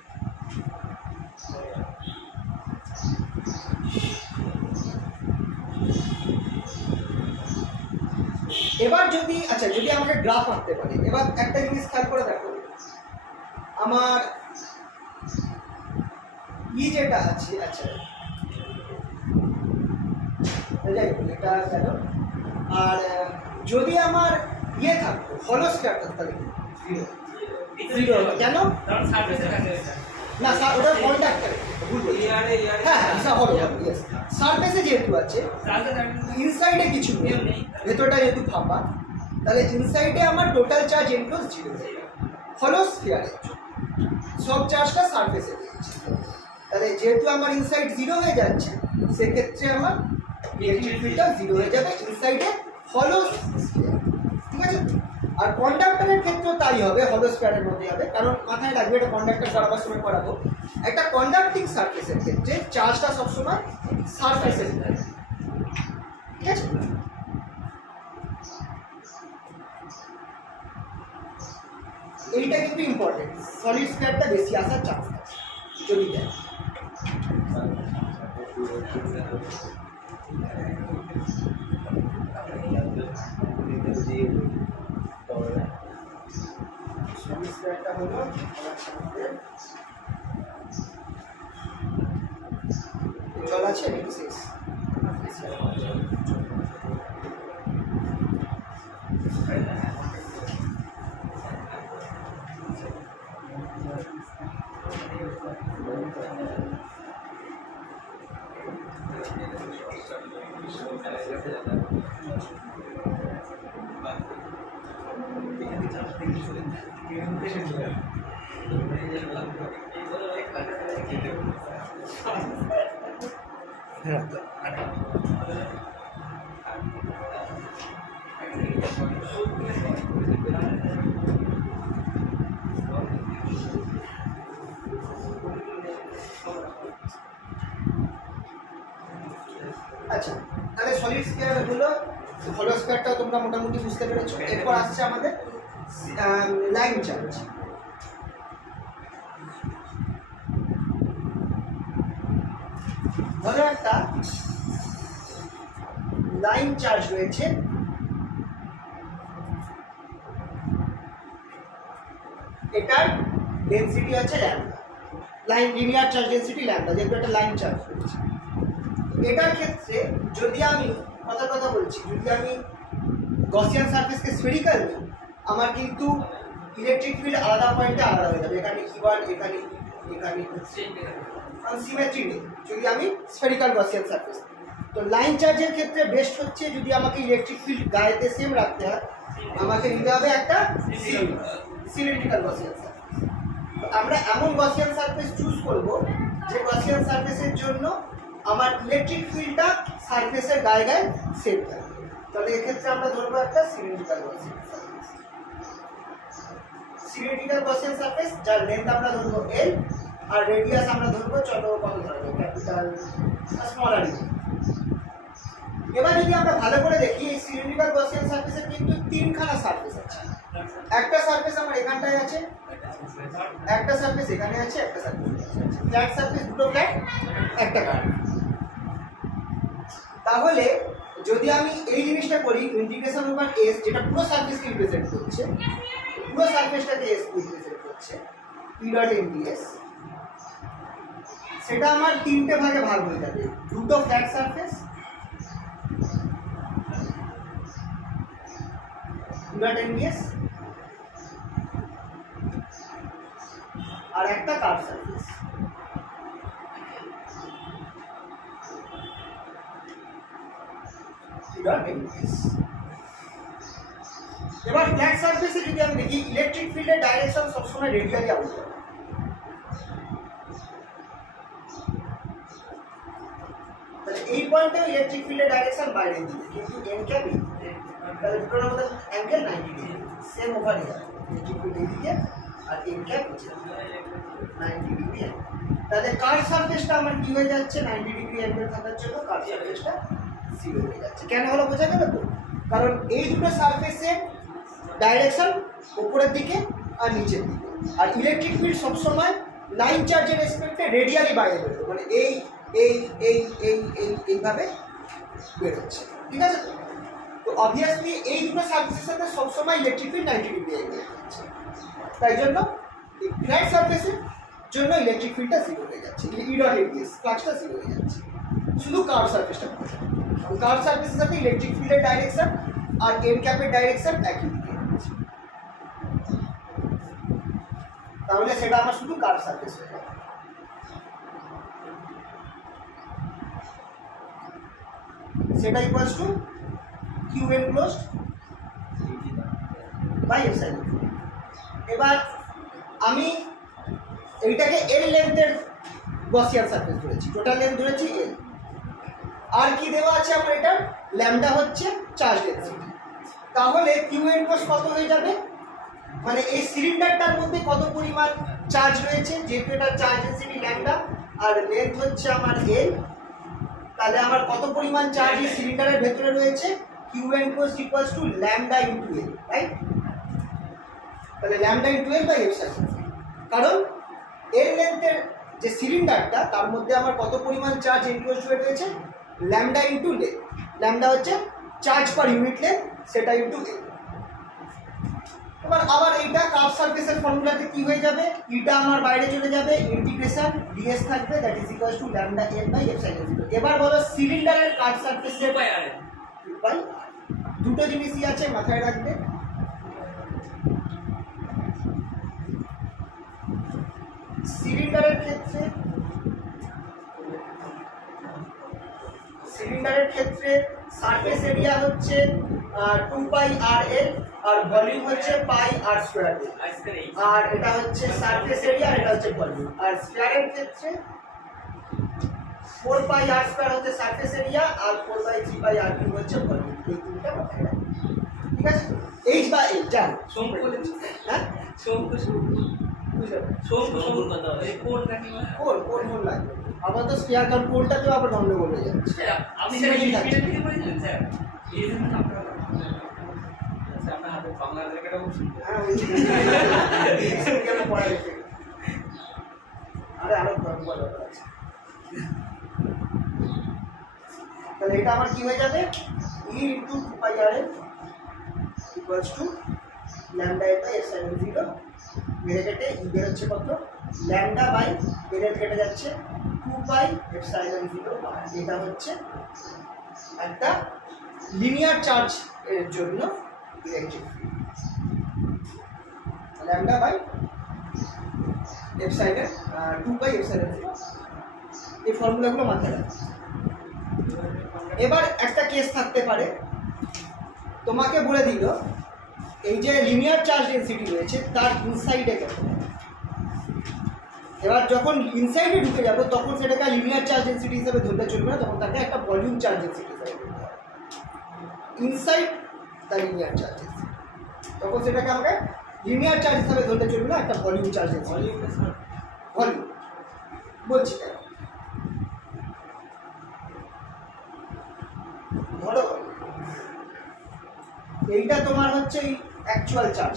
এবার যদি আচ্ছা যদি আমাকে গ্রাফ আঁকতে পারে, এবার একটা জিনিস খেয়াল করে দেখো, আমার ই যেটা আছে আচ্ছা যাই হোক এটা গেল, আর যদি আমার ইয়ে থাকতো হলো স্কয়ার থাকতো তাহলে জিরো কেন কারণ সারফেসের কাছে না ওটা কন্ডাক্টর ভুল বলছি হ্যাঁ হ্যাঁ হলো ইয়েস সারফেসে যেহেতু আছে ইনসাইডে কিছু নেই, ভেতরটা যেহেতু ফাঁপা, তাহলে ইনসাইডে আমার টোটাল চার্জ এনক্লোজ 0 হলো স্ফিয়ারে সব চার্জটা সারফেসে দিয়েছে, তাহলে যেহেতু আমার ইনসাইড 0 হয়ে যাচ্ছে সেক্ষেত্রে আমার ইলেকট্রিক ফিল্ডটা 0 হয়ে যাবে ইনসাইডে হলো স্ফিয়ার, ঠিক আছে। আর কন্ডাক্টরের ক্ষেত্রেও তাই হবে, হলো স্কয়ারের মধ্যে হবে, কারণ মাথায় রাখবে এটা কন্ডাক্টর করাবার সময় করাবো, একটা কন্ডাক্টিং সারফেসের ক্ষেত্রে চার্জটা সবসময় সারফেসে থাকে, ঠিক আছে। এইটা কিন্তু ইম্পর্টেন্ট, সলিড স্কয়ারটা বেশি আসার চান্স আছে যদি দেয়। সলিড স্কয়ারটা হলো জল আছে নাকি শেষ আচ্ছা, তাহলে সলিড স্কয়ার হলো, হলো স্কয়ারটা তোমরা মোটামুটি বুঝতে পেরেছো। এরপর আসছে আমাদের লাইন চার্জ। ধরো একটা লাইন চার্জ রয়েছে, এটার ডেনসিটি আছে lambda, line linear charge density lambda, যেহেতু একটা লাইন চার্জ রয়েছে। এটার ক্ষেত্রে যদি আমি কথা বলছি, যদি আমি গসিয়ান সারফেসকে স্ফেরিক্যাল নিই, আমার কিন্তু ইলেকট্রিক ফিল্ড আলাদা পয়েন্টে আলাদা হয়ে যাবে, এখানে E1 এখানে এখানে সিমেট্রি নেই যদি আমি স্ফেরিক্যাল গসিয়ান সারফেস। তো লাইন চার্জের ক্ষেত্রে বেস্ট হচ্ছে যদি আমাকে ইলেকট্রিক ফিল্ড গায়েতে সেম রাখতে হয় আমাকে নিতে হবে একটা সিলিন্ড্রিক্যাল গসিয়ান সারফেস। আমরা এমন গসিয়ান সারফেস চুজ করব যে গসিয়ান সারফেসের জন্য আমার ইলেকট্রিক ফিল্ডটা সারফেসের গায়ে গায়ে সেম থাকবে। তাহলে এক্ষেত্রে আমরা ধরবো একটা cylindrical Gaussian surface. Cylindrical Gaussian surface যার লেন্থ আমরা ধরবো এল আর রেডিয়াস আমরা ধরবো ছোট কত ধরবো ক্যাপিটাল স্মল আর। এবার যদি আমরা ভালো করে দেখি এই সিলিন্ড্রিক্যাল গসিয়ান সারফেসের কিন্তু তিনখানা সারফেস আছে। একটা সারফেস আমার এখানটায় আছে, একটা সারফেস এখানে আছে, একটা সারফেস ফ্ল্যাট সারফেস, দুটো ফ্ল্যাট একটা কার্ভ। তাহলে যদি আমি এই জিনিসটা করি ইন্টিগ্রেশন ওভার এস যেটা পুরো সারফেসকে রিপ্রেজেন্ট করছে, পুরো সারফেসটাকে এস রিপ্রেজেন্ট করছে পি ডট এন ডিএস, সেটা আমার তিনটে ভাগে ভাগ হয়ে যাবে। দুটো flat surface dot n dS আর একটা কার্ভ সারফেস। এবার ফ্ল্যাট সারফেসে যদি আমি দেখি ইলেকট্রিক ফিল্ডের ডাইরেকশন সবসময় রেডিয়ালি আউট হবে। তাহলে এই পয়েন্টে ইলেকট্রিক ফিল্ডের ডাইরেকশন বাইরের দিকে, কিন্তু এন ক্যাপ তাহলে দুটোর মধ্যে angle 90 degree same over here, electric field এইদিকে আর এন ক্যাপ 90 ডিগ্রি। তাহলে কার্ভ সারফেসটা আমার কি হয়ে যাচ্ছে 90 ডিগ্রি অ্যাঙ্গেল থাকার জন্য কার্ভ সারফেসটা 0 হয়ে যাচ্ছে। কেন হলো বোঝা গেল তো? কারণ এই দুটো সারফেসের ডাইরেকশন উপরের দিকে আর নিচের দিকে, আর ইলেকট্রিক ফিল্ড সবসময় লাইন চার্জের রেসপেক্টে রেডিয়ালি বাইরে বেরোবে, মানে এই এই এই এই এই এইভাবে বেরোচ্ছে, ঠিক আছে? তো অবভিয়াসলি এই দুটো সারফেসের সাথে সবসময় ইলেকট্রিক ফিল্ড 90 ডিগ্রি অ্যাঙ্গেল হচ্ছে, তাই জন্য এই ফ্ল্যাট সারফেসের জন্য ইলেকট্রিক ফিল্ডটা 0 হয়ে যাচ্ছে, ই ডট এডিএস ফ্লাক্সটা 0 হয়ে যাচ্ছে। শুধু কার্ভ সারফেসটা কার্ভ সারফেসের সাথে ইলেকট্রিক ফিল্ডের ডাইরেকশন আর এন ক্যাপের ডাইরেকশন একই দিকে, তাহলে সেটা আমার শুধু কার্ভ সারফেস হয়ে যাবে। সেটা equals to Q enclosed by epsilon. এবার আমি এইটাকে এল লেন্থের গসিয়ান সারফেস ধরেছি, টোটাল লেন্থ ধরেছি এল, আর কি দেওয়া আছে আমার এটার ল্যামডা হচ্ছে চার্জ ডেনসিটি। তাহলে কিউ এনক্লোজ কত হয়ে যাবে, মানে এই সিলিন্ডারটার মধ্যে কত পরিমাণ চার্জ রয়েছে, যেহেতু এটা চার্জ ডেনসিটি ল্যামডা আর লেন্থ হচ্ছে আমার এল, তাহলে আমার কত পরিমাণ চার্জ এই সিলিন্ডারের ভেতরে রয়েছে, Q enclose equals to lambda into L, right? তাহলে lambda into L by epsilon, কারণ এল লেন্থের যে সিলিন্ডারটা তার মধ্যে আমার কত পরিমাণ চার্জ এনক্লোজ হয়ে রয়েছে, ল্যামডা ইনটু লেন্থ, ল্যামডা হচ্ছে চার্জ পার ইউনিট লেন্থ, সেটা ইনটু এল। এবার আবার এইটা কার্ভ সারফেসের ফর্মুলাতে কি হয়ে যাবে, ইটা আমার বাইরে চলে যাবে, ইন্টিগ্রেশন ডিএস থাকবে, that is equals to lambda L by epsilon 0। এবার বলো সিলিন্ডারের কার্ভ সারফেসের বাই আর বাই দুটো জিনিসই আছে মাথায় রাখবে। সিলিন্ডারের ক্ষেত্রে সারফেস এরিয়া হচ্ছে 2 পাই আর এল আর ভলিউম হচ্ছে পাই আর স্কয়ার এল, আর এটা হচ্ছে সারফেস এরিয়া আর এটা হচ্ছে ভলিউম। আর স্কয়ারের ক্ষেত্রে 4 পাই আর স্কয়ার হচ্ছে সারফেস এরিয়া আর 4 বাই 3 পাই আর কিউব হচ্ছে ভলিউম। এই তিনটা মাথায় রাখবে, ঠিক আছে? এইচ বা এল জান শঙ্কু হ্যাঁ শঙ্কু বুঝলে শঙ্কু কথা এই কোন নাকি কোন লাগবে আবার তো স্কয়ার কারণ কোনটাতেও আবার গন্ডগোল হয়ে যাচ্ছে। আপনি সেটা ইংলিশে থেকে পড়েছিলেন স্যার, এই জন্য আপনারা স্যার আপনার হাতে বাংলা লেখাটা খুব সুন্দর। হ্যাঁ ওই কেন পড়া লিখে আরো গন্ডগোল আছে। তাহলে এটা আমার কি হয়ে যাবে, e into 2 pi R L equals to lambda L by epsilon 0 মেরে কেটে ই বের হচ্ছে কত, ল্যামডা বাই এল কেটে যাচ্ছে 2 পাই এপসাইলন 0। এটা হচ্ছে একটা লিনিয়ার চার্জ এর জন্য electric field, lambda by epsilon 2 pi epsilon 0। এই ফর্মুলাগুলো মাথায় রাখবে। এবার একটা কেস থাকতে পারে, তোমাকে বলে দিল এই যে লিনিয়ার চার্জ ডেনসিটি রয়েছে তার ইনসাইডে কত। এবার যখন ইনসাইডে ঢুকে যাবে তখন সেটাকে লিনিয়ার চার্জ ডেনসিটি হিসেবে ধরতে চলবে না, তখন তাকে একটা ভলিউম চার্জ ডেনসিটি হিসেবে ধরতে হবে। Inside the linear charge density, তখন সেটাকে আমরা লিনিয়ার চার্জ হিসেবে ধরতে চলবে না, একটা ভলিউম চার্জ ডেনসিটি। ভলিউম বলছি কেন, ধরো এইটা তোমার হচ্ছে এই অ্যাকচুয়াল চার্জ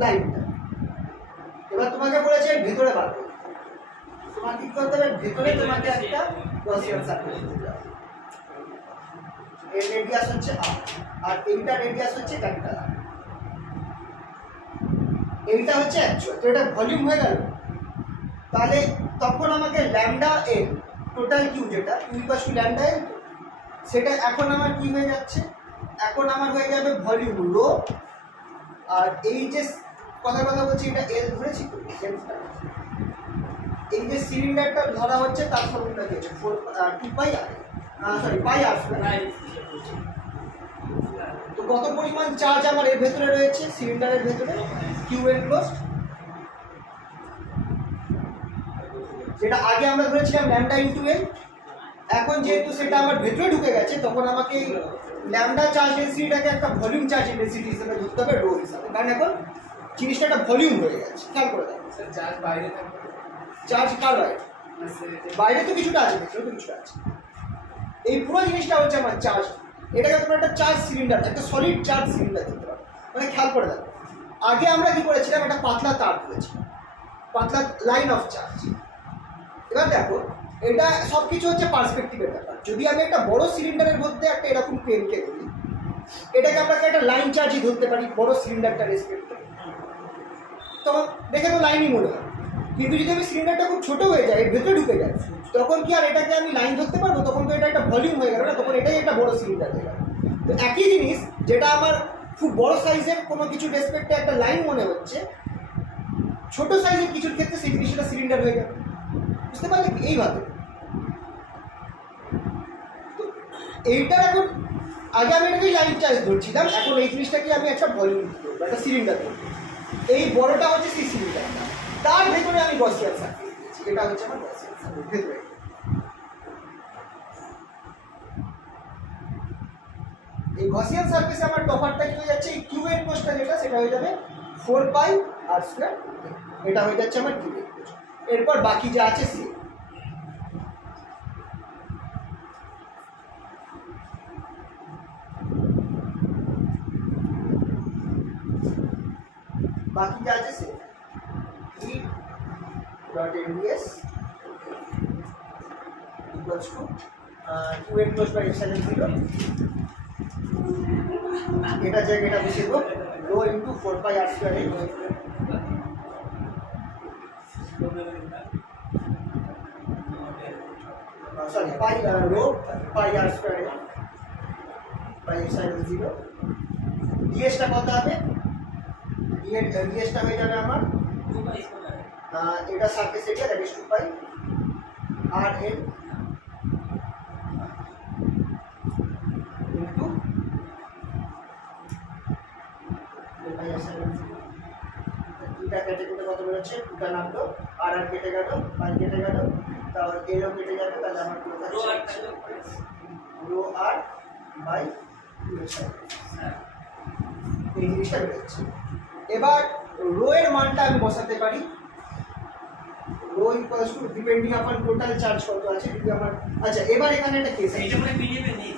লাইনটা। এবার তোমাকে বলেছে ভেতরে বার করতে, তোমাকে কি করতে হবে, ভেতরে তোমাকে একটা গসিয়ান সার্ফেস দিতে হবে। এর রেডিয়াস হচ্ছে r আর এইটা রেডিয়াস হচ্ছে ক্যাপিটাল R। এইটা হচ্ছে অ্যাকচুয়াল, তো এটা ভলিউম হয়ে গেল। তাহলে তখন আমাকে ল্যামডা এল টোটাল কিউ যেটা ইকুয়াল টু ল্যামডা এল, সেটা এখন আমার কি হয়ে যাচ্ছে, এখন আমার হয়ে যাবে ভলিউম রো। আর এই যে কথা বলছি এটা এল ধরেছি তো, এই যে সিলিন্ডারটা ধরা হচ্ছে তার ফর্মুলা কি হচ্ছে 2 পাই আর, সরি পাই আর স্কয়ার। তো কত পরিমাণ চার্জ আমার এর ভেতরে রয়েছে, সিলিন্ডারের ভেতরে কিউ এনক্লোজড, যেটা আগে আমরা ধরেছিলাম ল্যামডা ইনটু এল। এখন যেহেতু সেটা আমার ভেতরে ঢুকে গেছে তখন আমাকে ল্যামডা চার্জ ডেনসিটিটাকে একটা ভলিউম চার্জ ডেনসিটি হিসেবে ধরতে হবে, রো হিসাবে, কারণ এখন জিনিসটা একটা ভলিউম হয়ে গেছে। খেয়াল করে দেখো স্যার চার্জ বাইরে থাকবে, চার্জ কার বাইরে, বাইরে তো কিছুটা আছে, ভেতরে তো কিছুটা আছে। এই পুরো জিনিসটা হচ্ছে আমার চার্জ, এটাকে তোমরা একটা চার্জ সিলিন্ডার, একটা সলিড চার্জ সিলিন্ডার দিতে পারো। মানে খেয়াল করে দেখো, আগে আমরা কি করেছিলাম, একটা পাতলা তার করেছিলাম, পাতলা লাইন অফ চার্জ। এবার দেখো এটা সব কিছু হচ্ছে পার্সপেক্টিভের ব্যাপার। যদি আমি একটা বড় সিলিন্ডারের মধ্যে একটা এরকম পেনকে ধরি, এটাকে আমরা একটা লাইন চার্জই ধরতে পারি বড় সিলিন্ডারটা রেসপেক্ট করে, তখন দেখে তো লাইনই মনে হয়। কিন্তু যদি আমি সিলিন্ডারটা খুব ছোট হয়ে যায়, এর ভেতরে ঢুকে যায়, তখন কি আর এটাকে আমি লাইন ধরতে পারবো? তখন তো এটা একটা ভলিউম হয়ে গেল না, তখন এটাই একটা বড় সিলিন্ডার হয়ে গেল। তো একই জিনিস যেটা আমার খুব বড় সাইজের কোনো কিছু রেসপেক্টে একটা লাইন মনে হচ্ছে, ছোট সাইজের কিছুর ক্ষেত্রে সেই জিনিসটা সিলিন্ডার হয়ে যাবে। বুঝতে পারলে কি? এইভাবে এইটার এখন আগে আমি এটাকে লাইন চার্জ ধরছিলাম, এখন এই জিনিসটাকে আমি একটা ভলিউম করবো, একটা সিলিন্ডার করবো। এই বড়টা হচ্ছে সেই সিলিন্ডারটা, তার ভেতরে আমি গসিয়ান সার্ফেস দিয়েছি, এটা হচ্ছে আমার গসিয়ান সার্ফেস ভেতরে। এই গসিয়ান সার্ফেসে আমার তফাৎটা কি হয়ে যাচ্ছে, এই কিউ এর কোষটা যেটা সেটা হয়ে যাবে 4 পাই আর স্কয়ার, এটা হয়ে যাচ্ছে আমার কিউ এর কোষ। এরপর বাকি যা আছে সি, বাকি যা আছে সে E dot NDS equals to Q enclosed by epsilon 0, এটা জায়গায় এটা বসিয়ে দেবো rho into 4 pi r square L, sorry pi rho pi r square L by epsilon 0। ds টা কত হবে, ds টা হয়ে যাবে আমার 2 পাই স্কয়ার, এটা surface area, that is 2 pi R L into দুটা কেটে কেটে কত বেরোচ্ছে, দুটা নামলো, আর আর কেটে গেল, পাই কেটে গেল, তাহলে এলও কেটে যাবে, তাহলে আমার পুরো রো আর থাকছে রো আর বাই এই জিনিসটা বেরোচ্ছে। এবার রো এর মানটা আমি বসাতে পারি, রো ইকুয়ালস টু ডিপেন্ডিং আপন টোটাল চার্জ কত আছে, যদি আমার আচ্ছা এবার এখানে একটা কেস আছে, এটা মানে পিডিএফ এ নেই।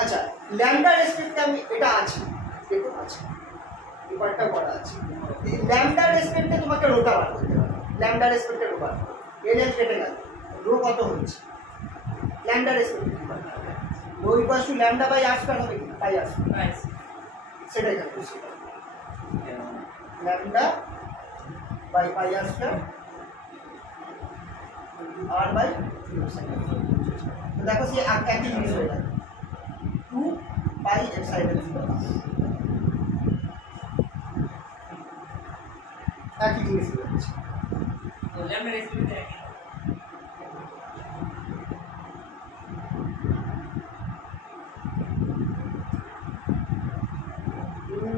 আচ্ছা ল্যামডা রেসপেক্টে আমি এটা আছে, দেখুন আছে এই পার্টটা করা আছে, ল্যামডা রেসপেক্টে তোমাকে রোটা বার করতে হবে, ল্যামডা রেসপেক্টে রো বার করো, এল এল কেটে গেল, রো কত হচ্ছে ল্যামডা রেসপেক্টে rho equals to lambda by R square হবে কি বাই আর স্কয়ার, নাইস, সেটা এখানে বসিয়ে দাও, lambda by pi R square R by দেখো সে একই জিনিস হয়ে যাবে 2 পাই এপসাইলন 0, একই জিনিস হয়ে যাচ্ছে। তো ল্যামডা রেসপেক্ট একই।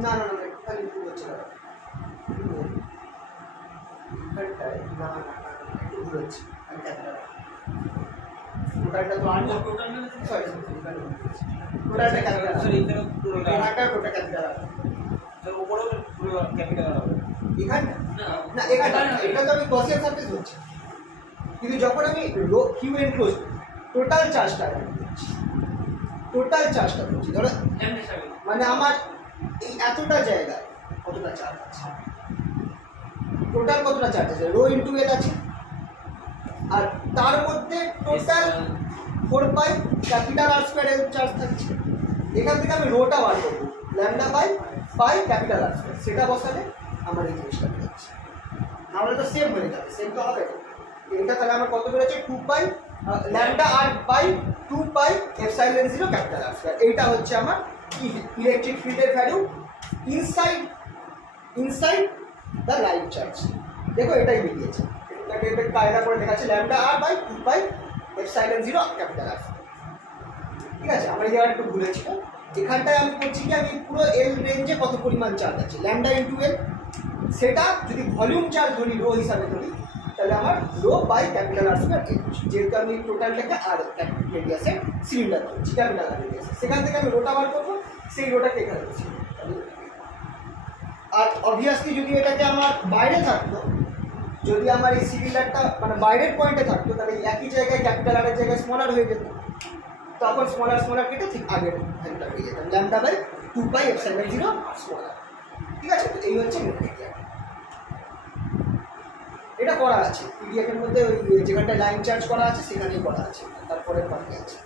না না না খালি একটু হচ্ছে না এখানটায় না না না একটু ভুল হচ্ছে আমি ক্যাপিটাল টোটালটা তো আনবো টোটাল সরি টোটালটা ক্যাপিটাল সরি এখানে পুরো টোটালটা ক্যাপিটাল এর উপরেও পুরো ক্যাপিটাল হবে এখানটা না না এখানটা এটা তো আমি গসিয়ান সারফেস বলছি কিন্তু যখন আমি রো কিউ এনক্লোজ টোটাল চার্জটা বলছি ধরো ল্যাম্ডা হিসাবে মানে আমার এই এতটা জায়গায় কতটা চার্জ আছে টোটাল কতটা চার্জ আছে রো ইন্টু এল আছে আর তার মধ্যে টোটাল 4 পাই ক্যাপিটাল আর স্কয়ার এল চার্জ থাকছে এখান থেকে আমি রোটা বার করবো lambda by pi capital R square সেটা বসালে আমার এই জিনিসটা বের হচ্ছে আমরা তো সেম হয়ে যাবে সেম তো হবে এটা তাহলে আমার কত বেরোচ্ছে 2 pi lambda r by 2 pi epsilon 0 capital R square এইটা হচ্ছে আমার ইলেকট্রিক ফিল্ডের value inside the line charge দেখো এটাই বেরিয়েছে এটাকে এটা কায়দা করে দেখাচ্ছে lambda r by 2 pi epsilon 0 capital r ঠিক আছে আমরা এই জায়গাটা একটু ভুলেছি এখানটায় আমি করছি কি আমি পুরো এল রেঞ্জে কত পরিমাণ চার্জ আছে ল্যাম্ডা ইন্টু এল সেটা যদি ভলিউম চার্জ ধরি রো হিসাবে ধরি তাহলে আমার rho by capital R square যেহেতু আমি টোটালটাকে আর রেডিয়াসে সিলিন্ডার করছি ক্যাপিটাল আর রেডিয়াসে সেখান থেকে আমি রোটা বার করবো সেই রোটাকে এখানে করছি আর অবভিয়াসলি যদি এটাকে আমার বাইরে থাকতো যদি আমার এই সিলিন্ডারটা মানে বাইরের পয়েন্টে থাকতো তাহলে একই জায়গায় ক্যাপিটাল আরের জায়গায় স্মলার হয়ে যেত তখন স্মলার কেটে ঠিক আগের ভ্যালুটা পেয়ে যেতাম lambda by 2 pi epsilon 0 smaller ঠিক আছে তো এই হচ্ছে মেটেরিয়াল এটা করা আছে পিডিএফ এর মধ্যে ওই যেখানটা লাইন চার্জ করা আছে সেখানেই করা আছে তারপরে বাকি আছে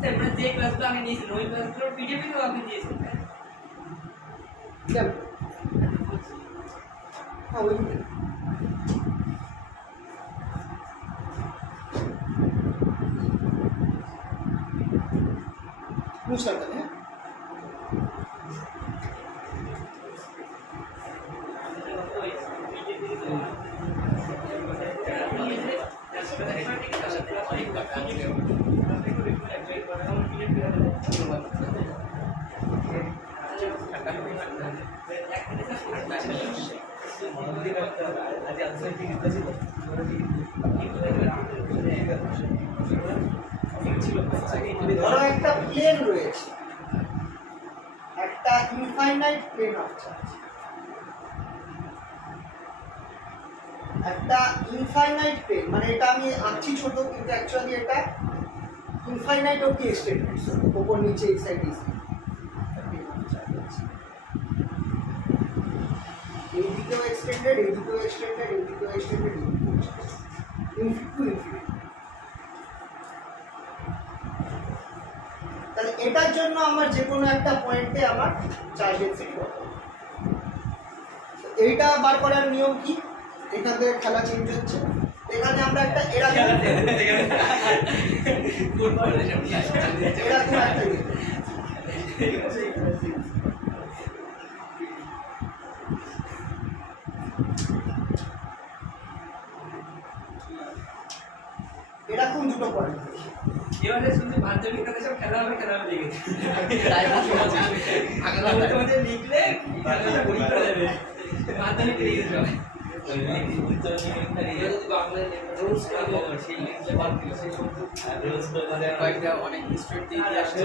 স্যার মানে যে ক্লাসগুলো আমি নিয়েছি ওই ক্লাসগুলোর পিডিএফ এও আপনি দিয়েছেন কেন হ্যাঁ ওই বুঝলাম তাহলে হ্যাঁ ধরো একটা প্লেন রয়েছে একটা ইনফাইনাইট প্লেন অফ চার্জ একটা ইনফাইনাইট প্লেন মানে এটা আমি আঁকছি ছোট কিন্তু অ্যাকচুয়ালি এটা ইনফাইনাইট অবধি এক্সটেন্ডেড ওপর নিচে এই সাইড এই দিকেও এক্সটেন্ডেড এই দিকেও এক্সটেন্ডেড এই দিকেও এক্সটেন্ডেড ইনফিনিটি তাহলে এটার জন্য আমার যে কোনো একটা পয়েন্টে আমার চার্জ ডেনসিটি কত এইটা বার করার নিয়ম কি এখান থেকে খেলা চেঞ্জ হচ্ছে এখানে আমরা একটা এরকম এরকম দুটো পয়েন্ট এবারে শুনছি মাধ্যমিক কাছে সব খেলা হবে লেগেছে তাই তোমাদের লিখলে খেলাটা বই করে দেবে মাধ্যমিক লিখে যাবে অনেক স্টুডেন্ট দিয়ে আসছে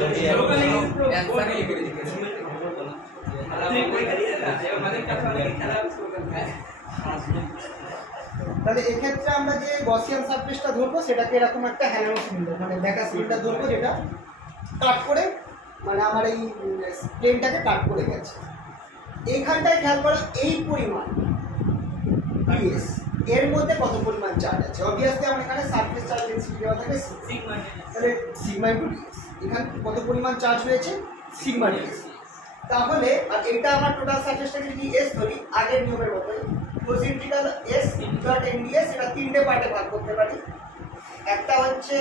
তাহলে এক্ষেত্রে আমরা যে গসিয়ান সারফেসটা ধরবো সেটাকে এরকম একটা হ্যালো সিলিন্ডার মানে দেখা সিলিন্ডার ধরবো যেটা কাট করে মানে আমার এই প্লেনটাকে কাট করে গেছে এইখানটায় খেয়াল করো এই পরিমাণ ডিএস এর মধ্যে কত পরিমাণ চার্জ আছে অবভিয়াসলি আমার এখানে সারফেস চার্জ ডেনসিটি দেওয়া থাকে সিগমা তাহলে সিগমা ইনটু ডিএস এখানে কত পরিমাণ চার্জ হয়েছে সিগমা ডিএস তাহলে আর এটা আমার টোটাল সারফেসটাকে যদি এস ধরি আগের নিয়মের মতোই কোসিন্টিক্যাল এস ডট এনডিএস এটা তিনটে পার্টে ভাগ করতে পারি একটা হচ্ছে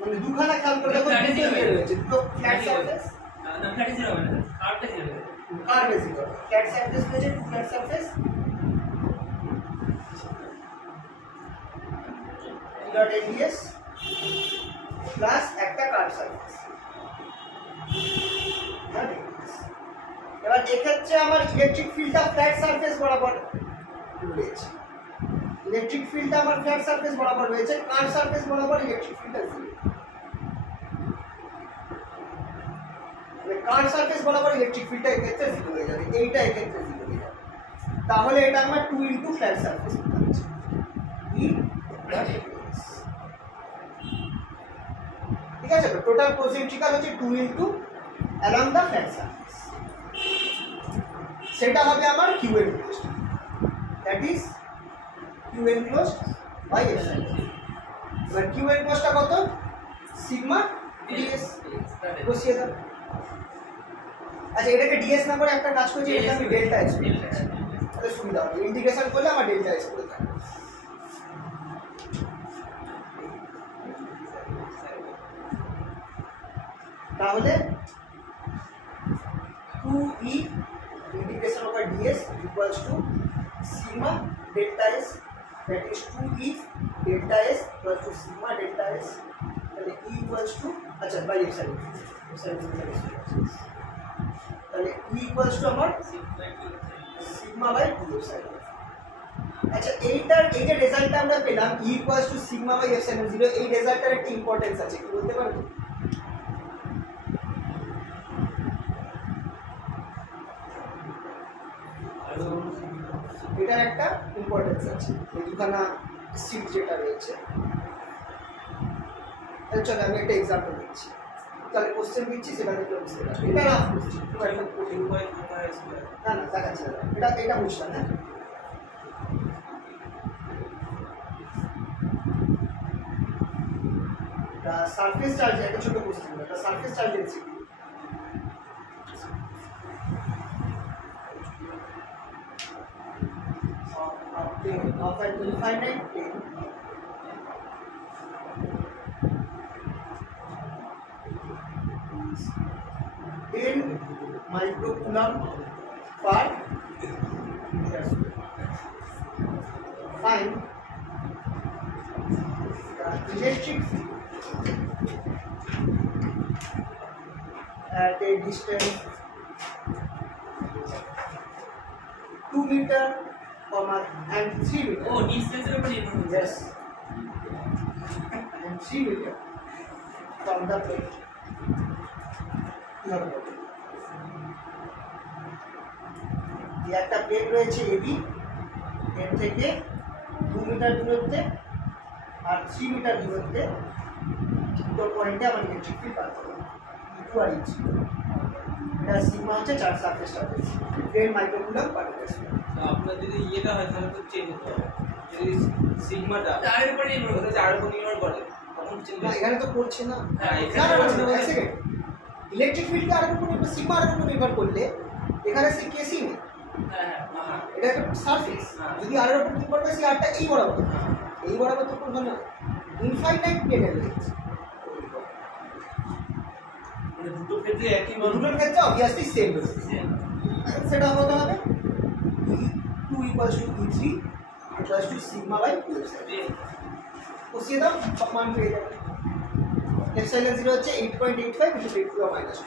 মানে দুখানা খেয়াল করে দেখো দুটো রয়েছে দুটো ফ্ল্যাট সারফেস না ফ্ল্যাট জিরো হবে না কার্ভটা জিরো হবে কার্ভ জিরো ফ্ল্যাট সারফেস রয়েছে flat surface dot NDS plus একটা কার্ভ সারফেস এবার এবার এক্ষেত্রে আমার ইলেকট্রিক ফিল্ডটা ফ্ল্যাট সারফেস বরাবর রয়েছে, ইলেকট্রিক ফিল্ডটা আমার ফ্ল্যাট সারফেস বরাবর রয়েছে, কার্ভ সারফেস বরাবর ইলেকট্রিক ফিল্ডটা জিরো। কার্ভ সারফেস বরাবর ইলেকট্রিক ফিল্ডটা এক্ষেত্রে জিরো হয়ে যাবে, এইটা এক্ষেত্রে জিরো হয়ে যাবে। তাহলে এটা আমার 2 ইন্টু ফ্ল্যাট সারফেস হচ্ছে ই, ঠিক আছে? তো টোটাল কনসেন্ট্রিক্যাল হচ্ছে 2 into along the flat surface, সেটা হবে আমার Q enclosed, that is Q enclosed by epsilon. এবার কিউ এনক্লোজডটা কত? সিগমা ডিএস, বসিয়ে দাও। আচ্ছা, এটাকে ডিএস না করে একটা কাজ করছি, এটা আমি ডেল্টা এস করছি, তাহলে সুবিধা হবে, ইন্টিগ্রেশন করলে আমার ডেল্টা এস করে থাকে। তাহলে 2e integration over ds equals to sigma delta s, that is 2e delta s equals to sigma delta s, তাহলে e equals to আচ্ছা বাই এপসাইলন, তাহলে e equals to আমার sigma by 2 epsilon। আচ্ছা, এইটার এই যে রেজাল্টটা আমরা পেলাম e equals to sigma by epsilon 0, এই রেজাল্টটার একটা ইম্পর্টেন্স আছে, কি বলতে পারবে? এটার একটা ইম্পর্টেন্স আছে, এই দুখানা সিট যেটা রয়েছে। তাহলে চলো আমি একটা এক্সাম্পল দিচ্ছি, তাহলে কোশ্চেন দিচ্ছি, সেটা দেখলে বুঝতে পারবে। এটা রাফ কোশ্চেন, না না দেখাচ্ছি না, এটা বুঝলাম না। সারফেস চার্জ, একটা ছোট কোশ্চেন, এটা surface charge density of an infinite plane in microcoulomb per meter square. Find the electric field at a distance 2 meter and 3 meter. ও ডিসটেন্সের উপর নির্ভর করছে। Yes. And 3 meter from the plate. এই একটা প্লেট রয়েছে এবি, এর থেকে 2 মিটার দূরত্বে আর 3 মিটার দূরত্বে দুটো পয়েন্টে আমার ইলেকট্রিক ফিল্ড পার করব, E2 আর E3। এটা সিগমা হচ্ছে charge surface charge, 10 microcoulomb per metre square. আপনার যদি ইয়েটা হয় তাহলে তো চেঞ্জ হতে হবে, যদি সিগমাটা তার উপর নির্ভর করছে। যার উপর নির্ভর করে তখন চেঞ্জ না, এখানে তো করছে না। হ্যাঁ, না না না, এক সেকেন্ড, ইলেকট্রিক ফিল্ডটা আর উপর নির্ভর, সিগমা আর উপর নির্ভর করলে এখানে সে কেসি নেই, হ্যাঁ হ্যাঁ এটা একটা সারফেস। হ্যাঁ। যদি আর উপর নির্ভর করে সে আরটা এই বরাবর, এই বরাবর তো করবে না, ইনফাইনাইট প্লেনে রয়েছে। মানে দুটো ক্ষেত্রে একই মান দুটোর ক্ষেত্রে অবভিয়াসলি সেম রয়েছে, সেটা কত হবে? E2 equals to E3 equals to sigma by 2 epsilon। বসিয়ে দাও, মান পেয়ে যাবে। এপসাইলন 0 হচ্ছে 8.85 into 10 to the minus 2,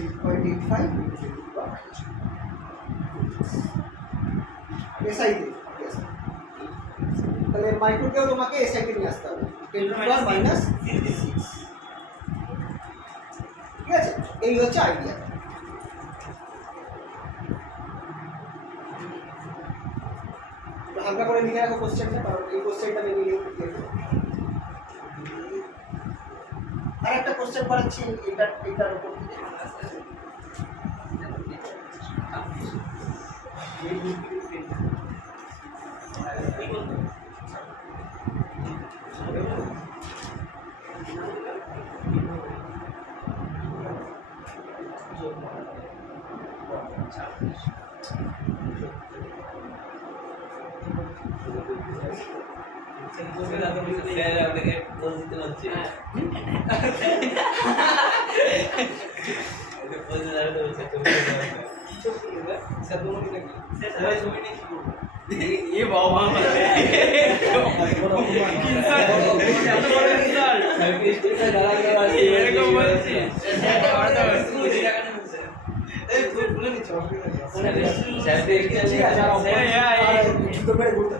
8.85 into 10 to the minus 2। SI দিই, তাহলে মাইক্রোকেও তোমাকে এসআই কে নিয়ে আসতে হবে, 10 to the minus 6। ঠিক আছে, এই হচ্ছে আইডিয়া। হালকা করে লিখে রাখো কোশ্চেনটা, কারণ এই কোশ্চেনটা আমি লিখে আর একটা কোশ্চেন করাচ্ছি এটার উপর। আপনাকে পোজ দিতে হচ্ছে ये बाबा এরকম বলছি ঠিক আছে আর জুতো মেরে ঘুরতে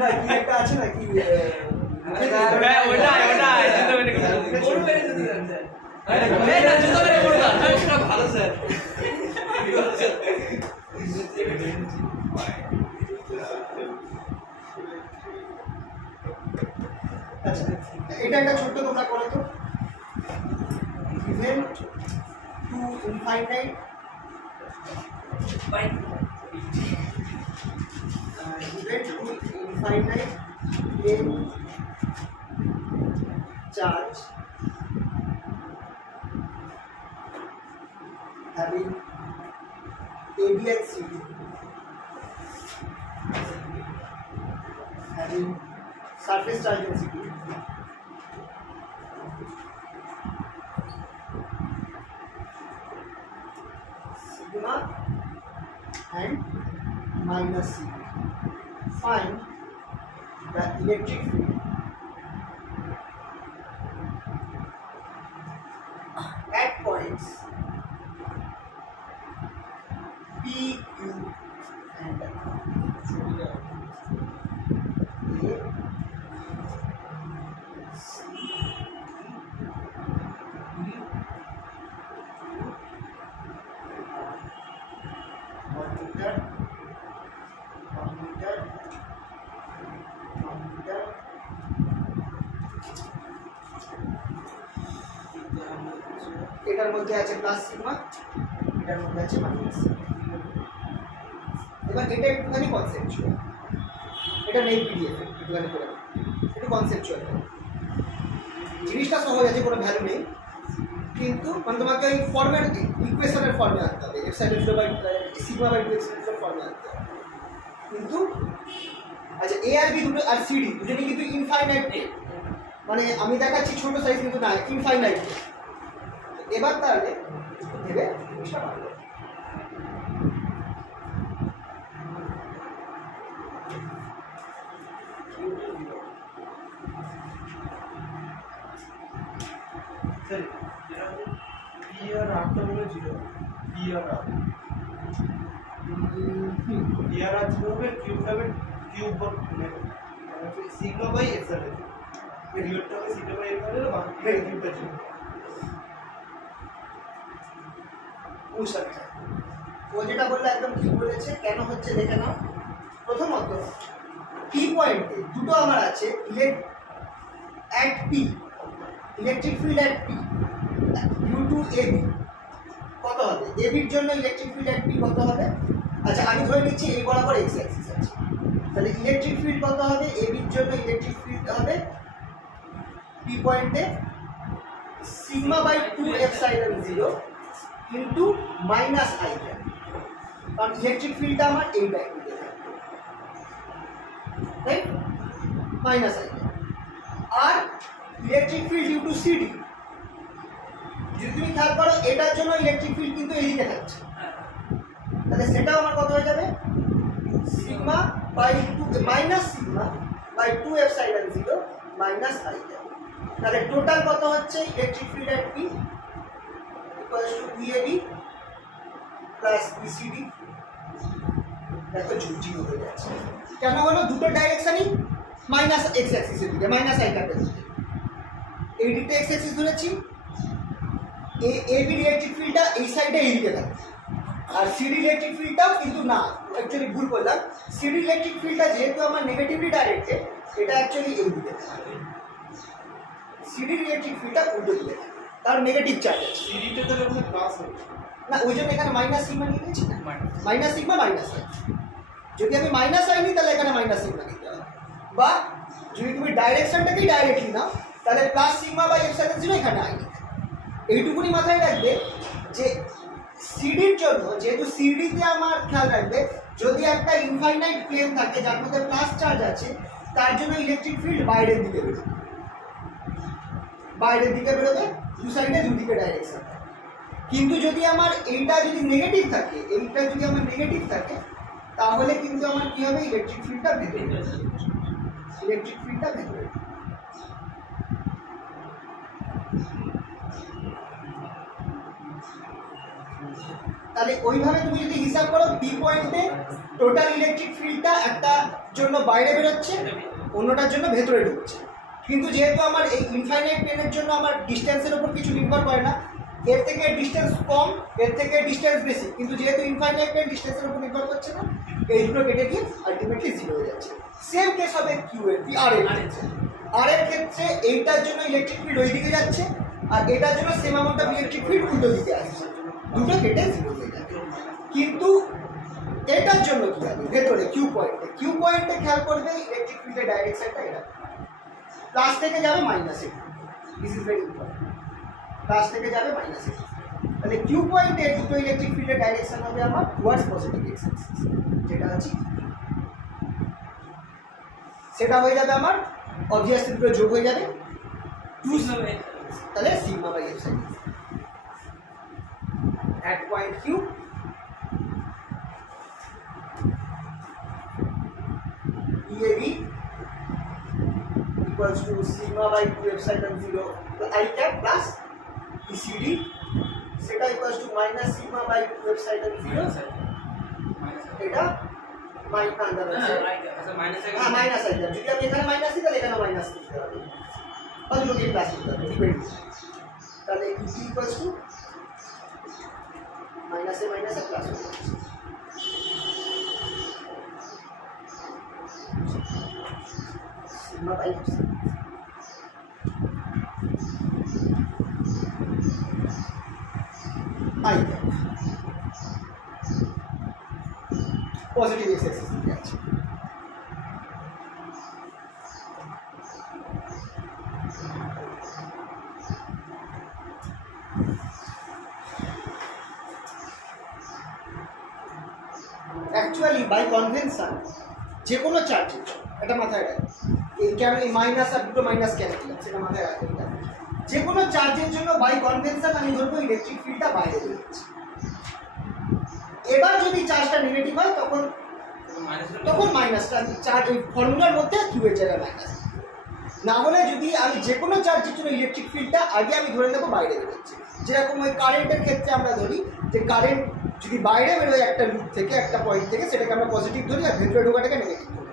না কি একটা আছে না কি ভালো স্যার আচ্ছা এটা একটা ছোট্ট তোমরা করো তো given to infinite given to infinite in charge having AB and CD having surface charge density sigma and minus C. Find the electric field at points P, Q, and A, C, D, computer, এটার মধ্যে আছে প্লাস সিগমা, এটার মধ্যে আছে মাইনাস। এবার এটা একটুখানি কনসেপচুয়াল, এটা নেই পিডিএফ, একটুখানি করে একটু কনসেপচুয়াল। জিনিসটা সহজ আছে, কোনো ভ্যালু নেই, কিন্তু মানে তোমাকে ওই ফর্মের ইকুয়েশনের ফর্মে আনতে হবে, epsilon 0 by sigma by 2 epsilon ফর্মে আনতে হবে। কিন্তু আচ্ছা এ আর বি দুটো আর সিডি দুটোই কিন্তু ইনফাইনাইট, মানে আমি দেখাচ্ছি ছোট সাইজ কিন্তু না, ইনফাইনাইট। এবার তাহলে ভেবে জিনিসটা পারবে। সিগমা বাই এপসাইলন পিরিয়ডটা হবে সিগমা বাই এপসাইলন, বাকিটা কিউবটা ছিল। ও যেটা বললে একদম ঠিক বলেছে। কেন হচ্ছে দেখে নাও। প্রথমত পি পয়েন্টে দুটো আমার আছে at P, electric field at P due to AB কত হবে? এবির জন্য ইলেকট্রিক ফিল্ড অ্যাট পি কত হবে? আচ্ছা আমি ধরে নিচ্ছি এই বরাবর এক্স অ্যাক্সিস আছে, তাহলে ইলেকট্রিক ফিল্ড কত হবে? এবির জন্য ইলেকট্রিক ফিল্ড হবে পি পয়েন্টে sigma by 2 epsilon 0 into minus I cap, কারণ ইলেকট্রিক ফিল্ডটা আমার এই ব্যাকগ্রাউন্ডে থাকবে, রাইট? Minus I cap. আর electric field due to CD, যদি তুমি খেয়াল করো এটার জন্য ইলেকট্রিক ফিল্ড কিন্তু এইদিকে থাকছে, তাহলে সেটাও আমার কত হয়ে যাবে? Sigma by 2 minus sigma by 2 epsilon 0 minus I cap. তাহলে টোটাল কত হচ্ছে? Electric field at P equals to EAB plus ECD। দেখো ঝুঁঝি হয়ে যাচ্ছে, কেন হলো? দুটো ডাইরেকশনই মাইনাস এক্স অ্যাক্সিসের দিকে, মাইনাস আই ক্যাপের দিকে। এই দিকটা এক্স অ্যাক্সিস ধরেছি, এবি ইলেকট্রিক ফিল্ডটা এই সাইডে এইদিকে থাকে, আর সিডি ইলেকট্রিক ফিল্ডটাও কিন্তু না, অ্যাকচুয়ালি ভুল বললাম। সিডি ইলেকট্রিক ফিল্ডটা যেহেতু আমার নেগেটিভলি ডাইরেক্টেড, এটা অ্যাকচুয়ালি এই দিকে থাকে। সিডি ইলেকট্রিক ফিল্ডটা উল্টো দিকে থাকে, কারণ নেগেটিভ চার্জ আছে। সিডিটা তাহলে ওখানে প্লাস হবে না, ওই জন্য এখানে মাইনাস সিগমা নিয়ে নিয়েছি না, মাইনাস সিগমা মাইনাস আই। যদি আমি মাইনাস আই নিই তাহলে এখানে মাইনাস সিগমা নিতে হবে, বা যদি তুমি ডাইরেকশনটাকেই ডাইরেক্টলি নাও তাহলে প্লাস সিগমা বাই এপসাইলন 0 এখানে আই নিতে। এইটুকুনি মাথায় রাখবে যে সিডির জন্য, যেহেতু সিডিতে আমার খেয়াল রাখবে যদি একটা ইনফাইনাইট প্লেন থাকে যার মধ্যে প্লাস চার্জ আছে, তার জন্য ইলেকট্রিক ফিল্ড বাইরের দিকে বেরোবে, বাইরের দিকে বেরোবে, দু সাইডে দুদিকে ডাইরেকশন। কিন্তু যদি আমার এইটা যদি নেগেটিভ থাকে, এইটা যদি আমার নেগেটিভ থাকে, তাহলে কিন্তু আমার কি হবে? ইলেকট্রিক ফিল্ডটা ভেতরে, ইলেকট্রিক ফিল্ডটা ভেতরে। তাহলে ওইভাবে তুমি যদি হিসাব করো বি পয়েন্টে টোটাল ইলেকট্রিক ফিল্ডটা একটা জন্য বাইরে বেরোচ্ছে, অন্যটার জন্য ভেতরে ঢুকছে। কিন্তু যেহেতু আমার এই ইনফাইনাইট প্লেনের জন্য আমার ডিস্টেন্সের উপর কিছু নির্ভর করে না, এর থেকে ডিস্টেন্স কম, এর থেকে ডিস্টেন্স বেশি, কিন্তু যেহেতু ইনফাইনাইট প্লেন ডিস্টেন্সের উপর নির্ভর করছে না, এই দুটো কেটে গিয়ে আলটিমেটলি জিরো হয়ে যাচ্ছে। সেম কেস হবে কিউ এর, আর এর ক্ষেত্রে। আর এর ক্ষেত্রে এইটার জন্য ইলেকট্রিক ফিল্ড ওই দিকে যাচ্ছে, আর এটার জন্য same amount of electric field উল্টো দিকে আসছে, দুটো কেটে জিরো হয়ে যাবে। কিন্তু এটার জন্য কি হবে ভেতরে কিউ পয়েন্টে খেয়াল করবে ইলেকট্রিক ফিল্ডের ডাইরেকশনটা এটা প্লাস থেকে যাবে মাইনাসে, this is very important, plus থেকে যাবে মাইনাসে। তাহলে কিউ পয়েন্টে দুটো ইলেকট্রিক ফিল্ডের ডাইরেকশন হবে আমার টুয়ার্ডস পজিটিভ এক্স অ্যাক্সিস, যেটা আছে সেটা হয়ে যাবে আমার অবভিয়াসলি দুটো যোগ হয়ে যাবে 2, তাহলে sigma by epsilon at point Q EAB equals to sigma by 2 epsilon 0 तो I cap plus ECD সেটা equals to minus sigma by 2 epsilon 0 এটা মাইনাস আন্ডার আছে হ্যাঁ মাইনাস আই যদি আমি এখানে মাইনাস দিই তাহলে এখানে মাইনাস দিতে হবে আর দুটোকে প্লাস দিতে হবে ডিপেন্ড, তাহলে E equals to माइनस से प्लस हो जाए sigma by I positive x axis दिया আছে। অ্যাকচুয়ালি বাই কনভেনশন যে কোনো চার্জের এটা মাথায় রাখবে, এই কেন এই মাইনাস আর দুটো মাইনাস কেন দিলাম সেটা মাথায় রাখবে। যে কোনো চার্জের জন্য বাই কনভেনশন আমি ধরবো ইলেকট্রিক ফিল্ডটা বাইরে বেরোচ্ছে। এবার যদি চার্জটা নেগেটিভ হয় তখন মাইনাসটা চার্জ ওই ফর্মুলার মধ্যে কিউ এর জায়গায় মাইনাস, না হলে যদি আমি যে কোনো চার্জের জন্য ইলেকট্রিক ফিল্ডটা আগে আমি ধরে নেবো বাইরে বেরোচ্ছে। যেরকম ওই কারেন্টের ক্ষেত্রে আমরা ধরি যে কারেন্ট যদি বাইরে বেরোয় একটা লুপ থেকে একটা পয়েন্ট থেকে সেটাকে আমরা পজিটিভ ধরি আর ভেতরে ঢোকাটাকে নেগেটিভ ধরি।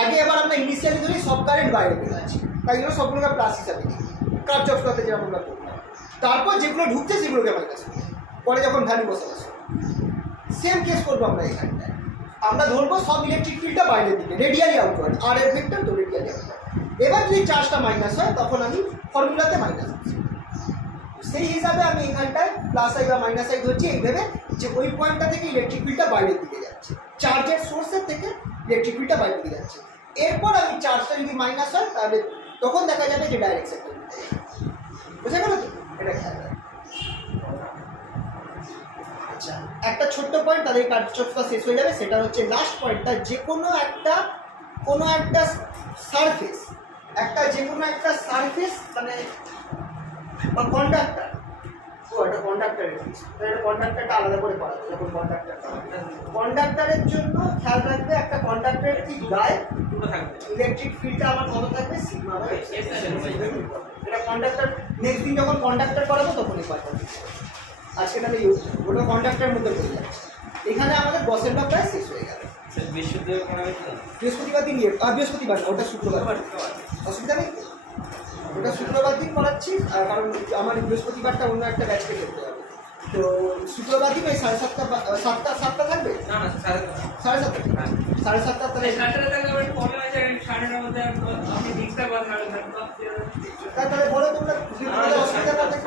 আগে এবার আমরা ইনিশিয়ালি ধরি সব কারেন্ট বাইরে বেরোচ্ছে, তাই জন্য সবগুলোকে প্লাস হিসাবে দিই কার্যকর করতে যেরকম আমরা করতাম। তারপর যেগুলো ঢুকছে সেগুলোকে মাইনাস করি পরে যখন ভ্যালু বসাবো। সেম কেস করবো আমরা এখানটায়, আমরা ধরবো সব ইলেকট্রিক ফিল্ডটা বাইরের দিকে রেডিয়ালি আউটওয়ার্ড, আর এর ভেক্টর তো রেডিয়ালি আউটওয়ার্ড। এবার যদি চার্জটা মাইনাস হয় তখন আমি ফর্মুলাতে মাইনাস দিচ্ছি, সেই হিসাবে আমি এখানটায় প্লাস আই বা মাইনাস আই ধরছি এই ভেবে যে ওই পয়েন্টটা থেকে ইলেকট্রিক ফিল্ডটা বাইরের দিকে যাচ্ছে, চার্জের সোর্সের থেকে ইলেকট্রিক ফিল্ডটা বাইরের দিকে যাচ্ছে। এরপর আমি চার্জটা যদি মাইনাস হয় তাহলে তখন দেখা যাবে যে ডাইরেকশনটা বুঝা গেল তো, এটা খেয়াল রাখবে। আচ্ছা একটা ছোট্ট পয়েন্ট তাদের কার্যটা শেষ হয়ে যাবে, সেটা হচ্ছে লাস্ট পয়েন্টটা যে কোনো একটা সারফেস মানে বা কন্ডাক্টার, একটা কন্ডাক্টারের এটা কন্ডাক্টারটা আলাদা করে করা যায়। যখন কন্ডাক্টারের জন্য খেয়াল রাখবে একটা কন্ডাক্টারের ঠিক গায়ে ইলেকট্রিক ফিল্ডটা আমার কত থাকবে সিগমা বাই এটা কন্ডাক্টার নেক্সট দিন যখন কন্ডাক্টার করাবো তখনই পারবো। আজকে তাহলে ওটা কন্ডাক্টারের মধ্যে পড়ে যাচ্ছে। এখানে আমাদের বসেনটা প্রায় শেষ হয়ে গেল। বৃহস্পতিবার দিন বৃহস্পতিবার না ওটা শুক্রবার, অসুবিধা নেই ওটা শুক্রবার দিন করাচ্ছি কারণ আমার বৃহস্পতিবারটা অন্য একটা ব্যাচকে করতে হবে। তো শুক্রবার দিন ওই 7:30 থাকবে, 7:30 তাহলে তাহলে বলো তোমরা অসুবিধা না থাকে।